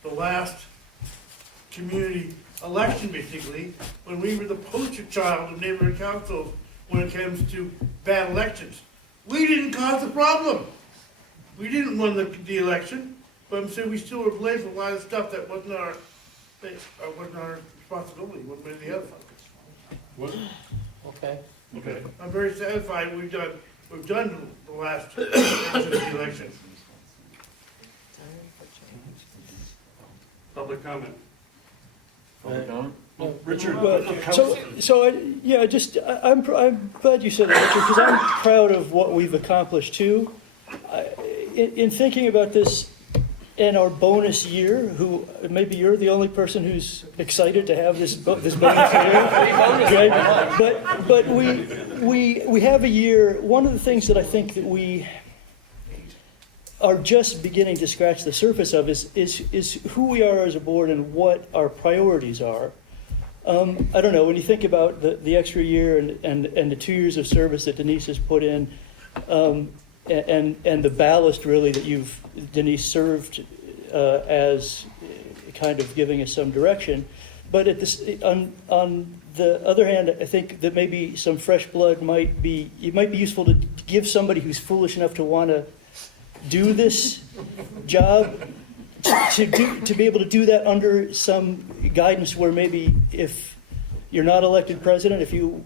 the last community election, basically, when we were the poster child of neighborhood councils when it comes to bad elections. We didn't cause the problem. We didn't win the election, but I'm saying we still were blamed for a lot of stuff that wasn't our responsibility, one way or the other. Was it? Okay. Okay. I'm very satisfied we've done the last election. Public comment. Public Uh, comment? Well, Richard, I'm glad you said that, Richard, because I'm proud of what we've accomplished too. In thinking about this in our bonus year, maybe you're the only person who's excited to have this bonus year. But we have a year. One of the things that I think that we are just beginning to scratch the surface of is who we are as a board and what our priorities are. I don't know, when you think about the extra year and the 2 years of service that Denise has put in, and the ballast really that Denise served as kind of giving us some direction. But on the other hand, I think that maybe some fresh blood might be useful to give somebody who's foolish enough to want to do this job to be able to do that under some guidance where maybe if you're not elected president, if you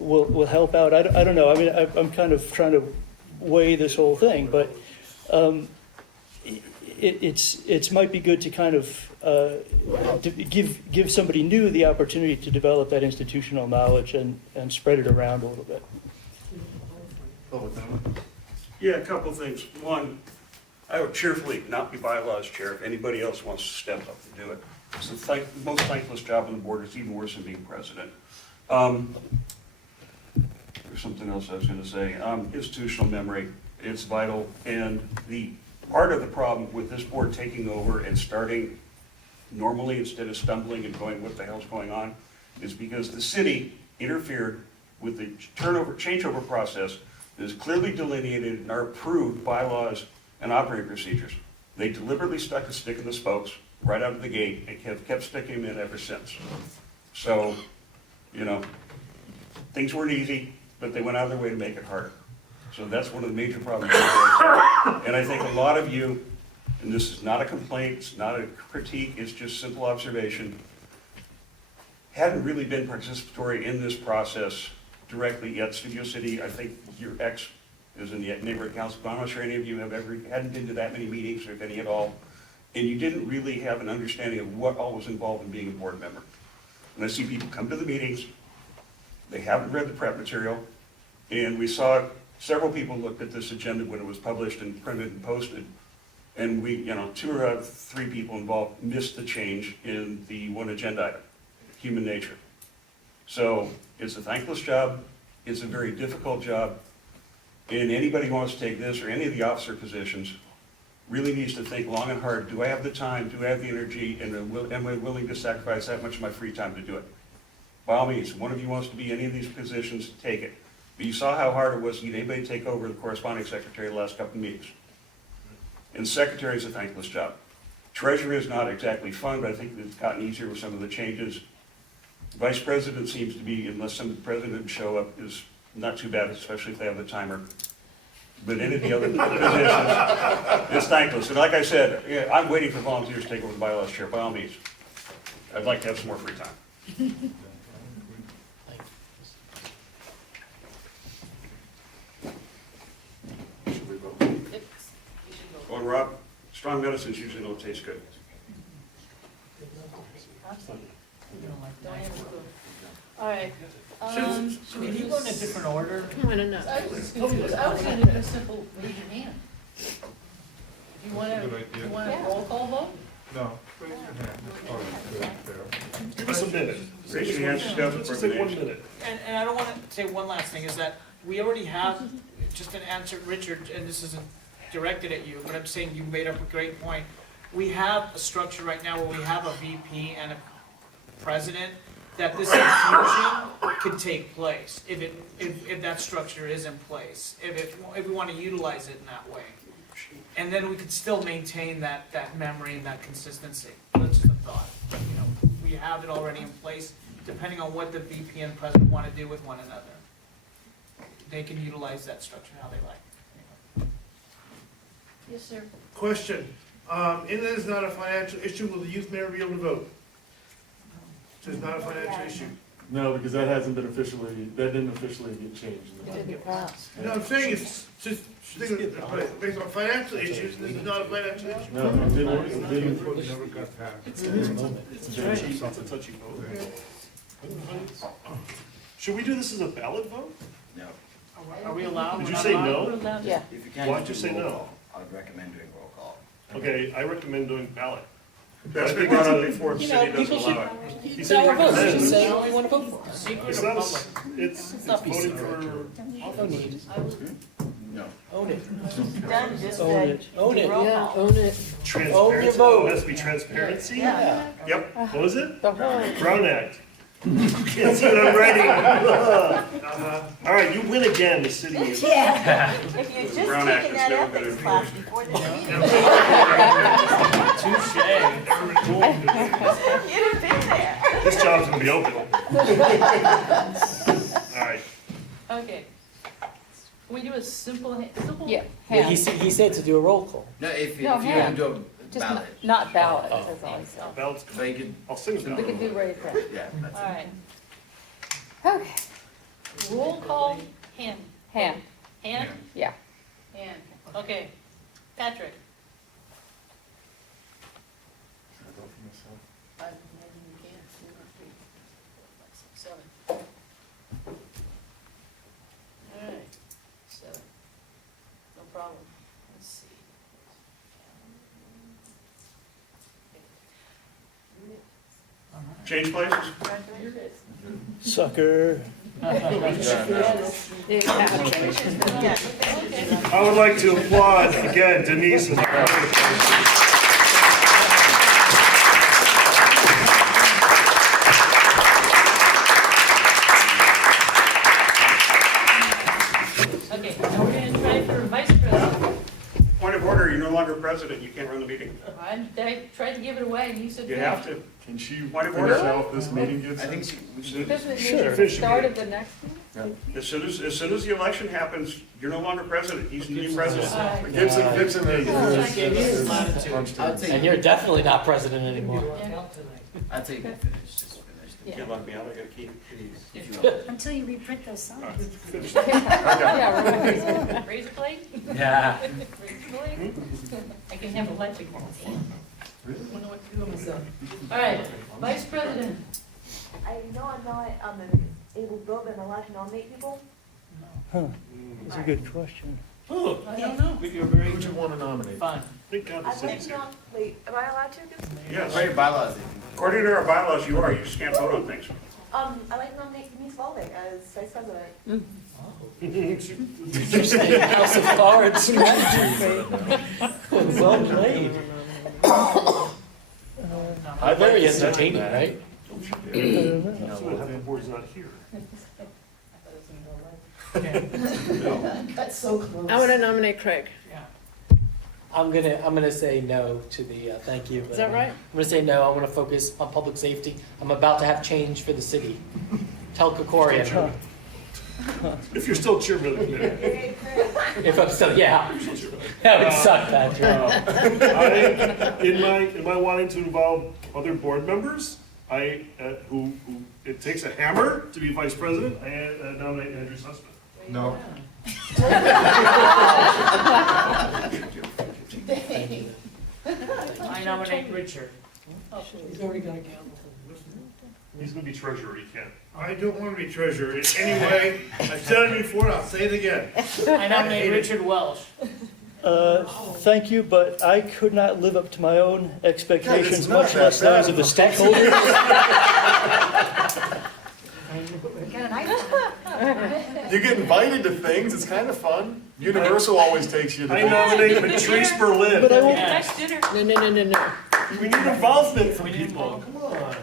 will help out. I don't know. I mean, I'm kind of trying to weigh this whole thing, but it might be good to kind of to give somebody new the opportunity to develop that institutional knowledge and spread it around a little bit. Yeah, a couple of things. One, I would cheerfully not be bylaws chair if anybody else wants to step up and do it. It's the most thankless job on the board. It's even worse than being president. There's something else I was going to say. Institutional memory, it's vital. And the part of the problem with this board taking over and starting normally instead of stumbling and going, what the hell's going on, is because the city interfered with the changeover process that is clearly delineated in our approved bylaws and operating procedures. They deliberately stuck a stick in the spokes right out of the gate and kept sticking them in ever since. So, you know, things weren't easy, but they went out of their way to make it harder. So that's one of the major problems. And I think a lot of you, and this is not a complaint, it's not a critique, it's just simple observation, hadn't really been participatory in this process directly yet. Studio City, I think your ex is in the neighborhood council, but I'm not sure any of you hadn't been to that many meetings, or if any at all, and you didn't really have an understanding of what all was involved in being a board member. And I see people come to the meetings, they haven't read the prep material, and we saw several people looked at this agenda when it was published and printed and posted, and we, you know, 2 or 3 people involved missed the change in the one agenda item, human nature. So it's a thankless job, it's a very difficult job, and anybody who wants to take this or any of the officer positions really needs to think long and hard, do I have the time, do I have the energy, and am I willing to sacrifice that much of my free time to do it? By all means, one of you wants to be any of these positions, take it. But you saw how hard it was to get anybody to take over the corresponding secretary the last couple of meetings. And secretary is a thankless job. Treasurer is not exactly fun, but I think it's gotten easier with some of the changes. Vice president seems to be, unless some president show up, is not too bad, especially if they have the timer. But any of the other positions, it's thankless. And like I said, yeah, I'm waiting for volunteers to take over the bylaws chair, by all means. I'd like to have some more free time. Well, Rob, strong medicines usually don't taste good. All right. Should we go in a different order? I don't know. I was going to do a simple raise your hand. You want a roll call vote? No, raise your hand. That's probably fair. Give us a minute. Raise your hand, Let's just take 1 minute. And I don't want to say one last thing, is that we already have, just an answer, Richard, and this isn't directed at you, but I'm saying you made up a great point. We have a structure right now where we have a VP and a president, that this infusion could take place if that structure is in place, if we want to utilize it in that way. And then we could still maintain that memory and that consistency. That's just a thought. You know, we have it already in place, depending on what the VP and president want to do with one another. They can utilize that structure how they like. Yes, sir. Question, in that it's not a financial issue, will the youth mayor be able to vote? So it's not a financial issue? No, because that didn't officially get changed. It didn't get passed. No, I'm saying it's just, based on financial issues, this is not a financial issue. No, it didn't. Never got passed. It's a touchy vote. Should we do this as a ballot vote? No. Are we allowed? Did you We're say not no? allowed? We're allowed. Yeah. If you can't. Why'd you say no? I would recommend doing roll call. Okay, I recommend doing ballot. That's been brought up before, the city doesn't allow it. You said you recommend. Just say what you want to vote for. Secret It's or not, public? it's not be voting secret. for. No need. No. Own it. Done, just Own said, it. Own it. roll Yeah, call. own it. Transparency. Own your vote. Oh, it has to be transparency? Yeah. Yep. What was it? The whole. Brown Act. Can't see what I'm writing. All right, you win again, the city. Yeah, if you'd just Brown Act taken has that never been ethics enforced. class before the meeting, you'd have been there. This job's gonna be open. All right. Okay. Can we do a simple? Yeah, Yeah, hand. he said to do a roll call. No, if you No, want to hand. do a Just ballot. not ballot, that's all I said. Ballots, But you could, I'll sing a We could do ballot. raise hand. yeah, that's All right. Okay, Roll call, hand. hand, Hand? yeah. Hand. Okay. Patrick? Five, maybe you can. 2 or 3, 4, 5, 6, 7. All right. 7. No problem. Let's see. Okay. Change places? Sucker. I would like to applaud again Denise and Okay, now we're gonna try for vice president. Point of order, you're no longer president, you can't run the meeting. I tried to give it away and you said. You have to. Can she Point of finish order. out this meeting gets? I think she Doesn't it Sure. mean the start of the next one? As soon as the election happens, you're no longer president, he's the new president. Gibson And you're definitely not president anymore. I'd say you can finish, just finish. You can't lock me out, I gotta keep. Until you reprint those signs. Yeah, razor blade? Yeah. Razor blade? I can have electric ones. I don't know what to do with myself. All right, vice president. I know I'm not able to vote, but am I allowed to nominate people? Huh, that's a good question. Oh, I don't know. you're very. Who'd you want to nominate? Fine. I'd like to wait, am I allowed to? Yes, Right, bylaws. according to our bylaws, you are, you just can't vote on things. I'd like to nominate Denise Schwalenberg as vice president. House of Cards strategy. Well played. Very entertaining, right? So what happened, the board's not here. Got so close. I want to nominate Craig. I'm gonna say no to the, thank you. Is that right? I'm gonna say no, I wanna focus on public safety. I'm about to have change for the city. Tell Kokorian. If you're still chairman of the committee. If I'm still, yeah. That would suck, Patrick. In my wanting to involve other board members, who it takes a hammer to be vice president, I nominate Andrew Sussman. No. I nominate Richard. He's already got a gamble. He's gonna be treasurer, he can't. I don't want to be treasurer in any way. I've said it before, I'll say it again. I nominate Richard Welsh. Thank you, but I could not live up to my own expectations, not much that less those bad. of the stakeholders. You get invited to things, it's kind of fun. Universal always takes you to. I nominate Patrice Berlin. But I won't, Yes. No. We need involvement from people, come on.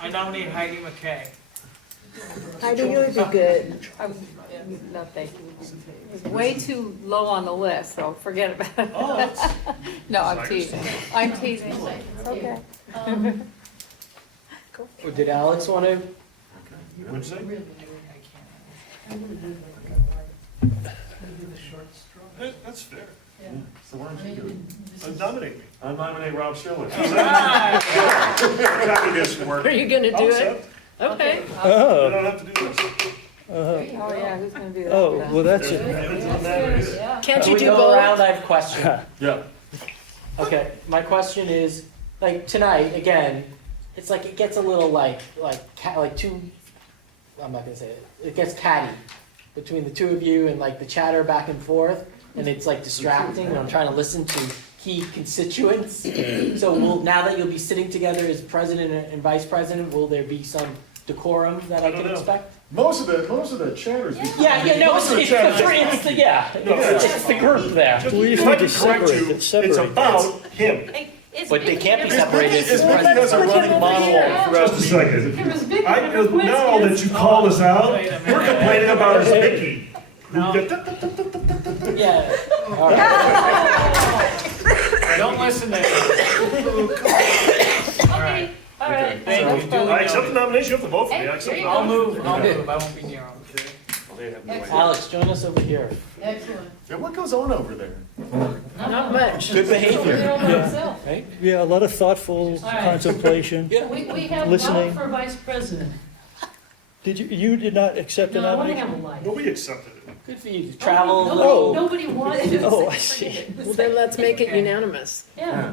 I nominate Heidi McKay. Heidi, you would be good. No, thank you. It's way too low on the list, so forget about it. Oh, No, I'm teasing. I'm teasing. It's okay. Or did Alex wanna? What'd you say? That's fair. So why don't you do it? Nominate me. I nominate Rob Schiller. Copy this and work. Are you going to do I'll it? accept. Okay. I oh, don't have to do this. Oh, yeah, who's gonna do that? oh, well, that's it. Yeah. Can't Can you we do go both? around? I have a question. Yeah. Okay, my question is, like tonight, again, it's like it gets a little too, I'm not gonna say it, it gets catty between the two of you and like the chatter back and forth, and it's like distracting, and I'm trying to listen to key constituents. So now that you'll be sitting together as president and vice president, will there be some decorum that I don't can know. expect? Most of the chatters. Yeah, no, it's the group there. We If just I need can to correct separate you, it, it's separate. about him. But they can't be It's separated. Mickey has a running monologue throughout Just a the meeting. second. Now that you called us out, we're complaining about his Mickey. Yeah. All right. Don't listen to him. Okay, all right. Thank you. Duly I accept the noted. nomination, you have to vote for me, I accept Hey, it. I'll move. I won't be near him. Alex, join us over here. Excellent. Yeah, what goes on over there? Not much. Good behavior. Yeah. Yeah, a lot of thoughtful right. contemplation. We have Listening. Rob for vice president. You did not accept the No, I want to nomination? have a life. Nobody accepted it. Good for you to travel a Nobody- little. Nobody wanted to. Oh, I see. Well, then let's make it unanimous. Yeah.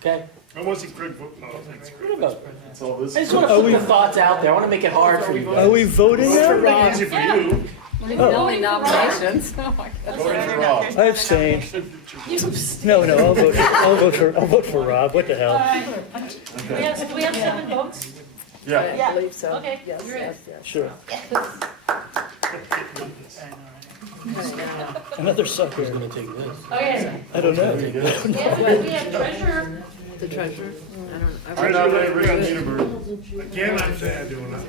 Okay. I want to see Craig vote. Oh, thanks, Craig. What about? That's all this. I just want to put the thoughts out there. I want to make it hard for you Are guys. we voting It's now? pretty easy for you. Well, he's the only nominations. Oh, my God. I abstain. No, I'll vote for Rob, what the hell? Do we have 7 votes? Yeah. I believe so. Okay, Yes, you're in. yes, yes. Sure. I Another sucker. Okay. I don't know. We have treasurer. The treasurer? I don't know. I nominate Richard Niedenberg. Again, I'm saying I'm doing that.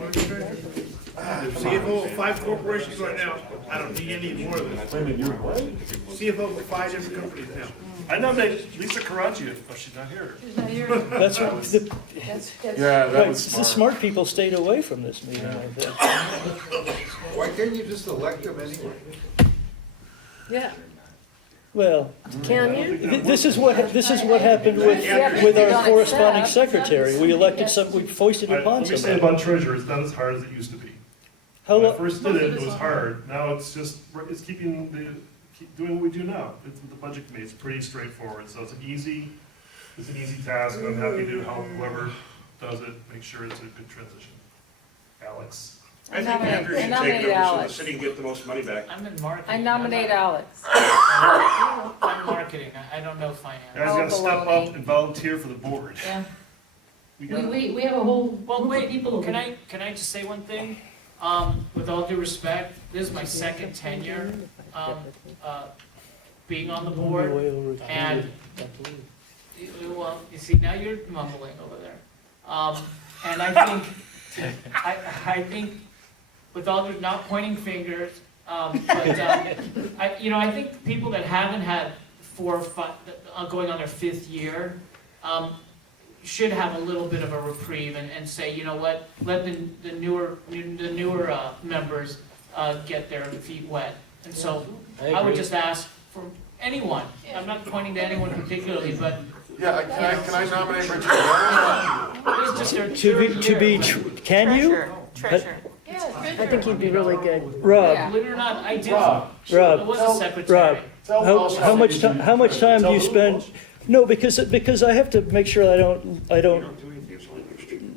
CFO of 5 corporations right now, I don't need any more of this. Wait a minute, you're what? CFO of 5 different companies now. I nominate Lisa Karachi, but she's not here. She's not here. That's right. Yeah, that Right, was the smart. smart people stayed away from this meeting, I think. Why can't you just elect them anyway? Yeah. Well, Can you? this is what happened with our corresponding secretary. We elected we foisted it upon Let me say somebody. about treasurer, it's not as hard as it used to be. How When I lo- first did it, it was hard. Now it's just, it's keep doing what we do now. It's with the budget committee, it's pretty straightforward. So it's an easy task. I'm happy to help whoever does it, make sure it's a good transition. Alex. I think Andrew should take it over so the city can get the most money back. I'm in marketing. I nominate Alex. I'm marketing, I don't know finance. Guys gotta step up and volunteer for the board. Yeah. We got We have a whole Well, group of wait, people. can I just say one thing? With all due respect, this is my second tenure, being on the board, and, well, you see, now you're mumbling over there. And I think, I think, with all due, not pointing fingers, but, I think people that haven't had 4 or 5, going on their 5th year, should have a little bit of a reprieve and say, you know what, let the newer members get their feet wet. And so I would just ask for anyone, I'm not pointing to anyone particularly, but Yeah, can I nominate Richard again? it's just their can you? Treasurer. I think he'd be really good. Rob, Believe it or not, I did. Rob. I was a secretary. Rob, how much time do you spend? No, because I have to make sure I don't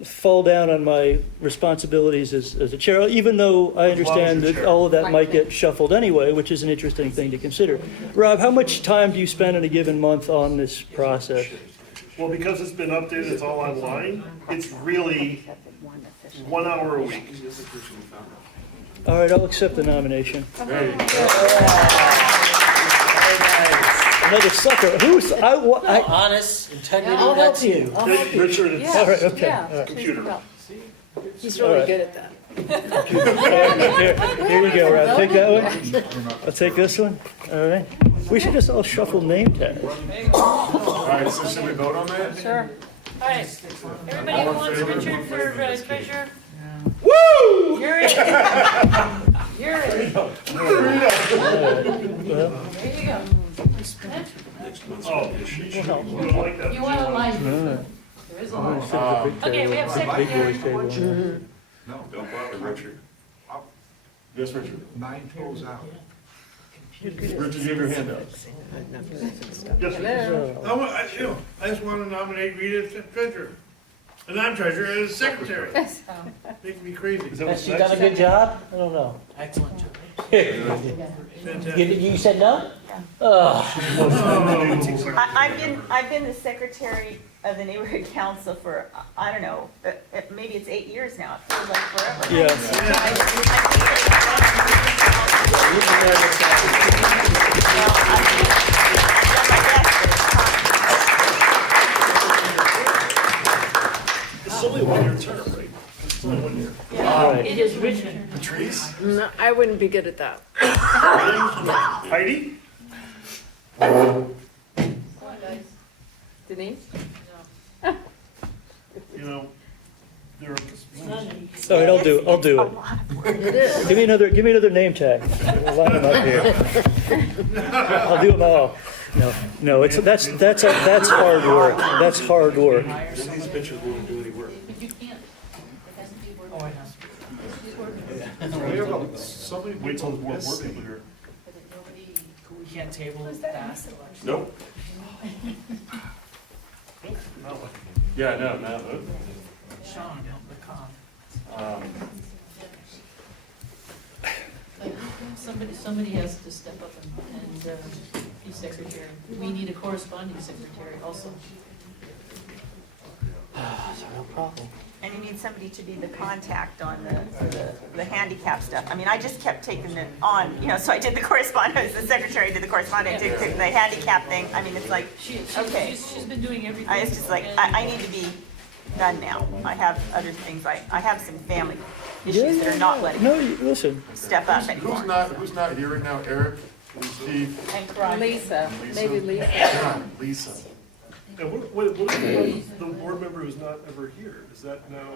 fall down on my responsibilities as a chair, even though I understand that all of that might get shuffled anyway, which is an interesting thing to consider. Rob, how much time do you spend in a given month on this process? Well, because it's been updated, it's all online, it's really 1 hour a week. All right, I'll accept the nomination. Another sucker. Honest, integrity, I'll help that's you. you. I'll help you. Richard, it's All right, okay. Yeah. All right. computer. He's really good at that. Here you go, Rob. Take that one. I'll take this one. All right. We should just all shuffle name tags. All right, so should we vote on that? Sure. All right, everybody who wants Richard for treasurer? Woo! You're in. You're in. There you go. Oh, you don't like that. You want a life? There is a life. Okay, we have Big boys secretary. table. No, Don't bother Richard. Yes, Richard. 9 toes out. Richard, you have your hand up. Yes, sir. I just want to nominate Rita as treasurer. And I'm treasurer as secretary. Making me crazy. Has she done a good job? I don't know. Excellent job. You said no? Ugh. I've been the secretary of the neighborhood council for, I don't know, maybe it's 8 years now. It feels like forever. Yeah. It's only a 1-year term, right? It's only 1 year. All right. It is Richard. Patrice? No, I wouldn't be good at that. Heidi? Denise? You know, there are. All right, I'll do it. It is. Give me another name tag. We'll line them up here. I'll do them all. No, that's hard work. That's hard work. None of these bitches won't do any work. But you can't. It has to be work. Oh, I know. It's work. We have so many Wait till people there's more missing. people here. But that nobody. We can't table that. Nope. No. Yeah, no. Shawn, the con. Somebody has to step up and be secretary. We need a corresponding secretary also. No problem. And you need somebody to be the contact on the handicap stuff. I mean, I just kept taking it on, so I did the correspondence, the secretary did the correspondence, I did the handicap thing. I mean, it's like, okay. She's been doing everything. It's just like, I need to be done now. I have other things, I have some family issues that are not letting No, me listen. step up anymore. Who's not here right now? Eric, Steve, And Karan. Lisa, maybe Lisa. Lisa. And what about the board member who's not ever here? Is that now,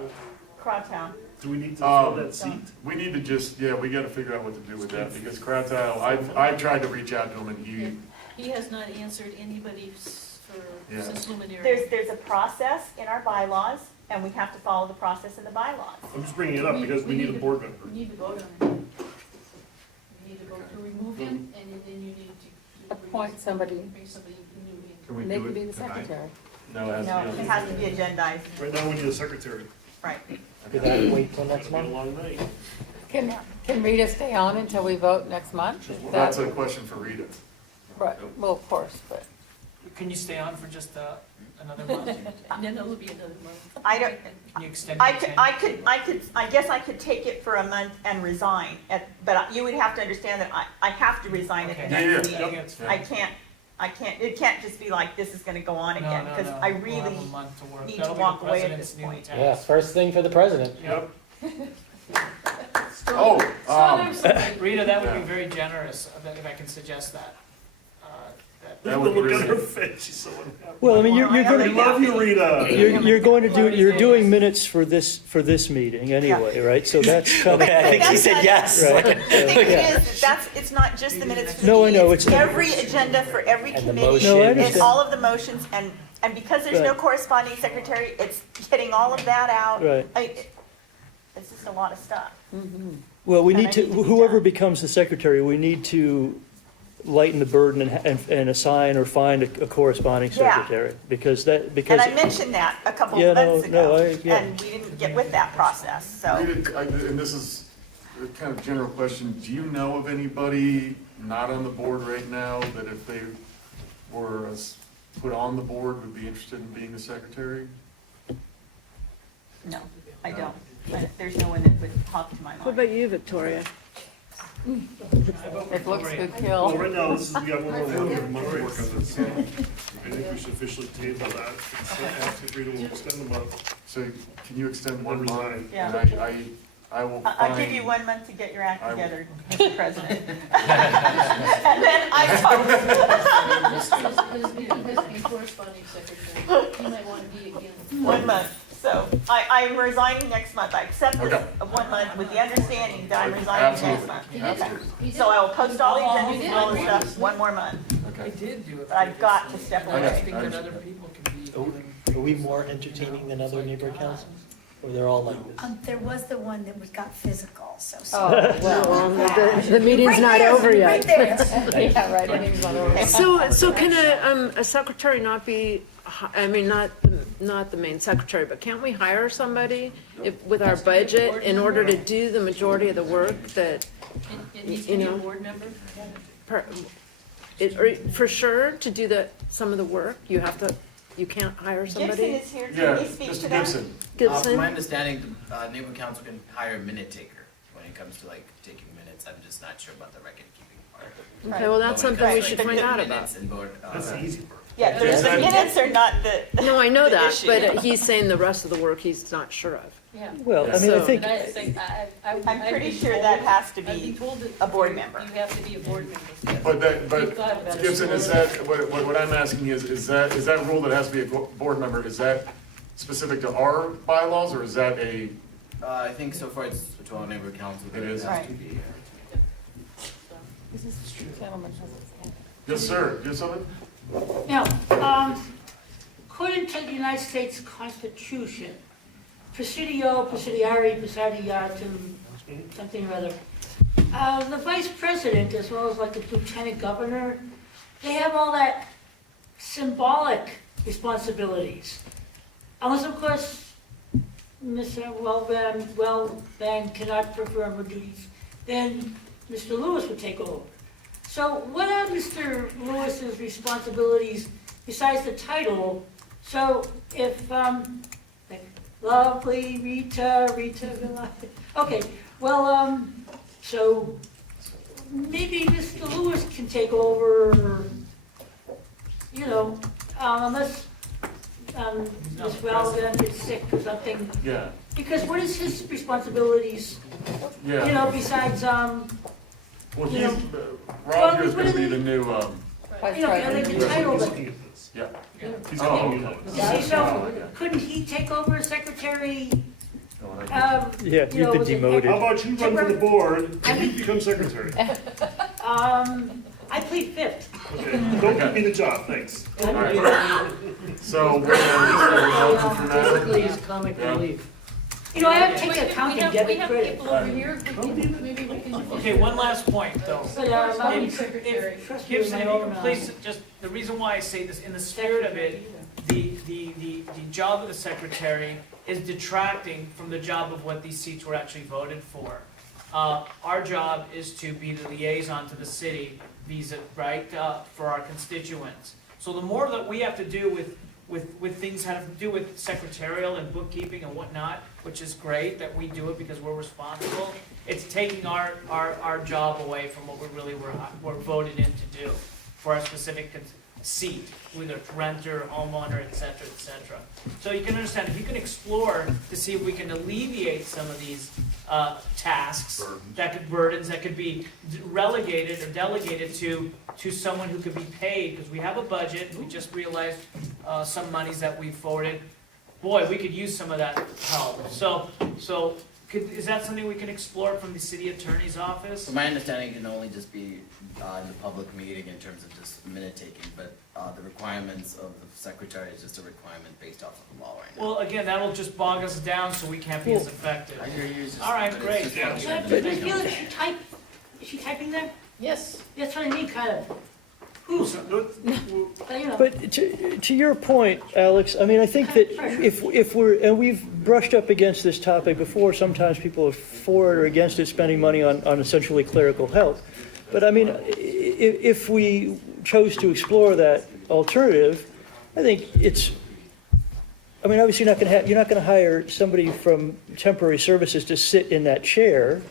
Crowtown. do we need to fill that seat? We need to just, we gotta figure out what to do with that, because Krakow, I've tried to reach out to him and He has not answered anybody since Luminary. There's a process in our bylaws, and we have to follow the process in the bylaws. I'm just bringing it up because we need a board member. We need to vote on it. We need to vote to remove him, and then you need to Appoint somebody. bring somebody new in. Can we They do can be it the tonight? secretary. No, it No, it has to be agendized. Right now, we need a secretary. Right. Could that wait till next It's been a month? long night. Can Rita stay on until we vote next month? Is That's that- a question for Rita. Right, well, of course, but. Can you stay on for just another month? And then it'll be another month. I don't, Can you extend I it could, I guess I could take it for a month and resign, but you would have to understand that I have to resign at the Okay. next Yeah, meeting. That's fine. I can't, it can't just be like, this is gonna go on No, again, no, because no. I We'll really have a month to work. need to That'll be the walk away at president's this new point. task. Yeah, first thing for the president. Yep. Rita, that would be Yeah. very generous, if I can suggest that. That Look would be at her really, face, she's so unhappy. Well, I mean, you're We going love you, Rita. you're going to do, you're doing minutes for this meeting anyway, right? So that's kind of. Okay, I think she said yes. Right. The thing Yeah. is, it's not just the minutes for the No, I meeting, know, it's it's- every agenda for every And the committee, motion. No, I and understand. all of the motions, and because there's no Right. corresponding secretary, it's getting all of that out. Right. It's just a lot of stuff. Well, we And need I to, need to be whoever done. becomes the secretary, we need to lighten the burden and assign or find a corresponding Yeah. secretary. Because And I mentioned that a couple Yeah, of no, months no, ago, yeah. and we didn't get with that process, so. Rita, and this is a kind of general question, do you know of anybody not on the board right now that if they were put on the board would be interested in being the secretary? No, I don't. There's no one that would pop to my What mind. about you, Victoria? It looks good Well, kill. right now, we got one more month to work on this, so I think we should officially table that. Ask if Rita will extend the month. So can you extend one month? Resign. Yeah. And I will find. I'll give you 1 month to get your act I will- together, Mr. President. And then I post. He has to be corresponding secretary. He might want to be again. 1 month. So I'm resigning next month. I accept this of 1 month with the understanding that I'm resigning next month. Absolutely. So I will post all the agendas and all the stuff 1 more month. Okay. They did do it. But I've got to step I away. just think that other people can be even. Are we more entertaining than other neighborhood councils? Or they're all like this? There was the one that got physical, so. Oh, well, The meeting's not over yet. Right there. yeah, right, the meeting's not over. So can a secretary not be, I mean, not the main secretary, but can't we hire somebody with our budget in order to do the majority of the work that, It needs you to be a know, board member. for sure, to do some of the work, you can't hire Gibson somebody? is here. Yeah, Can you speak to Mr. that? Gibson. From Gibson? my understanding, the neighborhood council can hire a minute taker when it comes to like taking minutes. I'm just not sure about the record keeping part. Okay, well, that's But when it something we comes to, should like, find out minutes about. and board, That's the easy part. Yeah, the minutes are not the. No, I know the that, issue. but he's saying the rest of the work he's not sure of. Yeah. Well, I mean, I So- think, But I think, I'm I've pretty been sure told that has to I've been be told that a board member. You have to be a board member. But thought about it. Gibson, is that, what I'm asking is that rule that has to be a board member, is that specific to our bylaws, or is that a, I think so far it's to all neighborhood council. It is? Has to be. This gentleman has his hand. yes, sir, you have something? Now, according to the United States Constitution, presidio, presidiari, presidiotum, something or other, the vice president, as well as like the lieutenant governor, they have all that symbolic responsibilities. Unless, of course, Mr. Wellman cannot perform her duties, then Mr. Lewis would take over. So what are Mr. Lewis's responsibilities besides the title? So if, like, lovely Rita, okay, well, so maybe Mr. Lewis can take over, you know, unless, Ms. Wellden gets sick or something. Yeah. Because what is his responsibilities, Yeah. you know, besides, Well, you know, Rob here's gonna be the new, you know, the title, but, yeah. He's Oh, calling okay. you. see, so couldn't he take over as secretary? Yeah, you've been demoted. How about you run for the board and you become secretary? I plead fifth. Okay, don't give me the job, thanks. So, we're gonna Basically, his comic Yeah. relief. You know, I have to take accounting, get it credit. People over here, maybe we can. Okay, one last point, though. But, If Gibson, if you can please, just, the reason why I say this, in the spirit of it, the job of the secretary is detracting from the job of what these seats were actually voted for. Our job is to be the liaison to the city, right, for our constituents. So the more that we have to do with things that have to do with secretarial and bookkeeping and whatnot, which is great that we do it because we're responsible, it's taking our job away from what we really were voted in to do for our specific seat, whether it's renter, homeowner, et cetera. So you can understand, if you can explore to see if we can alleviate some of these tasks, burdens that could be relegated or delegated to someone who could be paid, because we have a budget, we just realized some monies that we forwarded. Boy, we could use some of that help. So is that something we can explore from the city attorney's office? From my understanding, it can only just be in a public meeting in terms of just minute taking, but the requirements of the secretary is just a requirement based off of the law right now. Well, again, that'll just bog us down so we can't be as effective. I hear you. It's just- All right, but great. it's just Yeah. functioning But as a I feel like thing. is she typing there? Yes. That's what I mean, kind of. You know. But to your point, Alex, I mean, I think that if we're, and we've brushed up against this topic before, sometimes people are for it or against it, spending money on essentially clerical help. But I mean, if we chose to explore that alternative, I think it's, I mean, obviously you're not going to hire somebody from temporary services to sit in that chair.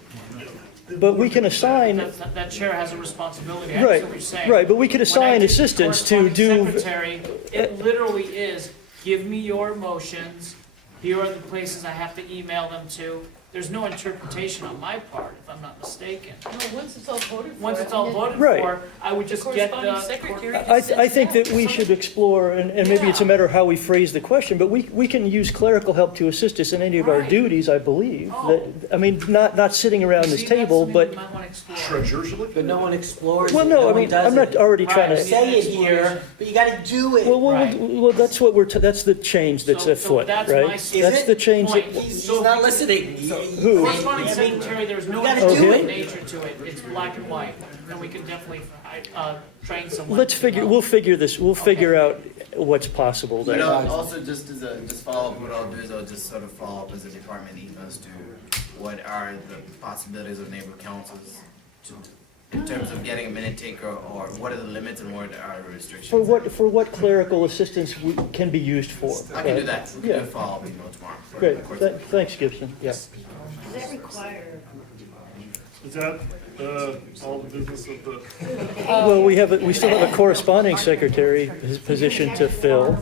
But we can assign. That chair has a responsibility, I Right, understand what you're saying. right, but we could assign When I do assistants to corresponding do- Secretary, it literally is, give me your motions, here are the places I have to email them to. There's no interpretation on my part, if I'm not mistaken. No, once it's all voted for. Once it's all voted Right. for, I would just get the. corresponding secretary. I think that we should explore, and maybe it's a matter of how we phrase the question, but we can use clerical help to assist us in any of our Right. duties, I believe. Oh. That- I mean, not sitting around this See, that's table, something but, we might wanna explore. Treasurer should look at But no one explores it. well, no, I one mean, does I'm not it. already trying Right. to. Say it here, but you gotta do it. Well, that's what that's the change that's So afoot, that's right? my That's the change. point. He's not listening. Who? Corresponding secretary, there's no gotta do it. nature to it, it's black and white, and we can definitely, train someone. We'll figure out what's possible But there. also just as a, just follow up, what I'll do is I'll just sort of follow up as a department emails to what are the possibilities of neighbor councils in terms of getting a minute taker, or what are the limits and what are the restrictions? For what clerical assistance can be used for. I can do that. We can do Yeah. a follow-up email tomorrow. Great, thanks, Gibson, yeah. Does that require? Is that, all the business of the? Well, we still have a corresponding secretary position to fill,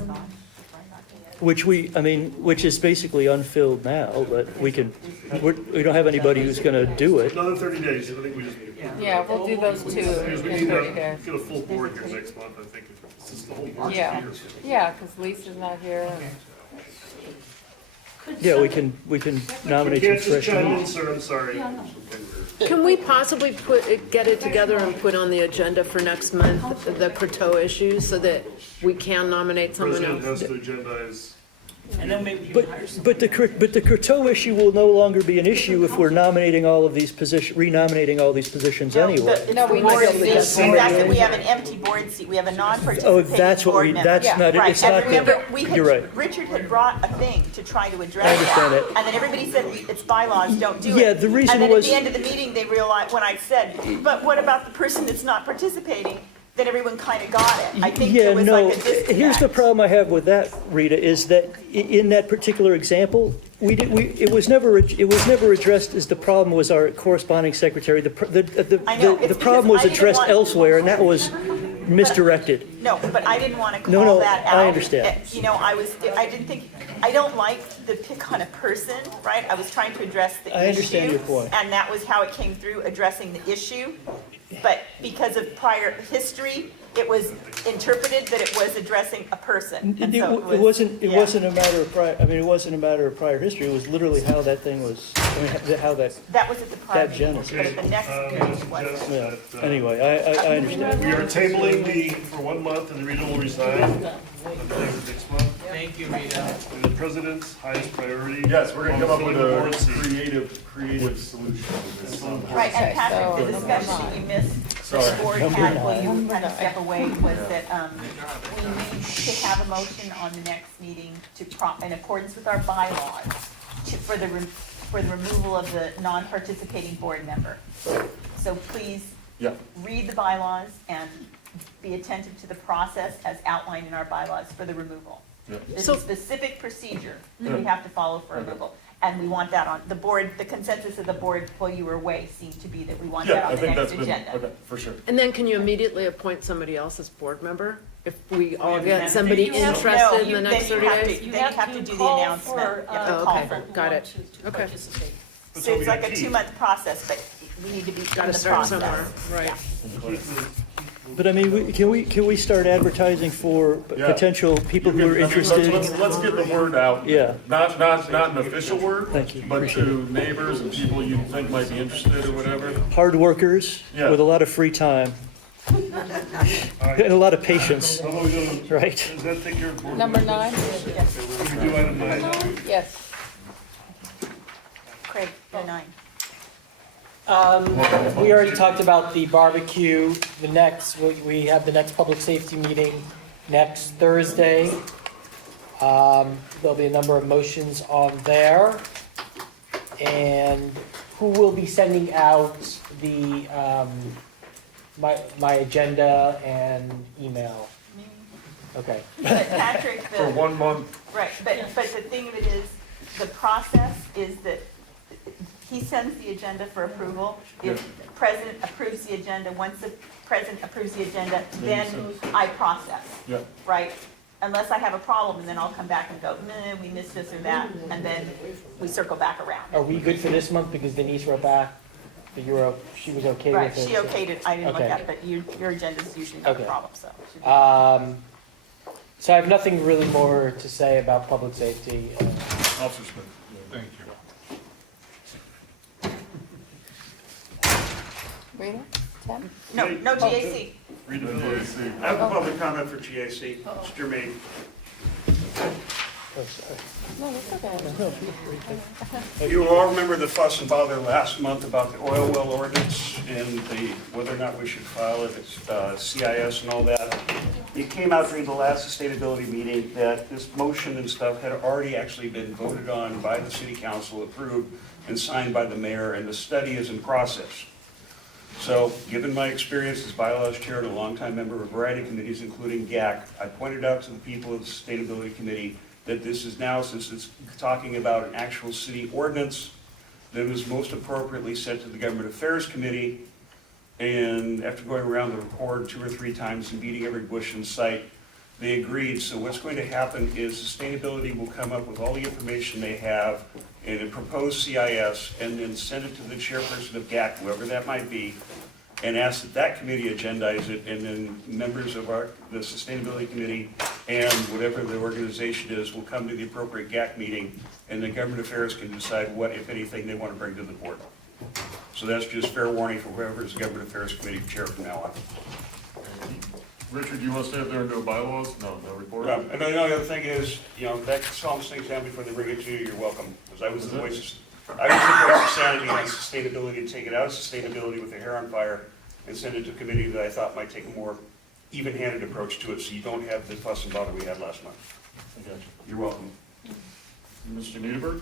which which is basically unfilled now, but we don't have anybody who's gonna do it. Another 30 days, I think we just. Yeah, we'll do those two Because we in need 30 to days. get a full board here next month, I think, since the whole board's Yeah, here. yeah, because Lisa's not here. Yeah, we can nominate some Can't just fresh chime in, names. sir, I'm sorry. Can we possibly get it together and put on the agenda for next month, the Croteau issue, so that we can nominate someone President else? has to agendize. And then maybe you But, hire someone. but the Coteau issue will no longer be an issue if we're nominating all of these renominating all these positions anyway. No, we board board seat. seat. The fact that we have an empty board seat, we have a Oh, non-participating that's what board we, member. that's not, Right, it's and not, remember, we you're right. had, Richard had brought a thing to try to address I that. understand it. And then everybody said, it's bylaws, don't do it. Yeah, the reason And then was- at the end of the meeting, they realized, when I said, but what about the person that's not participating? Then everyone kind of got it. I think Yeah, there was no, like a disconnect. here's the problem I have with that, Rita, is that in that particular example, it was never addressed as the problem was our corresponding secretary. I know, The it's problem was because I didn't addressed want- elsewhere, and that was misdirected. No, but I didn't want to No, call no, that out. I understand. You know, I didn't think, I don't like the pick on a person, right? I was trying to address the issue. I understand your point. And that was how it came through, addressing the issue. But because of prior history, it was interpreted that it was addressing a person. And so It wasn't yeah. a matter of prior, I mean, it wasn't a matter of prior history, it was literally how that thing was, I mean, how that, That was at the prior that meeting, genesis. but at the next meeting it wasn't. Yeah, anyway, I understand. We are tabling for 1 month, and the Rita will resign next month. Thank you, Rita. The president's highest priority. Yes, we're gonna come up with on the board a seat. creative solution to this. Right, and Okay, Patrick, the so- discussion that you missed, that Sorry. the board had while you kind of step away, was that we need to have a motion on the next meeting in accordance with our bylaws, for the removal of the non-participating board member. So please Yeah. read the bylaws and be attentive to the process as outlined in our bylaws for the removal. Yeah. There's So- a specific procedure that we have to follow for removal. And we want that on, the board, the consensus of the board while you were away seemed to be that we want that Yeah, on I the think next that's been, agenda. okay, for sure. And then can you immediately appoint somebody else as board member? If we all Yeah. get somebody You have- interested no, in the you- next then you 30 have to- days? Then you have to do the announcement. You have to Oh, call okay, for. got it. Okay. Participate. So it's like a 2-month process, but we need to be in the Gotta process. start somewhere, right. Yeah. But I mean, can we start advertising for Yeah. potential people who are I mean, interested? Let's get the word out. Yeah. Not an official word. Thank you. But to neighbors and people you think might be interested or whatever. Hard workers Yeah. with a lot of free time and a lot of patience, How about we go to, right? does that take care of board? Number 9? Can we do item 9 now? Yes. Craig, you're 9. We already talked about the barbecue. We have the next public safety meeting next Thursday. There'll be a number of motions on there. And who will be sending out the, my agenda and email? Okay. But Patrick, For 1 month. right, but the thing of it is, the process is that he sends the agenda for approval. If the president approves the agenda, once the president approves the agenda, then I process, Yeah. right? Unless I have a problem, and then I'll come back and go, meh, we missed this or that, and then we circle back around. Are we good for this month because Denise wrote back that she was okay Right, with it? she okayed it, I didn't look Okay. at it, but your agenda's usually not a Okay. problem, so. So I have nothing really more to say about public safety. Officer Smith. Thank you. Rita? Tim? No, no GAC. Rita Then Miller. JC. I have a public comment for GAC, Mr. Jermaine. Oh, sorry. No, that's okay. You all remember the fuss and bother last month about the oil well ordinance and whether or not we should file it, CIS and all that. It came out during the last sustainability meeting that this motion and stuff had already actually been voted on by the city council, approved and signed by the mayor, and the study is in process. So, given my experience as bylaws chair and a longtime member of a variety of committees, including GAC, I pointed out to the people of the Sustainability Committee that this is now, since it's talking about an actual city ordinance, that it was most appropriately sent to the Government Affairs Committee. And after going around the report 2 or 3 times and beating every bush in sight, they agreed. So what's going to happen is Sustainability will come up with all the information they have in a proposed CIS and then send it to the chairperson of GAC, whoever that might be, and ask that that committee agendize it, and then members of the Sustainability Committee and whatever the organization is will come to the appropriate GAC meeting, and the Government Affairs can decide what, if anything, they want to bring to the board. So that's just fair warning for whoever is the Government Affairs Committee chair from now on. Richard, do you want to stay up there and do bylaws? No report? And then the other thing is, that solves things down before they bring it to you, you're welcome. Because I was the voice of sanity and sustainability to take it out of sustainability with the hair on fire and send it to a committee that I thought might take a more even-handed approach to it, so you don't have the fuss and bother we had last month. I got you. You're welcome. Mr. Niedeberg?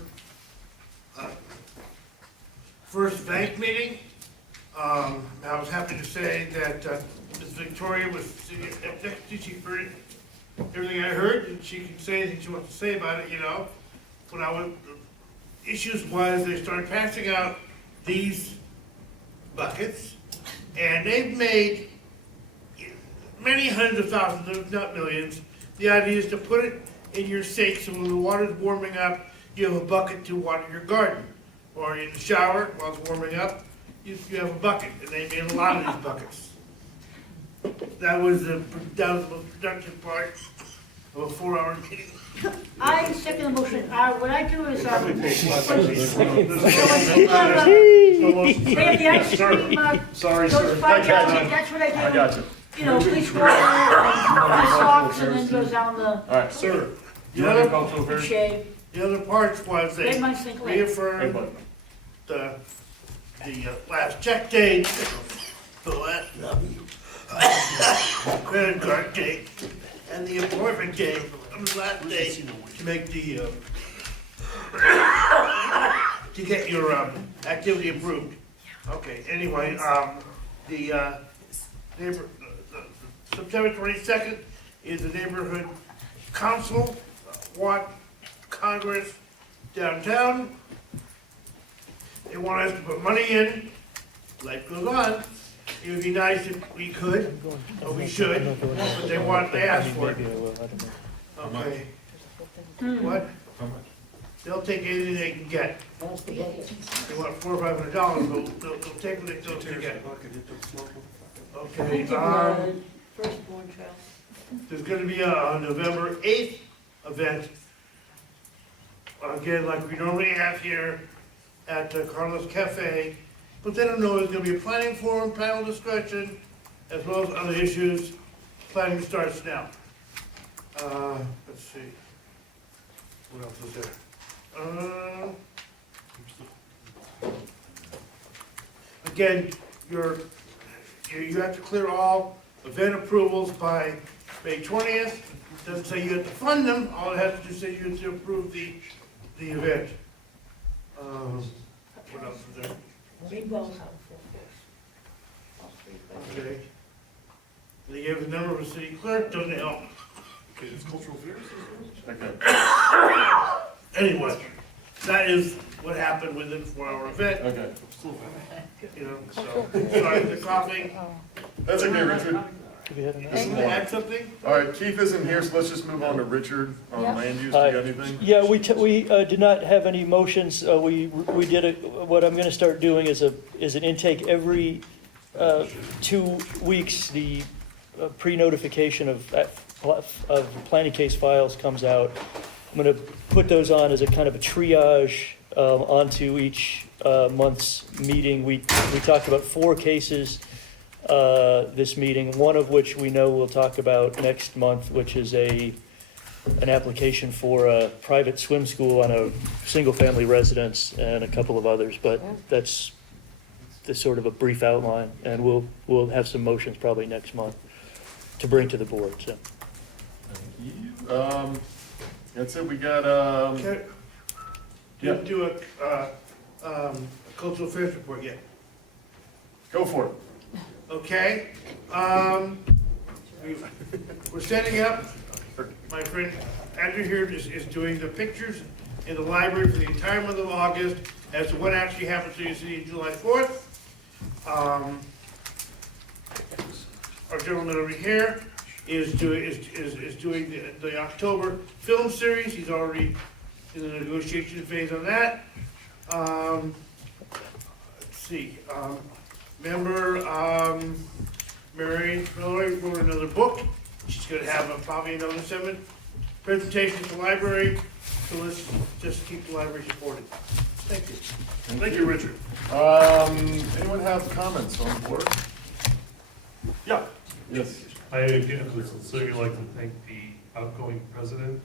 First bank meeting, I was happy to say that Ms. Victoria was sitting up next to me. She heard everything I heard, and she can say anything she wants to say about it, When the issues was they started passing out these buckets, and they've made many hundreds of thousands, if not millions. The idea is to put it in your sink, so when the water's warming up, you have a bucket to water your garden. Or in the shower, while it's warming up, you have a bucket, and they made a lot of these buckets. That was the most productive part of a 4-hour meeting. I second the motion. What I do is, they have the ice cream, Sorry, those sir. 5 gallons, that's what I do. I got you. Bleach water, my socks, and then goes down the All right, sir. You want to go to a very... shade. The other parts was they Made my sink wet. reaffirmed the last check date, the last credit card date, and the appointment date on the last day to make the to get your activity approved. Okay, anyway, the September 22nd is the neighborhood council, Congress downtown. They want us to put money in. Life goes on. It would be nice if we could, or we should, but they ask for it. Okay. What? They'll take anything they can get. They want $400 or $500, they'll take what they can get. Okay, Firstborn child. there's gonna be a November 8th event. Again, like we normally have here at Carlos Cafe, but they don't know there's gonna be a planning forum, panel discussion, as well as other issues. Planning starts now. Let's see. What else is there? Again, you have to clear all event approvals by May 20th. Doesn't say you have to fund them, all it has to do is say you have to approve the event. What else is there? Okay. They gave the number of a city clerk, doesn't help. Okay, it's cultural affairs? Okay. Anyway, that is what happened within a 4-hour event. Okay. So, sorry for the coughing. That's okay, Richard. Can you add something? All right, Keith isn't here, so let's just move on to Richard on land use. Do you got anything? Yeah, we did not have any motions. We did what I'm going to start doing is an intake every 2 weeks. The pre-notification of planning case files comes out. I'm going to put those on as a kind of a triage onto each month's meeting. We talked about 4 cases this meeting, one of which we know we'll talk about next month, which is an application for a private swim school on a single-family residence and a couple of others, but that's the sort of a brief outline, and we'll have some motions probably next month to bring to the board, so. That's it, we got, Didn't do a cultural affairs report yet. Go for it. Okay, we're setting up, my friend Andrew here is doing the pictures in the library for the entire month of August as to what actually happened to the city July 4th. Our gentleman over here is doing the October film series. He's already in the negotiation phase on that. Let's see. Member Mary Miller wrote another book. She's going to have probably another 7 presentations to the library. So let's just keep the library supported. Thank you. And thank you, Richard. Anyone have comments on the board? Yeah. Yes. I again would sincerely like to thank the outgoing president,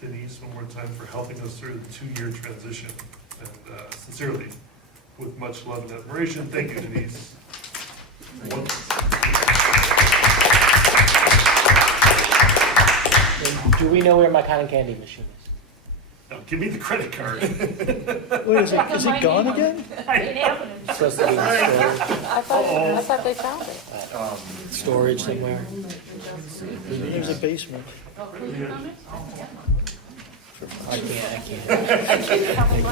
Denise, one more time for helping us through the 2-year transition. And sincerely, with much love and admiration, thank you, Denise. Do we know where my cotton candy machine is? Now, give me the credit card. Wait, is it gone again? It's supposed to be in I thought they found it. storage somewhere. There's a basement. I can't.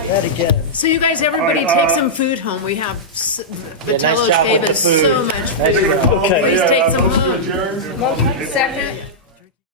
That again. So you guys, everybody take some food home. We have, Yeah, nice Vitello's job gave with us the food. so much Nice food. job. Please take some Motion to home. adjourn. Second.